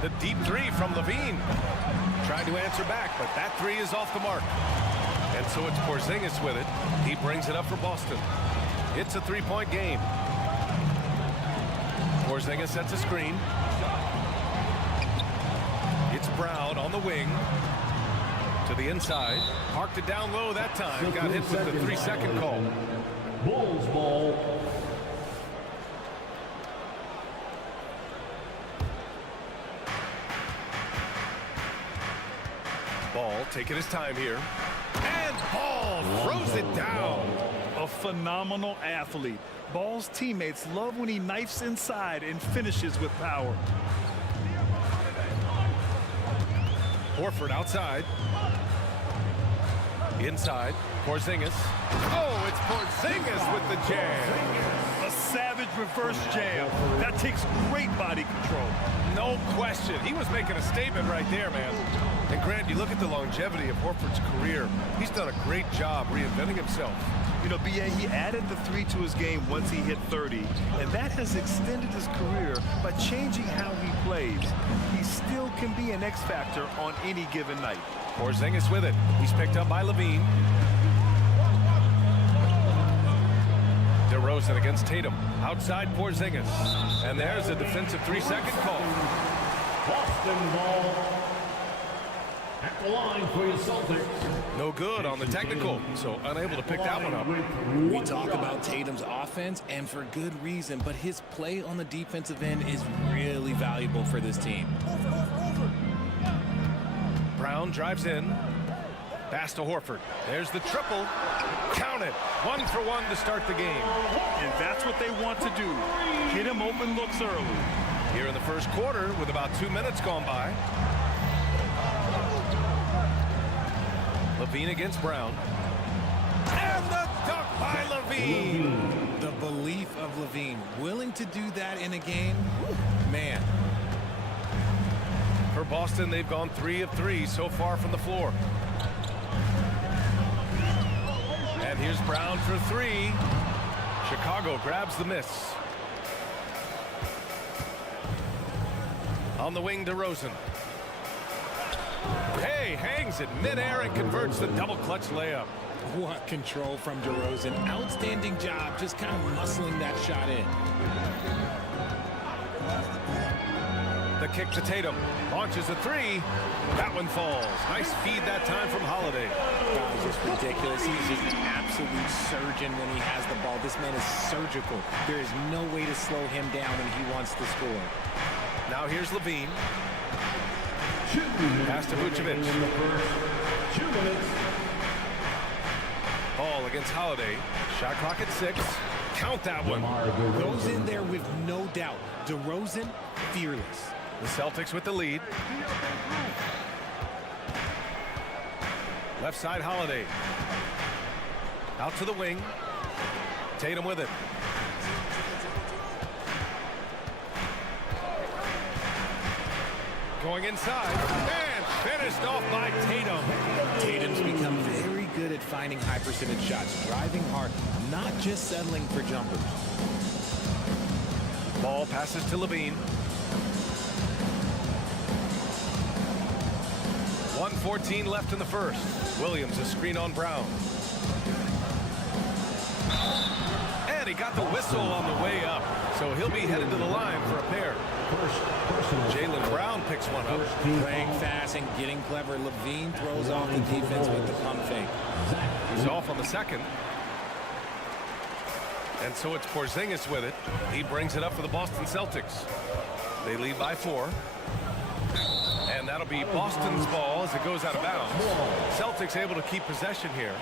The deep 3 from Levine. Tried to answer back, but that 3 is off the mark. And so it's Porzingis with it. He brings it up for Boston. It's a 3-point game. Porzingis sets a screen. It's Brown on the wing. To the inside. Parked it down low that time. Got hit with the 3-second call. Bulls ball. Ball taking his time here. And Ball throws it down. A phenomenal athlete. Ball's teammates love when he knifes inside and finishes with power. Horford outside. Inside. Porzingis. Oh, it's Porzingis with the jam. A savage reverse jam. That takes great body control. No question. He was making a statement right there, man. And Grant, you look at the longevity of Horford's career. He's done a great job reinventing himself. You know, B.A., he added the 3 to his game once he hit 30, and that has extended his career by changing how he plays. He still can be an X factor on any given night. Porzingis with it. He's picked up by Levine. DeRozan against Tatum. Outside Porzingis. And there's a defensive 3-second call. Boston ball. At the line for your Celtics. No good on the technical, so unable to pick that one up. We talk about Tatum's offense, and for good reason, but his play on the defensive end is really valuable for this team. Brown drives in. Pass to Horford. There's the triple. Count it. 1 for 1 to start the game. And that's what they want to do. Get him open looks early. Here in the first quarter with about 2 minutes gone by. Levine against Brown. And the dunk by Levine. The belief of Levine, willing to do that in a game, man. For Boston, they've gone 3 of 3 so far from the floor. And here's Brown for 3. Chicago grabs the miss. On the wing, DeRozan. Hey, hangs it midair and converts the double clutch layup. What control from DeRozan. Outstanding job just kind of muscling that shot in. The kick to Tatum. Launches a 3. That one falls. Nice feed that time from Holiday. It's just ridiculous. He's just an absolute surgeon when he has the ball. This man is surgical. There is no way to slow him down when he wants to score. Now here's Levine. Pass to Vucevic. 2 minutes. Ball against Holiday. Shot clock at 6. Count that one. Goes in there with no doubt. DeRozan, fearless. The Celtics with the lead. Left side, Holiday. Out to the wing. Tatum with it. Going inside. And finished off by Tatum. Tatum's become very good at finding high percentage shots, driving hard, not just settling for jumpers. Ball passes to Levine. 1 2:14 left in the first. Williams a screen on Brown. And he got the whistle on the way up, so he'll be headed to the line for a pair. Jaylen Brown picks one up. Playing fast and getting clever. Levine throws off the defense with the pump fake. He's off on the second. And so it's Porzingis with it. He brings it up for the Boston Celtics. They lead by 4. And that'll be Boston's ball as it goes out of bounds. Celtics able to keep possession here.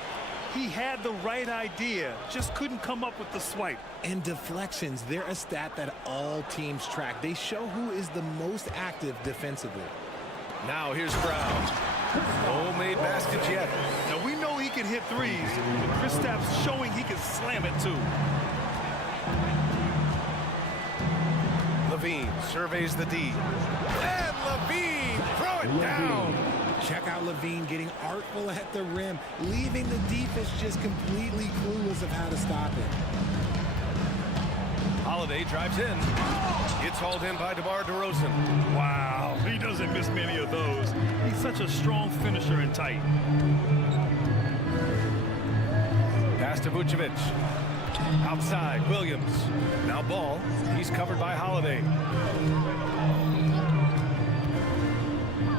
He had the right idea, just couldn't come up with the swipe. And deflections, they're a stat that all teams track. They show who is the most active defensively. Now here's Brown. No made baskets yet. Now we know he can hit threes, but Kristaps showing he can slam it too. Levine surveys the D. And Levine throw it down. Check out Levine getting artful at the rim, leaving the defense just completely clueless of how to stop it. Holiday drives in. It's hauled in by DeMar DeRozan. Wow, he doesn't miss many of those. He's such a strong finisher and tight. Pass to Vucevic. Outside, Williams. Now ball. He's covered by Holiday.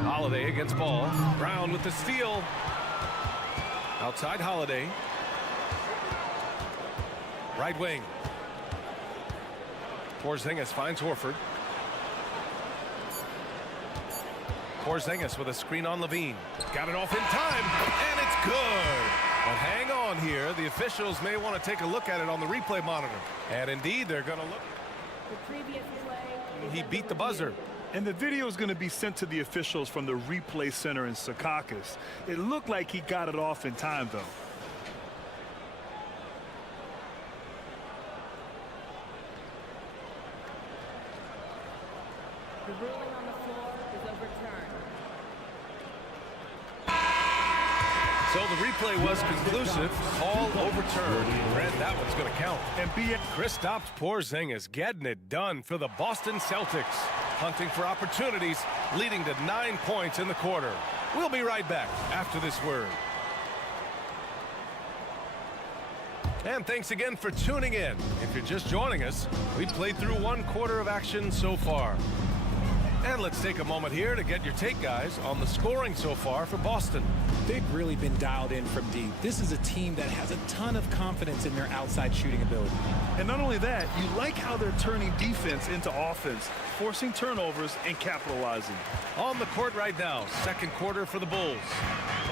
Holiday against ball. Brown with the steal. Outside Holiday. Right wing. Porzingis finds Horford. Porzingis with a screen on Levine. Got it off in time, and it's good. But hang on here. The officials may want to take a look at it on the replay monitor. And indeed, they're going to look. The previous play. He beat the buzzer. And the video is going to be sent to the officials from the replay center in Secaucus. It looked like he got it off in time, though. The ruling on the floor is overturned. So the replay was conclusive. Call overturned. Brent, that one's going to count. And Kristaps Porzingis getting it done for the Boston Celtics. Hunting for opportunities, leading to 9 points in the quarter. We'll be right back after this word. And thanks again for tuning in. If you're just joining us, we've played through 1 quarter of action so far. And let's take a moment here to get your take, guys, on the scoring so far for Boston. They've really been dialed in from deep. This is a team that has a ton of confidence in their outside shooting ability. And not only that, you like how they're turning defense into offense, forcing turnovers and capitalizing. On the court right now, second quarter for the Bulls.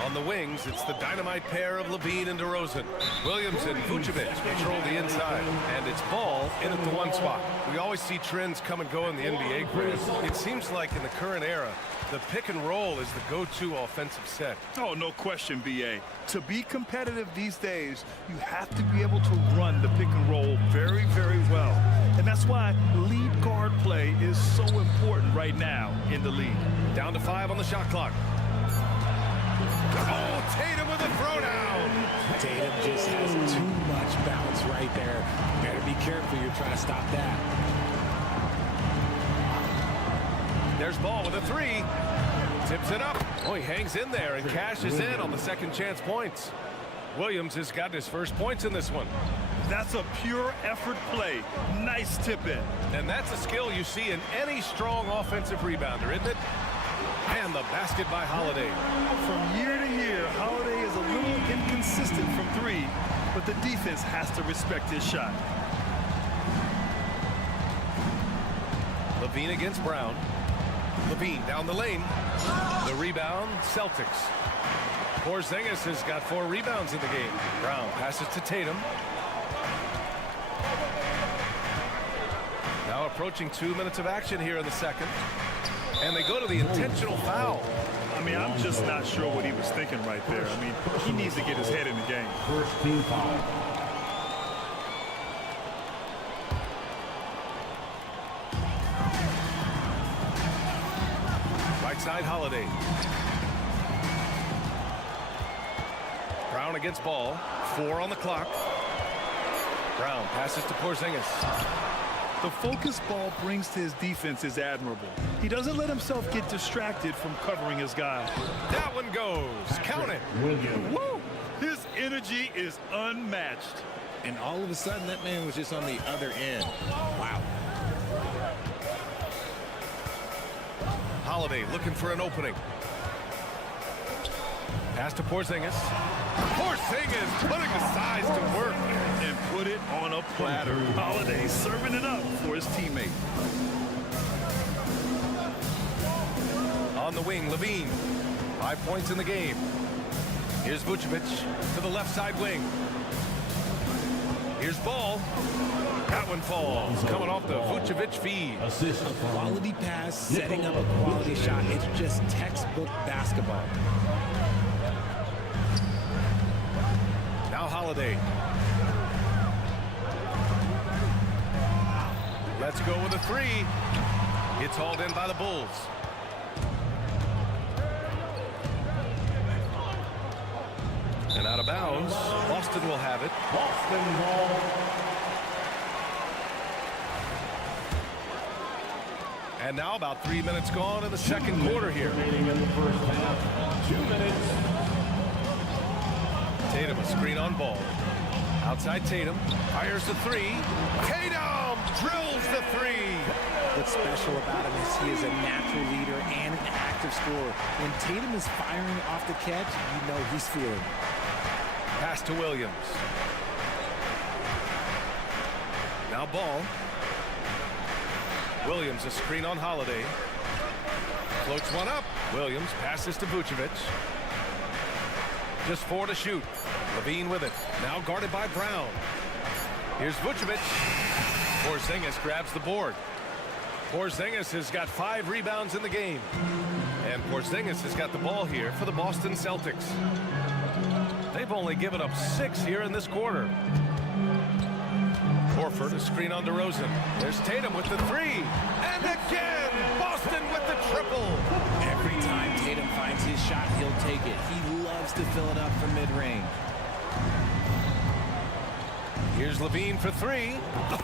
On the wings, it's the dynamite pair of Levine and DeRozan. Williams and Vucevic control the inside, and it's ball in at the 1 spot. We always see trends come and go in the NBA, Chris. It seems like in the current era, the pick and roll is the go-to offensive set. Oh, no question, B.A. To be competitive these days, you have to be able to run the pick and roll very, very well. And that's why lead guard play is so important right now in the league. Down to 5 on the shot clock. Oh, Tatum with a throwdown. Tatum just has too much bounce right there. Better be careful. You're trying to stop that. There's ball with a 3. Tips it up. Oh, he hangs in there and cashes in on the second chance points. Williams has got his first points in this one. That's a pure effort play. Nice tip in. And that's a skill you see in any strong offensive rebounder, isn't it? And the basket by Holiday. From year to year, Holiday is a little inconsistent from 3, but the defense has to respect his shot. Levine against Brown. Levine down the lane. The rebound, Celtics. Porzingis has got 4 rebounds in the game. Brown passes to Tatum. Now approaching 2 minutes of action here in the second. And they go to the intentional foul. I mean, I'm just not sure what he was thinking right there. I mean, he needs to get his head in the game. First team foul. Right side, Holiday. Brown against ball. 4 on the clock. Brown passes to Porzingis. The focus ball brings to his defense is admirable. He doesn't let himself get distracted from covering his guy. That one goes. Count it. Woo! His energy is unmatched. And all of a sudden, that man was just on the other end. Wow. Holiday looking for an opening. Pass to Porzingis. Porzingis putting the size to work. And put it on a platter. Holiday serving it up for his teammate. On the wing, Levine. 5 points in the game. Here's Vucevic to the left side wing. Here's Ball. That one falls. Coming off the Vucevic feed. A quality pass, setting up a quality shot. It's just textbook basketball. Now Holiday. Let's go with a three. It's hauled in by the Bulls. And out of bounds. Boston will have it. Boston ball. And now about 3 minutes gone in the second quarter here. Remaining in the first half. 2 minutes. Tatum a screen on Ball. Outside Tatum. Fires the three. Tatum drills the three. What's special about him is he is a natural leader and an active scorer. When Tatum is firing off the catch, you know he's feeling it. Pass to Williams. Now Ball. Williams a screen on Holiday. Floats one up. Williams passes to Vucevic. Just 4 to shoot. Levine with it. Now guarded by Brown. Here's Vucevic. Porzingis grabs the board. Porzingis has got 5 rebounds in the game. And Porzingis has got the ball here for the Boston Celtics. They've only given up 6 here in this quarter. Horford a screen on DeRozan. There's Tatum with the three. And again, Boston with the triple. Every time Tatum finds his shot, he'll take it. He loves to fill it up from mid-range. Here's Levine for three.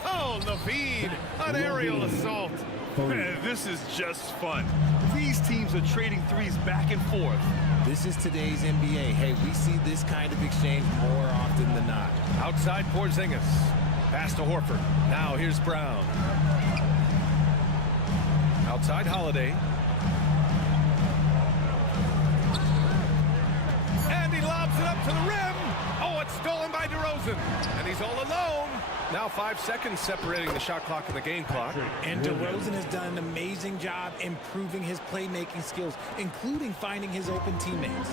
Oh, Levine, an aerial assault. Man, this is just fun. These teams are trading threes back and forth. This is today's NBA. Hey, we see this kind of exchange more often than not. Outside Porzingis. Pass to Horford. Now here's Brown. Outside Holiday. And he lobs it up to the rim. Oh, it's stolen by DeRozan. And he's all alone. Now 5 seconds separating the shot clock and the game clock. And DeRozan has done an amazing job improving his playmaking skills, including finding his open teammates.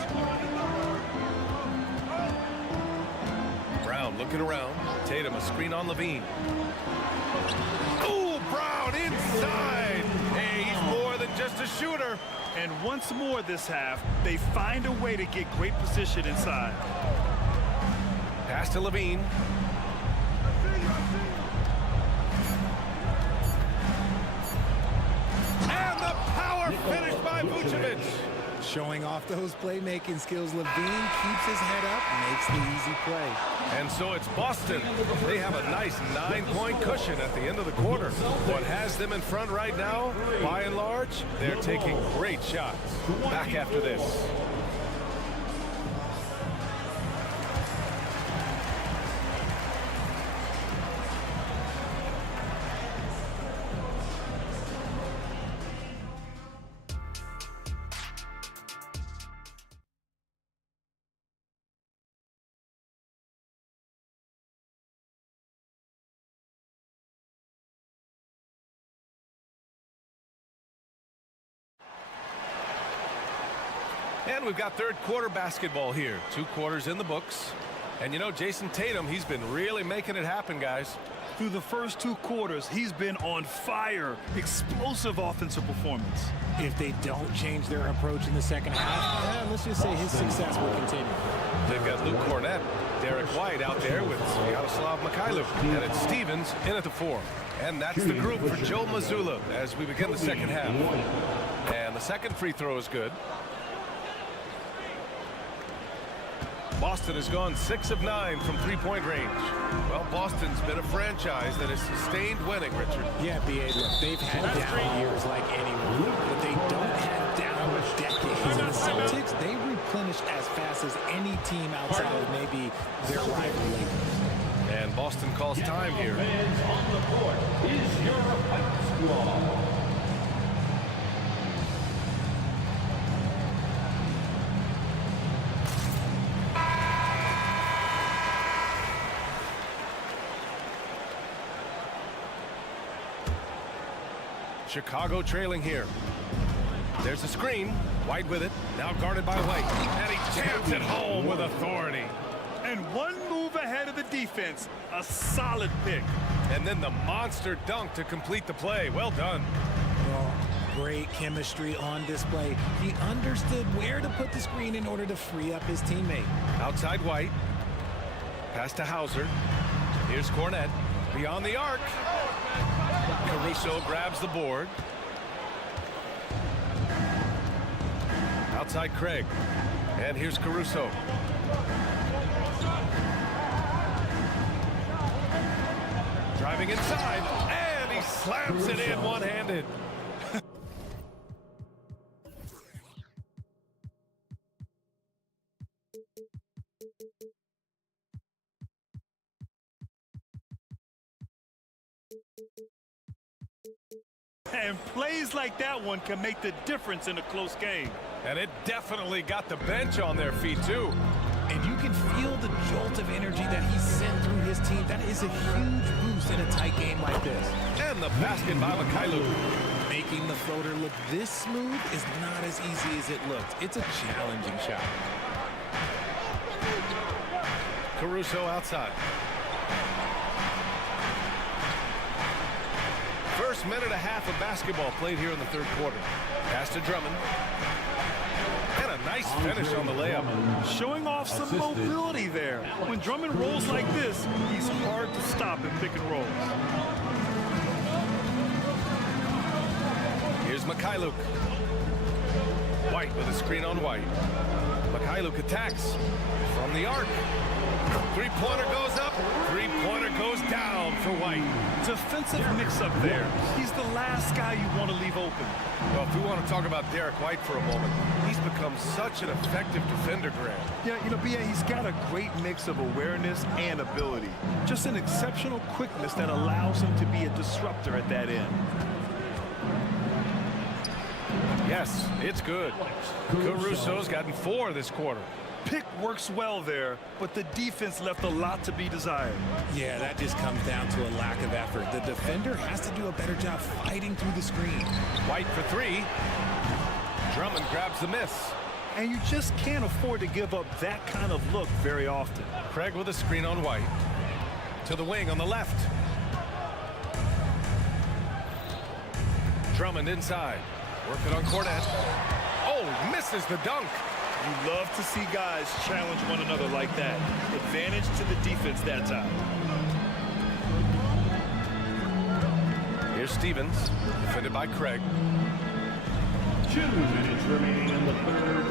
Brown looking around. Tatum a screen on Levine. Oh, Brown inside. Hey, he's more than just a shooter. And once more this half, they find a way to get great position inside. Pass to Levine. And the power finish by Vucevic. Showing off those playmaking skills, Levine keeps his head up, makes the easy play. And so it's Boston. They have a nice 9-point cushion at the end of the quarter. What has them in front right now, by and large, they're taking great shots. Back after this. And we've got third quarter basketball here. 2 quarters in the books. And you know, Jason Tatum, he's been really making it happen, guys. Through the first 2 quarters, he's been on fire. Explosive offensive performance. If they don't change their approach in the second half, let's just say his success will continue. They've got Luke Cornett, Derek White out there with Yaroslav Mikhailuk, and it's Stevens in at the 4. And that's the group for Joe Mazzulla as we begin the second half. And the second free throw is good. Boston has gone 6 of 9 from three-point range. Well, Boston's been a franchise that has sustained winning, Richard. Yeah, B.A. Look, they've had down years like anyone, but they don't have down decades. And the Celtics, they replenish as fast as any team outside of maybe their rival Lakers. And Boston calls time here. On the court is your White Squad. Chicago trailing here. There's a screen. White with it. Now guarded by White. And he jams it home with authority. And one move ahead of the defense. A solid pick. And then the monster dunk to complete the play. Well done. Well, great chemistry on display. He understood where to put the screen in order to free up his teammate. Outside White. Pass to Hauser. Here's Cornette. Beyond the arc. Caruso grabs the board. Outside Craig. And here's Caruso. Driving inside. And he slams it in one-handed. And plays like that one can make the difference in a close game. And it definitely got the bench on their feet, too. And you can feel the jolt of energy that he sent through his team. That is a huge boost in a tight game like this. And the basket by Mikhailuk. Making the floater look this smooth is not as easy as it looked. It's a challenging shot. Caruso outside. First minute and a half of basketball played here in the third quarter. Pass to Drummond. And a nice finish on the layup. Showing off some mobility there. When Drummond rolls like this, he's hard to stop in pick and roll. Here's Mikhailuk. White with a screen on White. Mikhailuk attacks from the arc. Three-pointer goes up. Three-pointer goes down for White. Defensive mix-up there. He's the last guy you want to leave open. Well, if we want to talk about Derek White for a moment, he's become such an effective defender, Grant. Yeah, you know, B.A., he's got a great mix of awareness and ability. Just an exceptional quickness that allows him to be a disruptor at that end. Yes, it's good. Caruso's gotten 4 this quarter. Pick works well there, but the defense left a lot to be desired. Yeah, that just comes down to a lack of effort. The defender has to do a better job fighting through the screen. White for 3. Drummond grabs the miss. And you just can't afford to give up that kind of look very often. Craig with a screen on White. To the wing on the left. Drummond inside. Working on Cornette. Oh, misses the dunk. You love to see guys challenge one another like that. Advantage to the defense that time. Here's Stevens, defended by Craig. 2 minutes remaining in the third.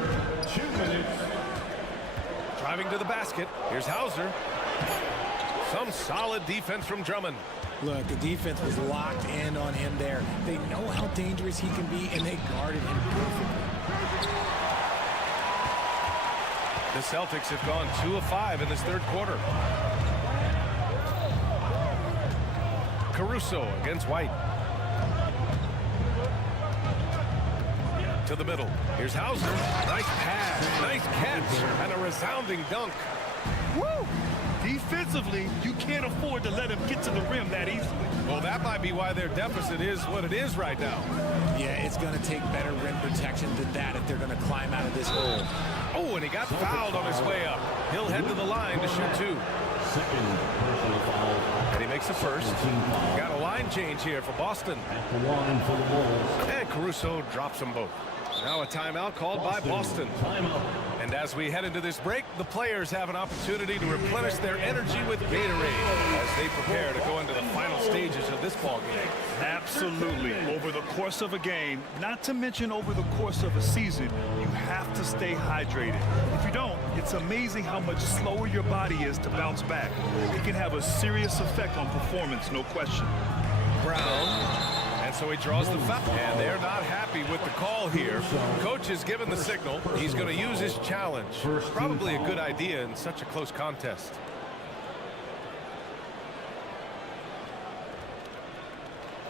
2 minutes. Driving to the basket. Here's Hauser. Some solid defense from Drummond. Look, the defense was locked in on him there. They know how dangerous he can be, and they guarded him perfectly. The Celtics have gone 2 of 5 in this third quarter. Caruso against White. To the middle. Here's Hauser. Nice pass, nice catch, and a resounding dunk. Woo! Defensively, you can't afford to let him get to the rim that easily. Well, that might be why their deficit is what it is right now. Yeah, it's going to take better rim protection than that if they're going to climb out of this hole. Oh, and he got fouled on his way up. He'll head to the line to shoot 2. Second personal foul. And he makes the first. Got a line change here for Boston. At the line for the Bulls. And Caruso drops them both. Now a timeout called by Boston. And as we head into this break, the players have an opportunity to replenish their energy with Gatorade as they prepare to go into the final stages of this ball game. Absolutely. Over the course of a game, not to mention over the course of a season, you have to stay hydrated. If you don't, it's amazing how much slower your body is to bounce back. It can have a serious effect on performance, no question. Brown. And so he draws the foul. And they're not happy with the call here. Coach has given the signal. He's going to use his challenge. Probably a good idea in such a close contest.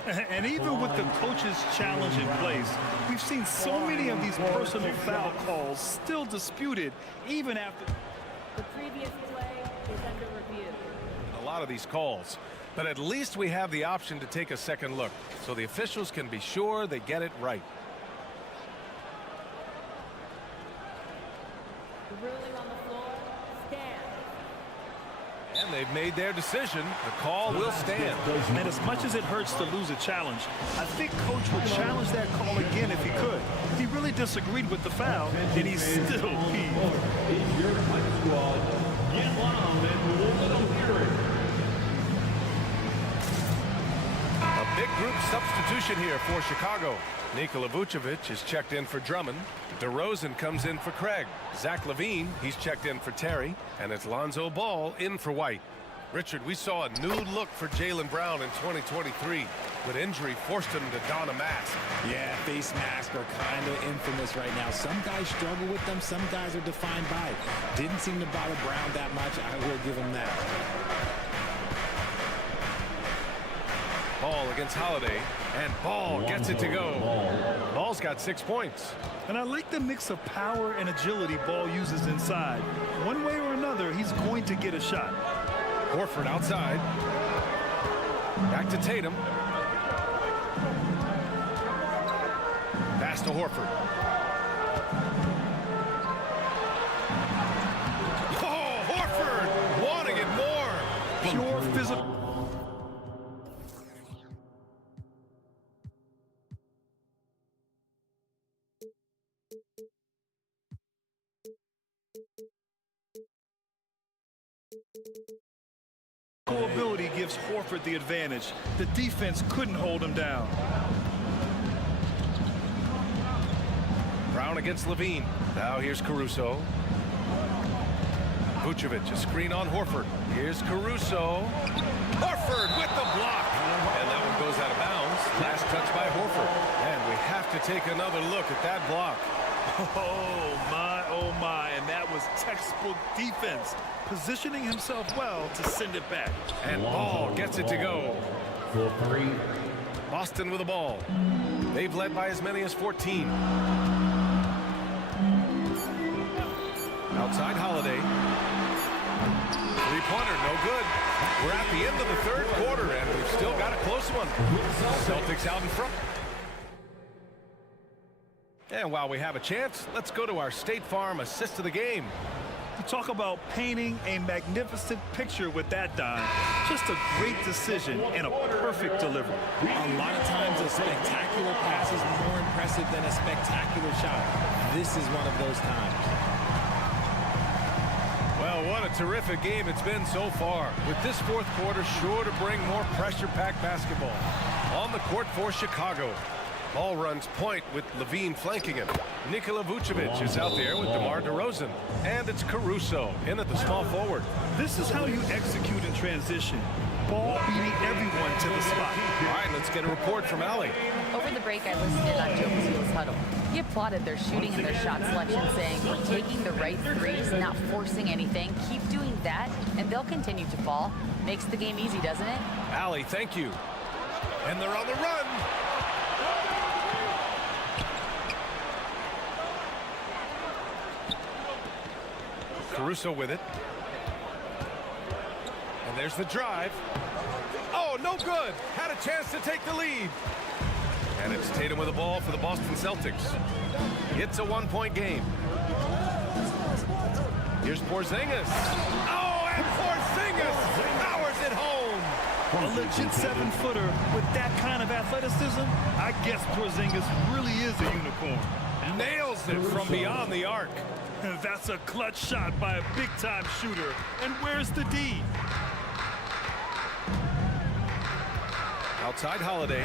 And even with the coach's challenge in place, we've seen so many of these personal foul calls still disputed even after. The previous play is under review. A lot of these calls. But at least we have the option to take a second look, so the officials can be sure they get it right. The ruling on the floor stands. And they've made their decision. The call will stand. And as much as it hurts to lose a challenge, I think Coach would challenge that call again if he could. He really disagreed with the foul, and he's still peeved. Big group substitution here for Chicago. Nikola Vucevic is checked in for Drummond. DeRozan comes in for Craig. Zach LaVine, he's checked in for Terry. And it's Lonzo Ball in for White. Richard, we saw a new look for Jaylen Brown in 2023. But injury forced him to don a mask. Yeah, face masks are kind of infamous right now. Some guys struggle with them. Some guys are defined by it. Didn't seem to bother Brown that much. I will give him that. Ball against Holiday, and Ball gets it to go. Ball's got 6 points. And I like the mix of power and agility Ball uses inside. One way or another, he's going to get a shot. Horford outside. Back to Tatum. Pass to Horford. Oh, Horford wanting it more. Pure physical. Ability gives Horford the advantage. The defense couldn't hold him down. Brown against LaVine. Now here's Caruso. Vucevic, a screen on Horford. Here's Caruso. Horford with the block. And that one goes out of bounds. Last touch by Horford. And we have to take another look at that block. Oh my, and that was textbook defense. Positioning himself well to send it back. And Ball gets it to go. For 3. Boston with the ball. They've led by as many as 14. Outside Holiday. Three-pointer, no good. We're at the end of the third quarter, and we've still got a close one. Celtics out in front. And while we have a chance, let's go to our State Farm assist of the game. You talk about painting a magnificent picture with that dime. Just a great decision and a perfect delivery. A lot of times a spectacular pass is more impressive than a spectacular shot. This is one of those times. Well, what a terrific game it's been so far. With this fourth quarter sure to bring more pressure-packed basketball. On the court for Chicago. Ball runs point with LaVine flanking him. Nikola Vucevic is out there with DeMar DeRozan. And it's Caruso in at the small forward. This is how you execute in transition. Ball beating everyone to the spot. All right, let's get a report from Allie. Over the break, I listened in on Joe Mazzulla's huddle. He applauded their shooting and their shot selection, saying, "We're taking the right threes, not forcing anything. Keep doing that, and they'll continue to fall." Makes the game easy, doesn't it? Allie, thank you. And they're on the run. Caruso with it. And there's the drive. Oh, no good. Had a chance to take the lead. And it's Tatum with the ball for the Boston Celtics. It's a one-point game. Here's Porzingis. Oh, and Porzingis powers it home. A legit 7-footer with that kind of athleticism, I guess Porzingis really is a unicorn. nails it from beyond the arc. That's a clutch shot by a big-time shooter. And where's the D? Outside Holiday.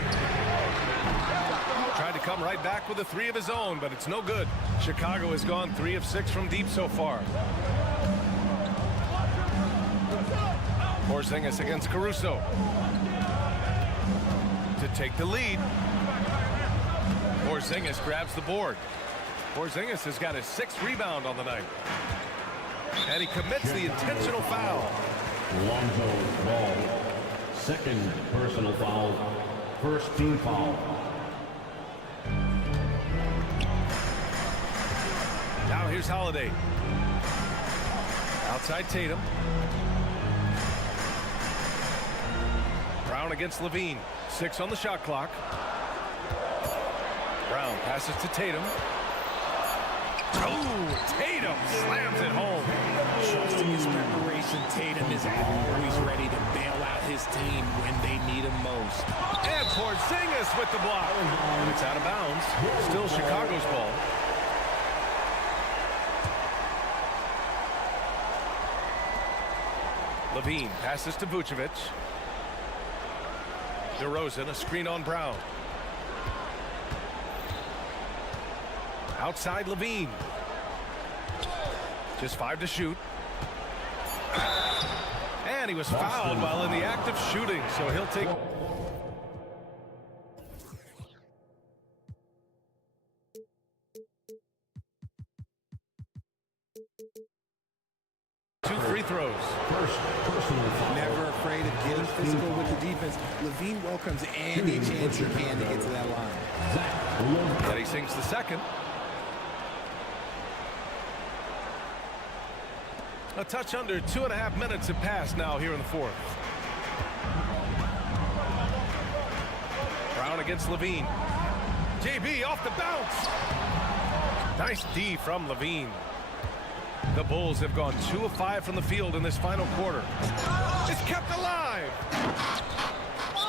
Tried to come right back with a three of his own, but it's no good. Chicago has gone 3 of 6 from deep so far. Porzingis against Caruso. To take the lead. Porzingis grabs the board. Porzingis has got his 6th rebound on the night. And he commits the intentional foul. Lonzo Ball. 2nd personal foul. 1st team foul. Now here's Holiday. Outside Tatum. Brown against Levine. 6 on the shot clock. Brown passes to Tatum. Oh, Tatum slams it home. Trusting his preparation, Tatum is always ready to bail out his team when they need him most. And Porzingis with the block. And it's out of bounds. Still Chicago's ball. Levine passes to Vucevic. DeRozan, a screen on Brown. Outside Levine. Just 5 to shoot. And he was fouled while in the act of shooting, so he'll take... Two free throws. Never afraid of getting physical with the defense. Levine welcomes any chance he can to get to that line. Then he sinks the second. A touch under 2.5 minutes have passed now here in the 4th. Brown against Levine. JB off the bounce. Nice D from Levine. The Bulls have gone 2 of 5 from the field in this final quarter. It's kept alive.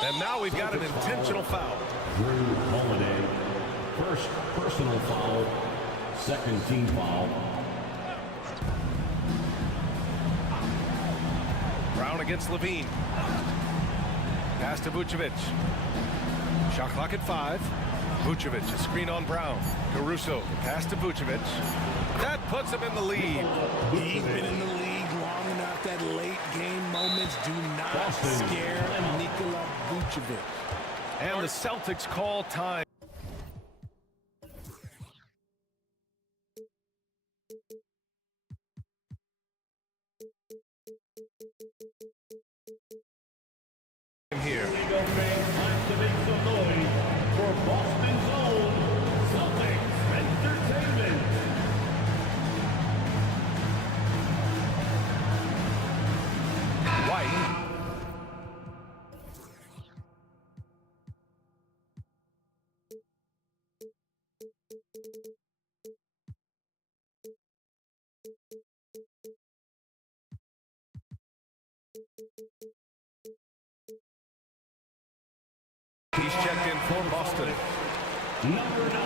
And now we've got an intentional foul. Drew Holiday. 1st personal foul. 2nd team foul. Brown against Levine. Pass to Vucevic. Shot clock at 5. Vucevic, a screen on Brown. Caruso, pass to Vucevic. That puts him in the lead. He's been in the league long enough that late game moments do not scare Nikola Vucevic. And the Celtics call time. Here. For Boston's own Celtics Entertainment. White. He's checked in for Boston. Number 9,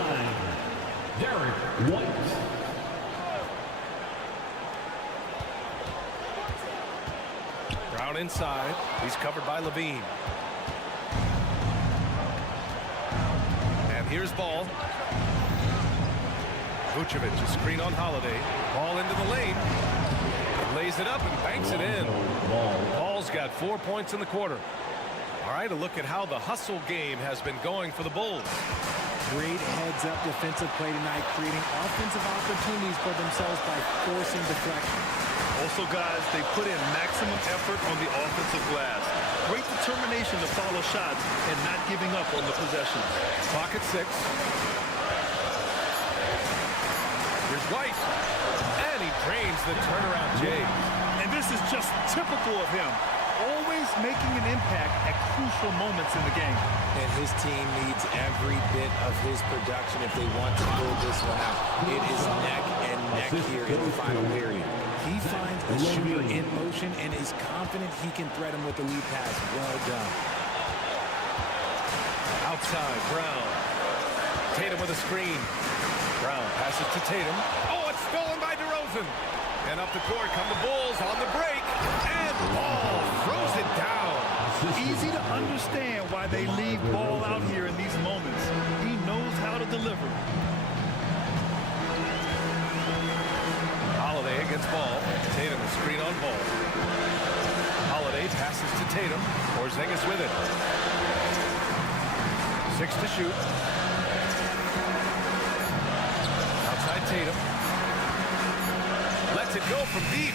Derek White. Brown inside. He's covered by Levine. And here's Ball. Vucevic, a screen on Holiday. Ball into the lane. Lays it up and banks it in. Ball's got 4 points in the quarter. All right, a look at how the hustle game has been going for the Bulls. Great heads-up defensive play tonight, creating offensive opportunities for themselves by forcing deflections. Also, guys, they put in maximum effort on the offensive glass. Great determination to follow shots and not giving up on the possessions. Clock at 6. Here's White. And he drains the turnaround J. And this is just typical of him. Always making an impact at crucial moments in the game. And his team needs every bit of his production if they want to pull this one out. It is neck and neck here in the final period. He finds a shooter in motion and is confident he can thread him with the lead pass. Well done. Outside, Brown. Tatum with a screen. Brown passes to Tatum. Oh, it's stolen by DeRozan. And up the court come the Bulls on the break. And Ball throws it down. Easy to understand why they leave Ball out here in these moments. He knows how to deliver. Holiday against Ball. Tatum a screen on Ball. Holiday passes to Tatum. Porzingis with it. 6 to shoot. Outside Tatum. Lets it go from deep.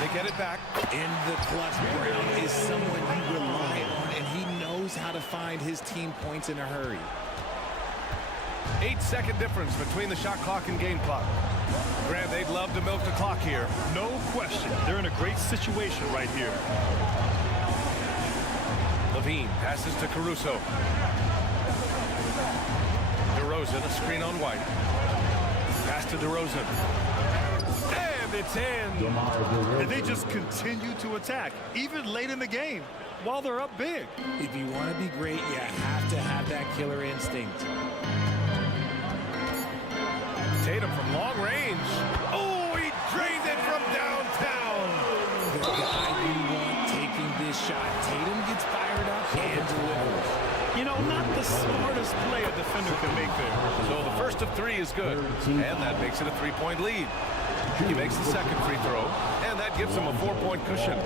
They get it back. In the clutch, Brown is someone you rely on, and he knows how to find his team points in a hurry. 8-second difference between the shot clock and game clock. Grant, they'd love to milk the clock here. No question. They're in a great situation right here. Levine passes to Caruso. DeRozan, a screen on White. Pass to DeRozan. And it's in. And they just continue to attack, even late in the game, while they're up big. If you want to be great, you have to have that killer instinct. Tatum from long range. Oh, he drained it from downtown. The guy you want taking this shot. Tatum gets fired up and delivers. You know, not the smartest play a defender can make there. So the first of 3 is good, and that makes it a 3-point lead. He makes the second free throw, and that gives him a 4-point cushion.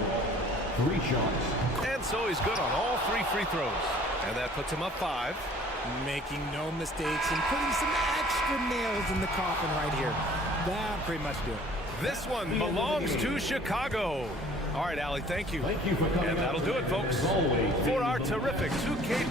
3 shots. And so he's good on all 3 free throws. And that puts him up 5. Making no mistakes and putting some extra nails in the coffin right here. That pretty much do it. This one belongs to Chicago. All right, Allie, thank you. Thank you for coming. And that'll do it, folks, for our terrific 2K.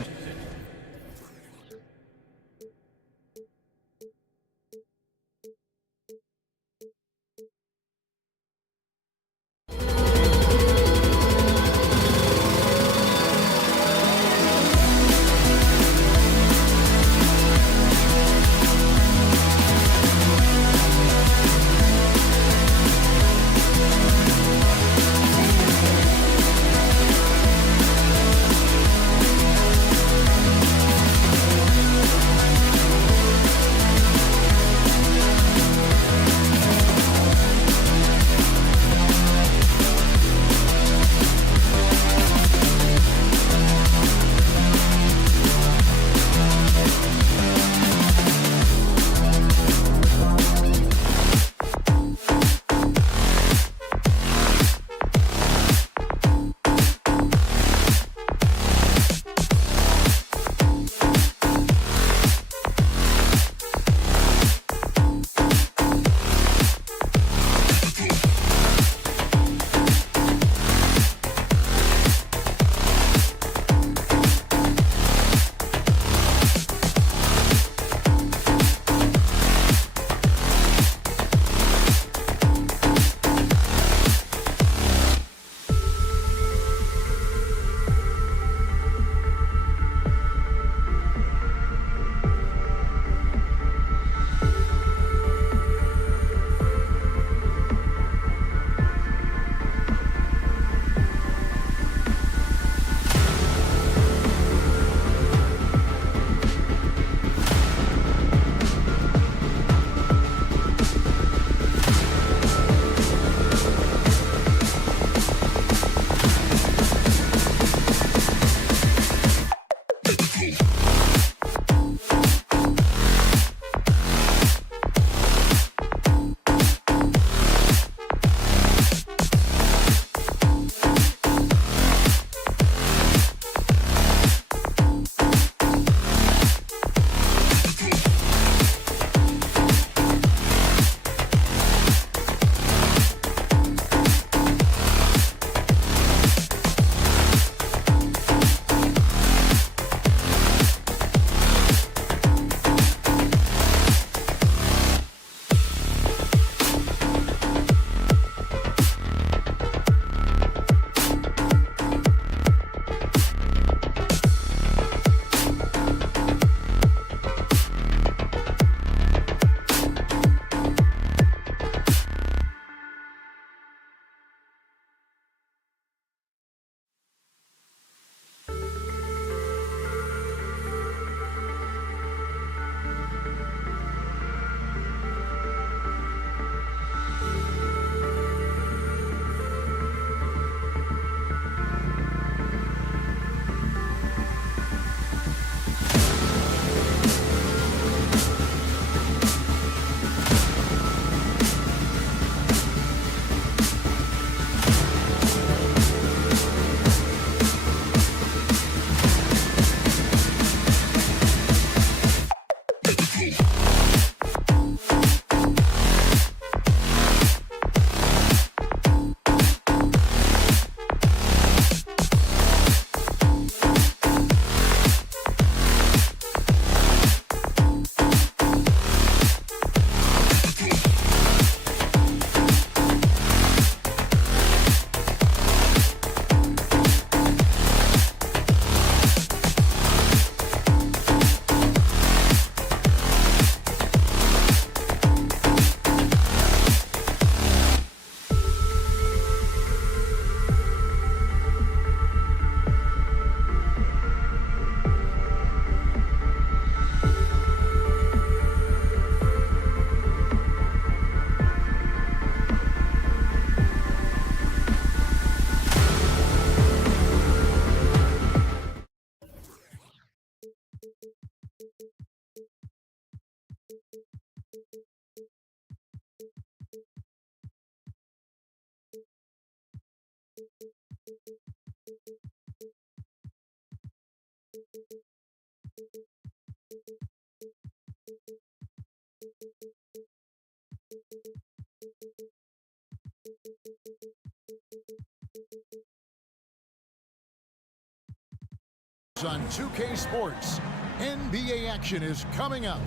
On 2K Sports, NBA action is coming up.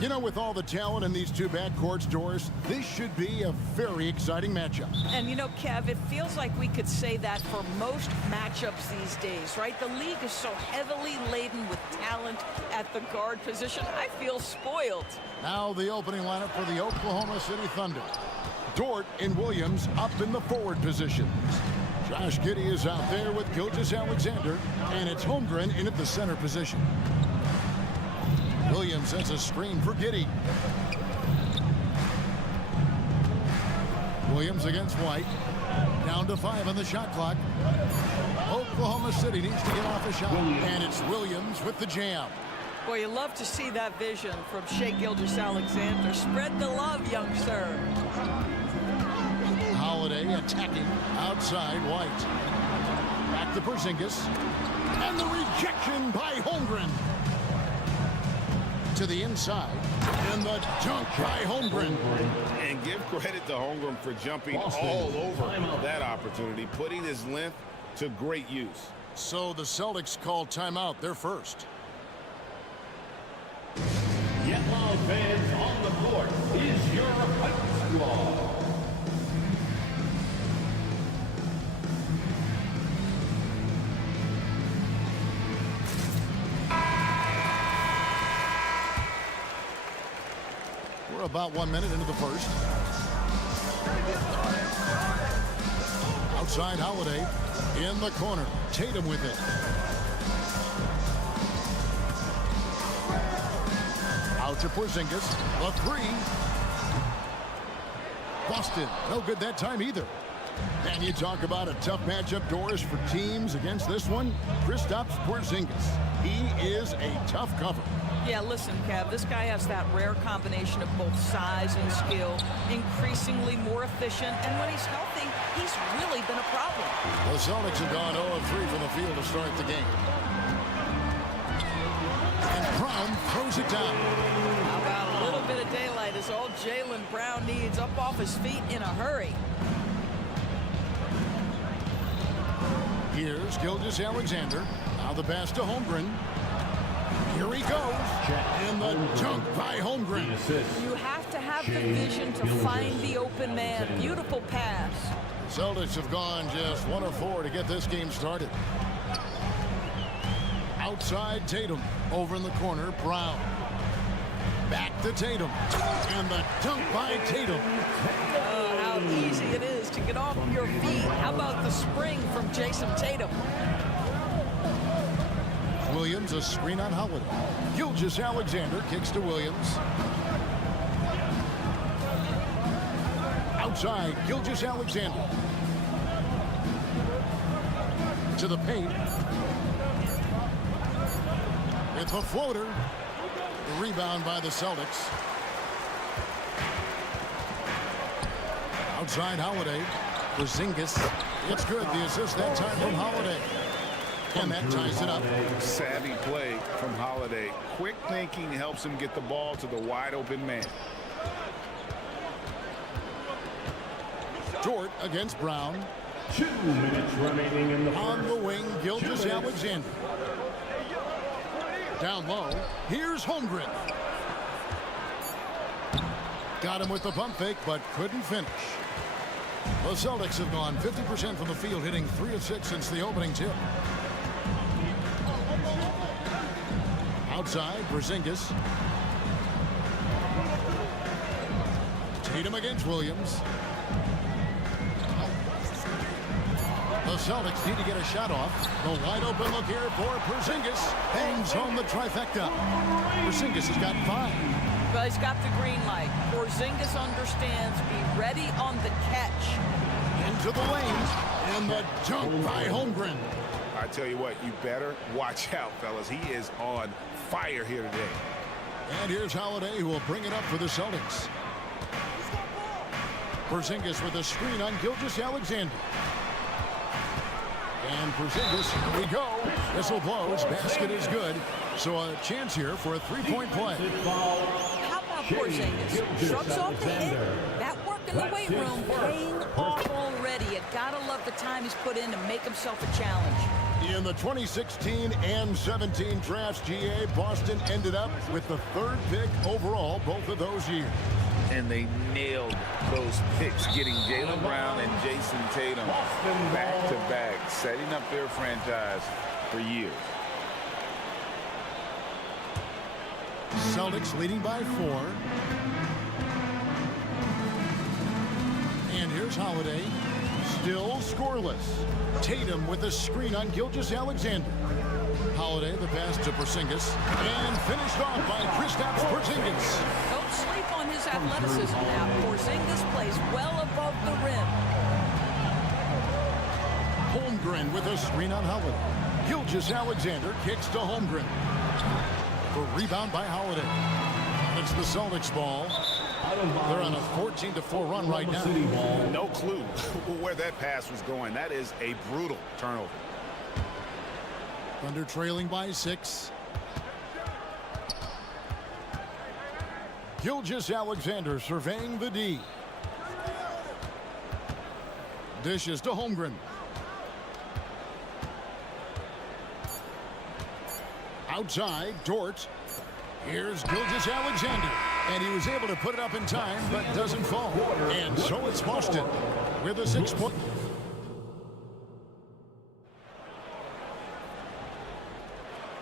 You know, with all the talent in these two backcourts, Doris, this should be a very exciting matchup. And you know, Kev, it feels like we could say that for most matchups these days, right? The league is so heavily laden with talent at the guard position. I feel spoiled. Now the opening lineup for the Oklahoma City Thunder. Dort and Williams up in the forward positions. Josh Giddey is out there with Gilgeous-Alexander, and it's Holmgren in at the center position. Williams sets a screen for Giddey. Williams against White. Down to 5 on the shot clock. Oklahoma City needs to get off a shot, and it's Williams with the jam. Boy, you love to see that vision from Shai Gilgeous-Alexander. Spread the love, young sir. Holiday attacking outside White. Back to Porzingis. And the rejection by Holmgren. To the inside. And the dunk by Holmgren. And give credit to Holmgren for jumping all over that opportunity, putting his length to great use. So the Celtics call timeout. They're first. Yellow fans on the court is your Hype Squad. We're about 1 minute into the first. Outside Holiday in the corner. Tatum with it. Out to Porzingis. A 3. Boston. No good that time either. And you talk about a tough matchup, Doris, for teams against this one. Kristaps Porzingis. He is a tough cover. Yeah, listen, Kev, this guy has that rare combination of both size and skill, increasingly more efficient, and when he's healthy, he's really been a problem. The Celtics have gone 0-3 from the field to start the game. And Brown throws it down. How about a little bit of daylight is all Jaylen Brown needs, up off his feet in a hurry. Here's Gilgeous-Alexander. Now the pass to Holmgren. Here he goes. And the dunk by Holmgren. You have to have the vision to find the open man. Beautiful pass. Celtics have gone just 1 of 4 to get this game started. Outside Tatum. Over in the corner, Brown. Back to Tatum. And the dunk by Tatum. Oh, how easy it is to get off your feet. How about the spring from Jason Tatum? Williams, a screen on Holiday. Gilgeous-Alexander kicks to Williams. Outside, Gilgeous-Alexander. To the paint. With a floater. The rebound by the Celtics. Outside Holiday. Porzingis. It's good. The assist that time from Holiday. And that ties it up. Savvy play from Holiday. Quick thinking helps him get the ball to the wide open man. Dort against Brown. 2 minutes remaining in the first. On the wing, Gilgeous-Alexander. Down low. Here's Holmgren. Got him with the pump fake, but couldn't finish. The Celtics have gone 50% from the field, hitting 3 of 6 since the opening tip. Outside, Porzingis. Tatum against Williams. The Celtics need to get a shot off. The wide open look here for Porzingis. Hangs home the trifecta. Porzingis has got 5. Well, he's got the green light. Porzingis understands. Be ready on the catch. Into the lane. And the dunk by Holmgren. I tell you what, you better watch out, fellas. He is on fire here today. And here's Holiday, who will bring it up for the Celtics. Porzingis with a screen on Gilgeous-Alexander. And Porzingis, here we go. Whistle blows, basket is good. So a chance here for a 3-point play. How about about Porzingis? Shrugs off the hit. That work in the weight room paying off already. You gotta love the time he's put in to make himself a challenge. In the 2016 and 17 drafts, GA, Boston ended up with the 3rd pick overall both of those years. And they nailed those picks, getting Jaylen Brown and Jason Tatum back-to-back, setting up their franchise for years. Celtics leading by 4. And here's Holiday, still scoreless. Tatum with a screen on Gilgeous-Alexander. Holiday, the pass to Porzingis, and finished off by Kristaps Porzingis. Don't sleep on his athleticism now. Porzingis plays well above the rim. Holmgren with a screen on Holiday. Gilgeous-Alexander kicks to Holmgren. For rebound by Holiday. It's the Celtics ball. They're on a 14-4 run right now. No clue where that pass was going. That is a brutal turnover. Thunder trailing by 6. Gilgeous-Alexander surveying the D. Dishes to Holmgren. Outside, Dort. Here's Gilgeous-Alexander. And he was able to put it up in time, but doesn't fall. And so it's Boston with a 6-point.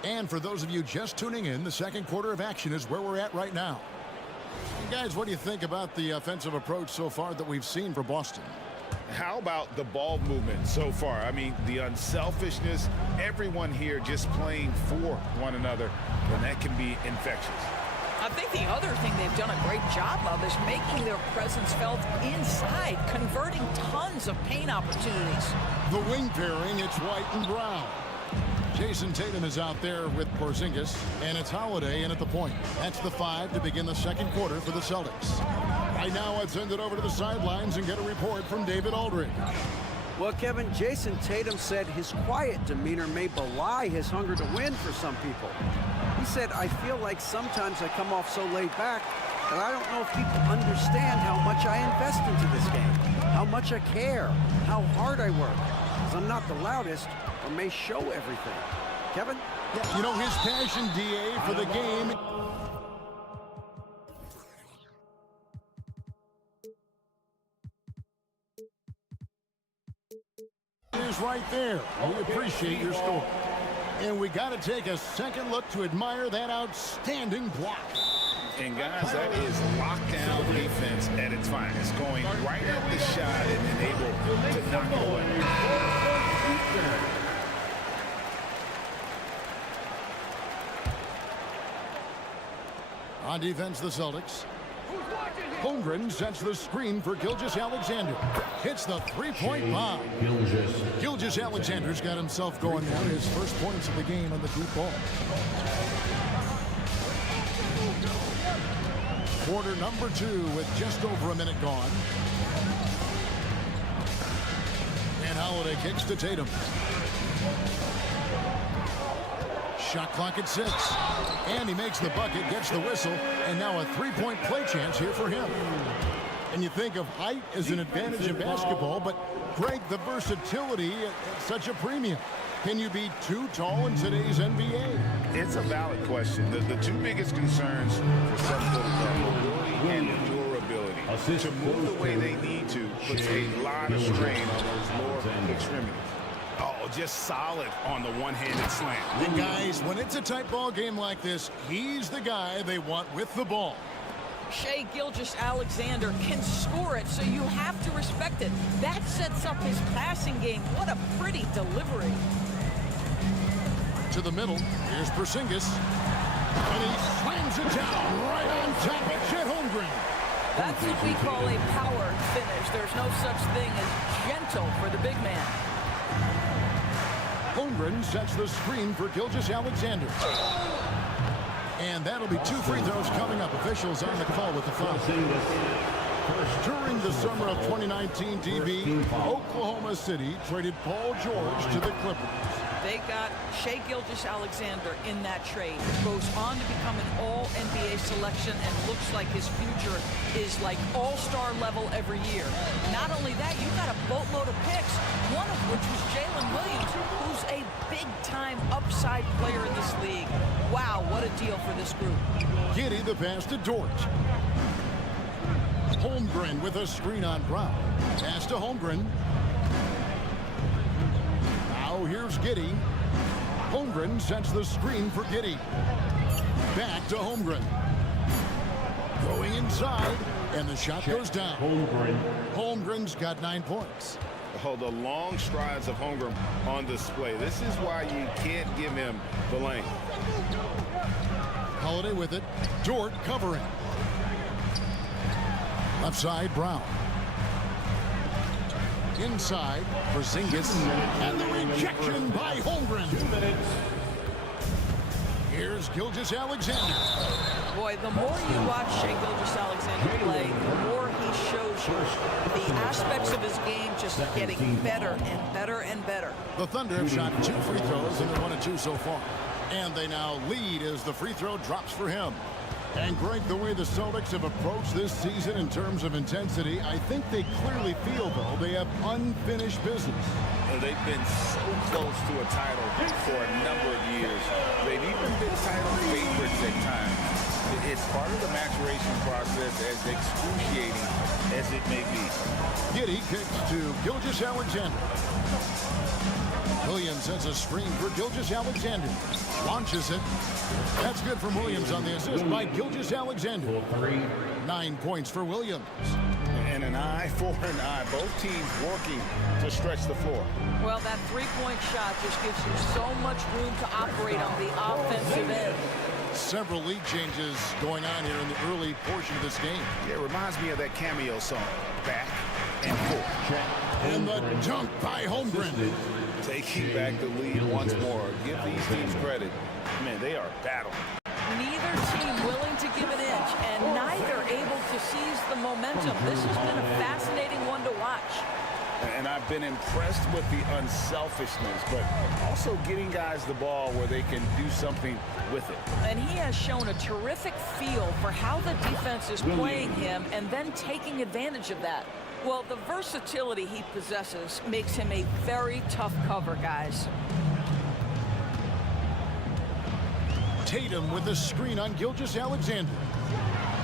And for those of you just tuning in, the second quarter of action is where we're at right now. And guys, what do you think about the offensive approach so far that we've seen for Boston? How about the ball movement so far? I mean, the unselfishness, everyone here just playing for one another, and that can be infectious. I think the other thing they've done a great job of is making their presence felt inside, converting tons of paint opportunities. The wing pairing, it's White and Brown. Jason Tatum is out there with Porzingis, and it's Holiday in at the point. That's the 5 to begin the second quarter for the Celtics. Right now, let's send it over to the sidelines and get a report from David Aldridge. Well, Kevin, Jason Tatum said his quiet demeanor may belie his hunger to win for some people. He said, I feel like sometimes I come off so laid back that I don't know if people understand how much I invest into this game, how much I care, how hard I work. Because I'm not the loudest or may show everything. Kevin? You know, his passion, DA, for the game is right there. We appreciate your score. And we got to take a second look to admire that outstanding block. And guys, that is lockdown defense at its finest, going right at the shot and able to knock it away. On defense, the Celtics. Holmgren sets the screen for Gilgeous-Alexander. Hits the three-point bomb. Gilgeous-Alexander's got himself going now. His first points of the game on the deep ball. Quarter number 2 with just over a minute gone. And Holiday kicks to Tatum. Shot clock at 6. And he makes the bucket, gets the whistle, and now a three-point play chance here for him. And you think of height as an advantage in basketball, but Greg, the versatility at such a premium. Can you be too tall in today's NBA? It's a valid question. The two biggest concerns for some folks are mobility and durability. To move the way they need to puts a lot of strain on those lower extremities. Oh, just solid on the one-handed slam. And guys, when it's a tight ball game like this, he's the guy they want with the ball. Shai Gilgeous-Alexander can score it, so you have to respect it. That sets up his passing game. What a pretty delivery. To the middle, here's Porzingis. And he slams it down right on top of Chet Holmgren. That's what we call a power finish. There's no such thing as gentle for the big man. Holmgren sets the screen for Gilgeous-Alexander. And that'll be 2 free throws coming up. Officials on the call with the foul. During the summer of 2019, DB, Oklahoma City traded Paul George to the Clippers. They got Shai Gilgeous-Alexander in that trade. Goes on to become an all-NBA selection and looks like his future is like all-star level every year. Not only that, you got a boatload of picks, one of which was Jalen Williams, who's a big-time upside player in this league. Wow, what a deal for this group. Giddey the pass to Dort. Holmgren with a screen on Brown. Pass to Holmgren. Now here's Giddey. Holmgren sets the screen for Giddey. Back to Holmgren. Going inside, and the shot goes down. Holmgren's got 9 points. Oh, the long strides of Holmgren on display. This is why you can't give him the lane. Holiday with it. Dort covering. Left side, Brown. Inside, Porzingis. And the rejection by Holmgren. Here's Gilgeous-Alexander. Boy, the more you watch Shai Gilgeous-Alexander play, the more he shows you the aspects of his game just getting better and better and better. The Thunder have shot 2 free throws and they're 1 of 2 so far. And they now lead as the free throw drops for him. And Greg, the way the Celtics have approached this season in terms of intensity, I think they clearly feel, though, they have unfinished business. They've been so close to a title for a number of years. They've even been title favorites at times. It's part of the maturation process, as excruciating as it may be. Giddey kicks to Gilgeous-Alexander. Williams sends a screen for Gilgeous-Alexander. Launches it. That's good from Williams on the assist by Gilgeous-Alexander. 9 points for Williams. And an eye for an eye. Both teams working to stretch the floor. Well, that three-point shot just gives you so much room to operate on the offensive end. Several lead changes going on here in the early portion of this game. Yeah, it reminds me of that cameo song, Back and Forth. And the dunk by Holmgren. Taking back the lead once more. Give these teams credit. Man, they are battling. Neither team willing to give an inch, and neither able to seize the momentum. This has been a fascinating one to watch. And I've been impressed with the unselfishness, but also getting guys the ball where they can do something with it. And he has shown a terrific feel for how the defense is playing him and then taking advantage of that. Well, the versatility he possesses makes him a very tough cover, guys. Tatum with the screen on Gilgeous-Alexander.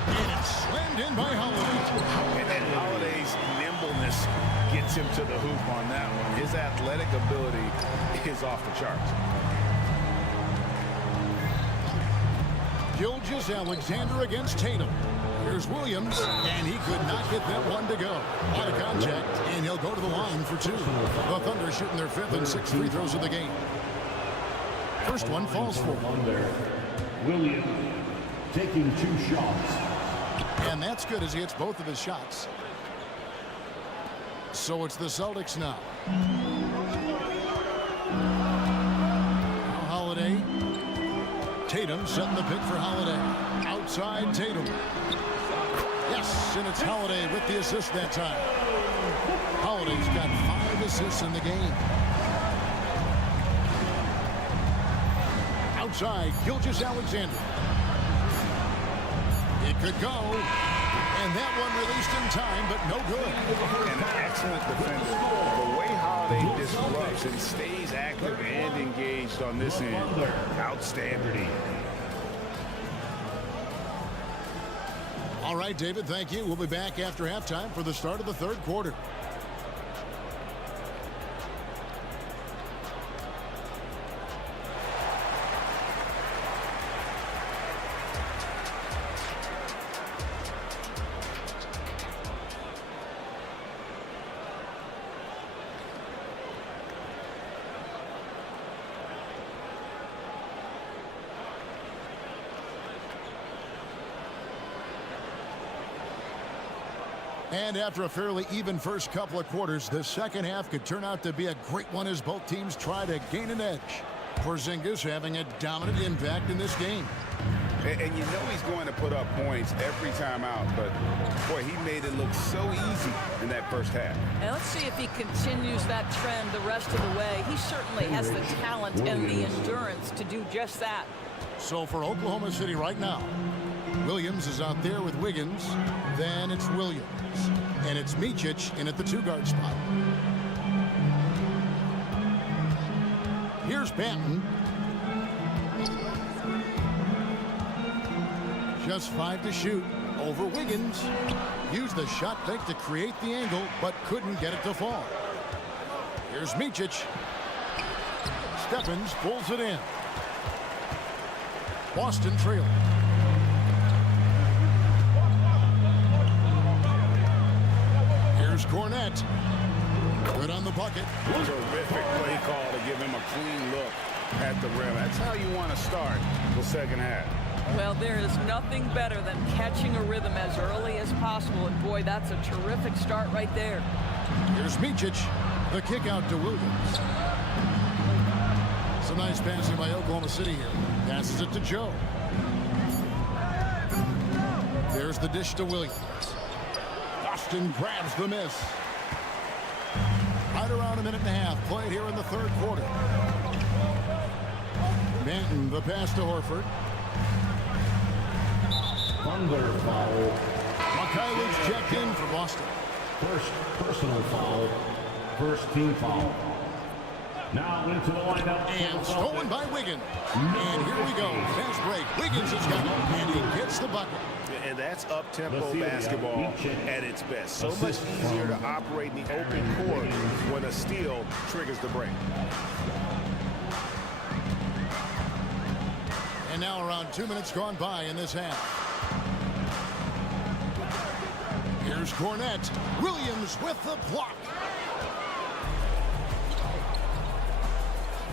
And it's slammed in by Holiday. And Holiday's nimbleness gets him to the hoop on that one. His athletic ability is off the charts. Gilgeous-Alexander against Tatum. Here's Williams, and he could not get that one to go. Out of contact, and he'll go to the line for 2. The Thunder shooting their 5th and 6th free throws of the game. First one falls for Williams taking 2 shots. And that's good as he hits both of his shots. So it's the Celtics now. Now Holiday. Tatum setting the pick for Holiday. Outside Tatum. Yes, and it's Holiday with the assist that time. Holiday's got 5 assists in the game. Outside, Gilgeous-Alexander. It could go. And that one released in time, but no good. An excellent defender. The way Holiday disrupts and stays active and engaged on this end. Outstanding. All right, David, thank you. We'll be back after halftime for the start of the 3rd quarter. And after a fairly even first couple of quarters, the second half could turn out to be a great one as both teams try to gain an edge. Porzingis having a dominant impact in this game. And you know he's going to put up points every time out, but boy, he made it look so easy in that first half. And let's see if he continues that trend the rest of the way. He certainly has the talent and the endurance to do just that. So for Oklahoma City right now, Williams is out there with Wiggins. Then it's Williams. And it's Micic in at the 2-guard spot. Here's Banton. Just 5 to shoot over Wiggins. Used the shot fake to create the angle, but couldn't get it to fall. Here's Micic. Stephens pulls it in. Boston trailing. Here's Cornette. Good on the bucket. Terrific play call to give him a clean look at the rim. That's how you want to start the second half. Well, there is nothing better than catching a rhythm as early as possible. And boy, that's a terrific start right there. Here's Micic. The kick out to Williams. Some nice passing by Oklahoma City here. Passes it to Joe. There's the dish to Williams. Boston grabs the miss. Right around a minute and a half played here in the third quarter. Banton, the pass to Horford. Thunder foul. Mikhailuk's checked in for Boston. First personal foul. First team foul. Now into the lineup. And stolen by Wiggins. And here we go. Fast break. Wiggins has got it. And he gets the bucket. And that's up-tempo basketball at its best. So much easier to operate in the open court when a steal triggers the break. And now around 2 minutes gone by in this half. Here's Cornette. Williams with the block.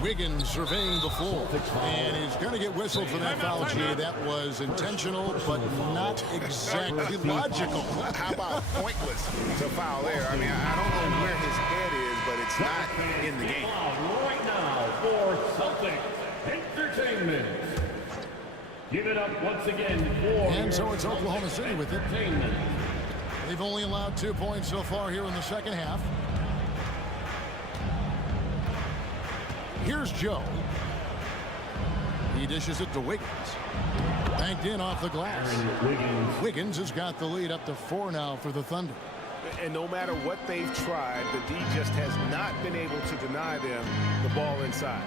Wiggins surveying the floor, and he's going to get whistled for that foul, G. That was intentional, but not exactly logical. How about pointless to foul there? I mean, I don't know where his head is, but it's not in the game. Right now for Celtics Entertainment. Give it up once again for... And so it's Oklahoma City with it. They've only allowed 2 points so far here in the second half. Here's Joe. He dishes it to Wiggins. Banked in off the glass. Wiggins has got the lead up to 4 now for the Thunder. And no matter what they've tried, the D just has not been able to deny them the ball inside.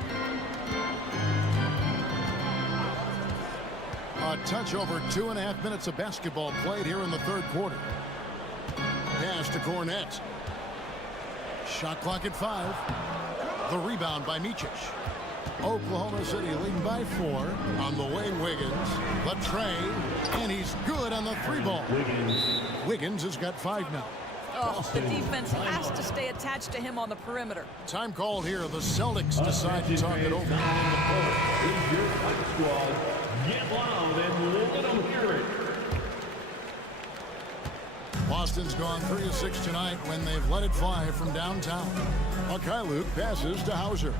A touch over 2.5 minutes of basketball played here in the third quarter. Pass to Cornette. Shot clock at 5. The rebound by Micic. Oklahoma City leading by 4. On the way, Wiggins. The tray. And he's good on the 3-ball. Wiggins has got 5 now. Oh, the defense has to stay attached to him on the perimeter. Time called here. The Celtics decide to talk it over. Get loud and let them hear it. Boston's gone 3 of 6 tonight when they've let it fly from downtown. Mikhailuk passes to Hauser.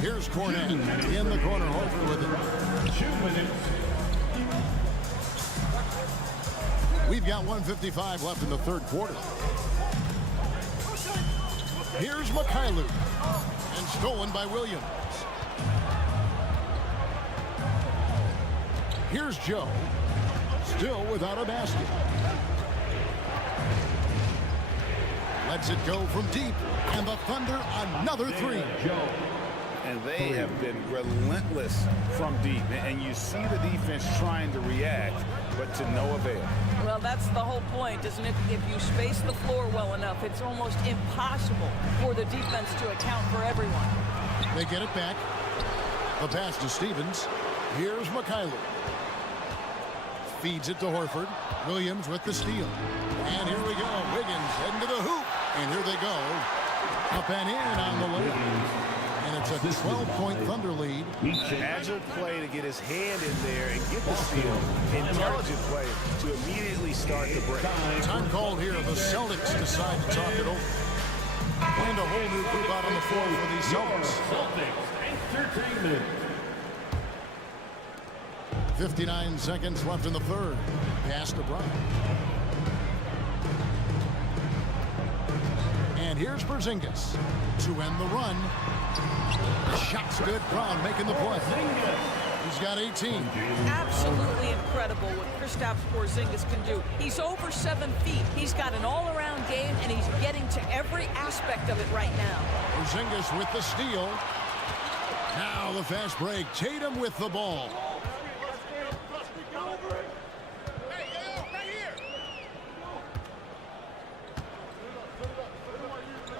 Here's Cornette in the corner. Horford with it. 2 minutes. We've got 1:55 left in the third quarter. Here's Mikhailuk. And stolen by Williams. Here's Joe. Still without a basket. Lets it go from deep. And the Thunder another 3. And they have been relentless from deep. And you see the defense trying to react, but to no avail. Well, that's the whole point, isn't it? If you space the floor well enough, it's almost impossible for the defense to account for everyone. They get it back. The pass to Stevens. Here's Mikhailuk. Feeds it to Horford. Williams with the steal. And here we go. Wiggins heading to the hoop. And here they go. Up and in on the layup. And it's a 12-point Thunder lead. Agile play to get his hand in there and get the steal. Intelligent play to immediately start the break. Time called here. The Celtics decide to talk it over. And a whole new group out on the floor for these Celtics. Celtics Entertainment. 59 seconds left in the third. Pass to Brown. And here's Porzingis to end the run. The shot's good. Brown making the play. He's got 18. Absolutely incredible what Kristaps Porzingis can do. He's over 7 feet. He's got an all-around game, and he's getting to every aspect of it right now. Porzingis with the steal. Now the fast break. Tatum with the ball.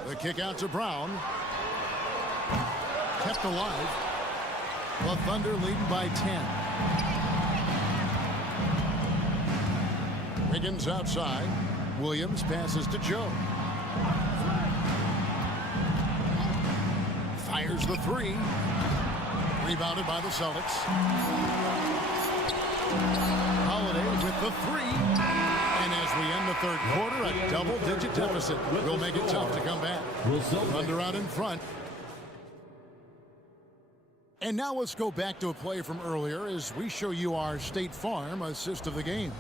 The kick out to Brown. Kept alive. The Thunder leading by 10. Wiggins outside. Williams passes to Joe. Fires the three. Rebounded by the Celtics. Holiday with the three. And as we end the third quarter, a double-digit deficit will make it tough to come back. Thunder out in front. And now let's go back to a play from earlier as we show you our State Farm assist of the game.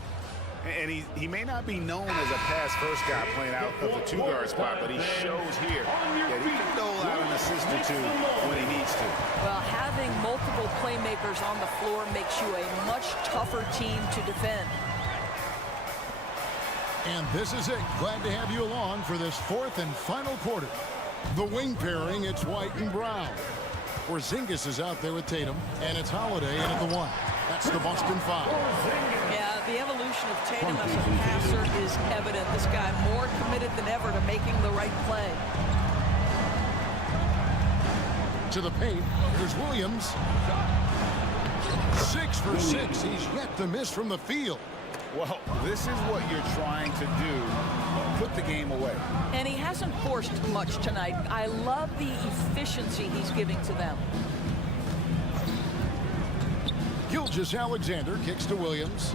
And he may not be known as a pass-first guy playing out of the two-guard spot, but he shows here that he can dole out an assist or two when he needs to. Well, having multiple playmakers on the floor makes you a much tougher team to defend. And this is it. Glad to have you along for this fourth and final quarter. The wing pairing, it's White and Brown. Porzingis is out there with Tatum, and it's Holiday in at the one. That's the Boston Five. Yeah, the evolution of Tatum as a passer is evident. This guy more committed than ever to making the right play. To the paint, here's Williams. 6 for 6. He's yet to miss from the field. Well, this is what you're trying to do. Put the game away. And he hasn't forced much tonight. I love the efficiency he's giving to them. Gilgeous-Alexander kicks to Williams.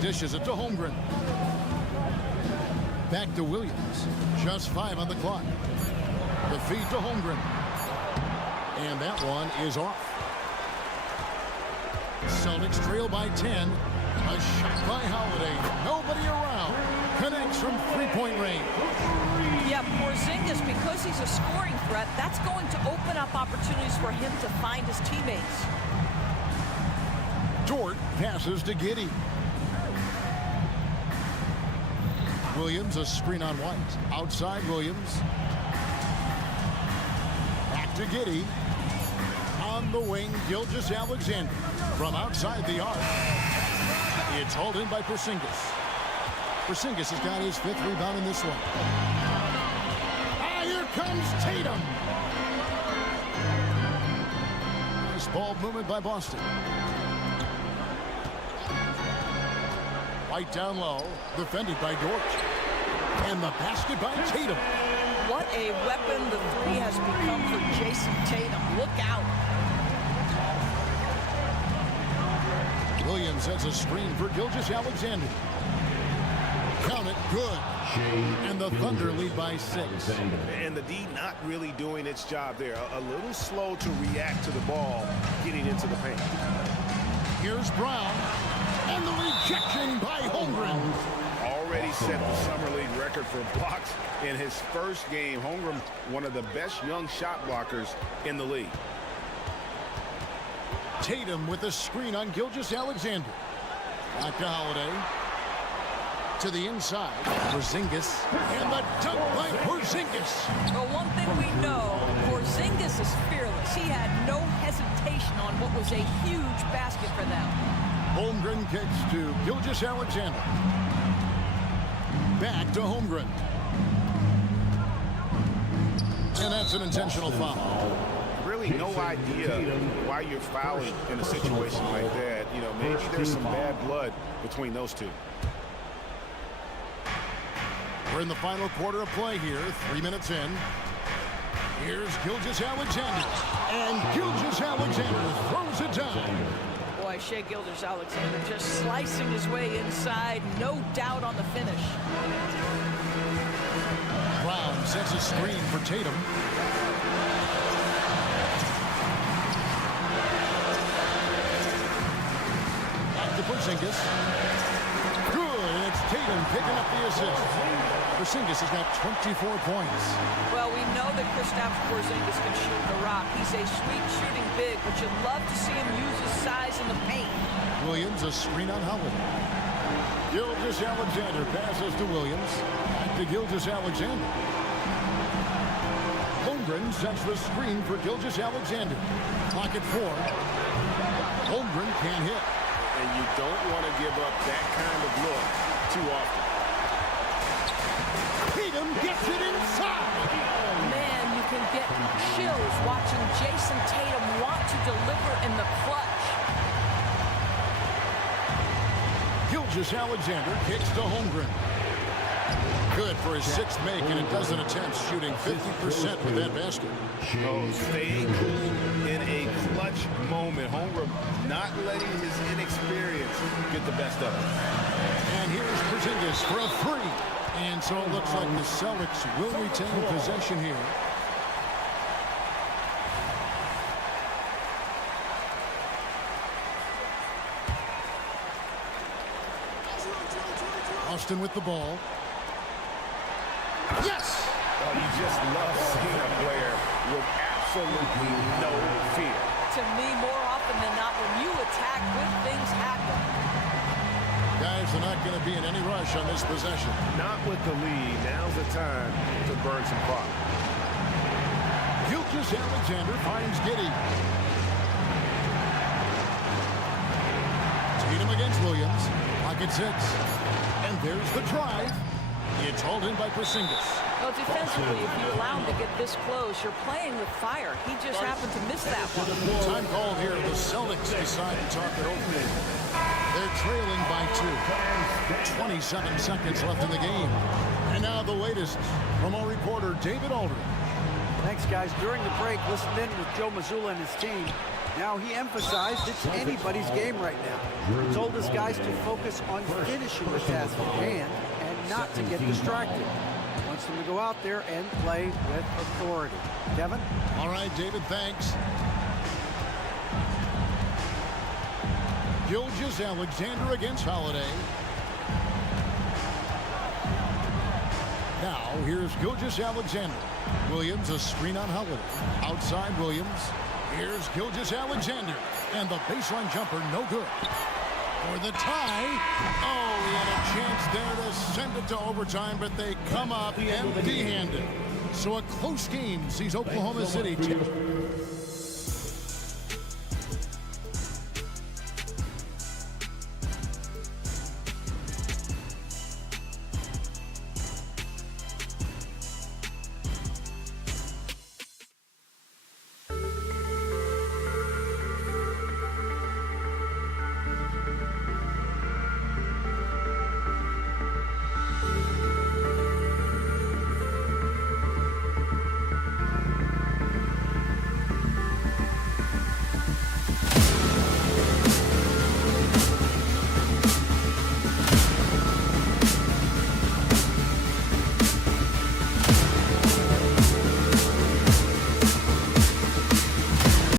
Dishes it to Holmgren. Back to Williams. Just 5 on the clock. The feed to Holmgren. And that one is off. Celtics trail by 10. A shot by Holiday. Nobody around. Connects from three-point range. Yeah, Porzingis, because he's a scoring threat, that's going to open up opportunities for him to find his teammates. Dort passes to Giddey. Williams, a screen on White. Outside Williams. Back to Giddey. On the wing, Gilgeous-Alexander. From outside the arc. It's hauled in by Porzingis. Porzingis has got his 5th rebound in this one. Ah, here comes Tatum. Nice ball movement by Boston. White down low, defended by Dort. And the basket by Tatum. What a weapon the three has become for Jason Tatum. Look out. Williams has a screen for Gilgeous-Alexander. Count it, good. And the Thunder lead by 6. And the D not really doing its job there. A little slow to react to the ball getting into the paint. Here's Brown. And the rejection by Holmgren. Already set the Summer League record for blocks in his first game. Holmgren, one of the best young shot blockers in the league. Tatum with a screen on Gilgeous-Alexander. Back to Holiday. To the inside. Porzingis. And the dunk by Porzingis. Well, one thing we know, Porzingis is fearless. He had no hesitation on what was a huge basket for them. Holmgren kicks to Gilgeous-Alexander. Back to Holmgren. And that's an intentional foul. Really no idea why you're fouling in a situation like that. You know, maybe there's some bad blood between those two. We're in the final quarter of play here, 3 minutes in. Here's Gilgeous-Alexander. And Gilgeous-Alexander throws it down. Boy, Shai Gilgeous-Alexander just slicing his way inside. No doubt on the finish. Brown sets a screen for Tatum. Porzingis. Good, and it's Tatum picking up the assist. Porzingis has got 24 points. Well, we know that Kristaps Porzingis can shoot the rock. He's a sweet shooting big, but you'd love to see him use his size in the paint. Williams, a screen on Holiday. Gilgeous-Alexander passes to Williams. Back to Gilgeous-Alexander. Holmgren sets the screen for Gilgeous-Alexander. Pocket 4. Holmgren can't hit. And you don't want to give up that kind of look too often. Tatum gets it inside. Man, you can get chills watching Jason Tatum want to deliver in the clutch. Gilgeous-Alexander kicks to Holmgren. Good for his sixth make, and a dozen attempts, shooting 50% with that basket. Oh, staying cool in a clutch moment. Holmgren not letting his inexperience get the best of him. And here's Porzingis for a three. And so it looks like the Celtics will retain possession here. Austin with the ball. Yes! Well, you just love seeing a player with absolutely no fear. To me, more often than not, when you attack, good things happen. Guys are not going to be in any rush on this possession. Not with the lead. Now's the time to burn some clock. Gilgeous-Alexander finds Giddey. Tatum against Williams. Pocket 6. And there's the drive. It's hauled in by Porzingis. Well, defensively, if you allow him to get this close, you're playing with fire. He just happened to miss that one. Time called here. The Celtics decide to talk it over. They're trailing by 2. 27 seconds left in the game. And now the latest from our reporter, David Aldridge. Thanks, guys. During the break, listened in with Joe Mazzulla and his team. Now he emphasized it's anybody's game right now. He told his guys to focus on finishing the task at hand and not to get distracted. He wants them to go out there and play with authority. Kevin? All right, David, thanks. Gilgeous-Alexander against Holiday. Now, here's Gilgeous-Alexander. Williams, a screen on Holiday. Outside Williams. Here's Gilgeous-Alexander. And the baseline jumper, no good. For the tie. Oh, he had a chance there to send it to overtime, but they come up empty-handed. So a close game sees Oklahoma City.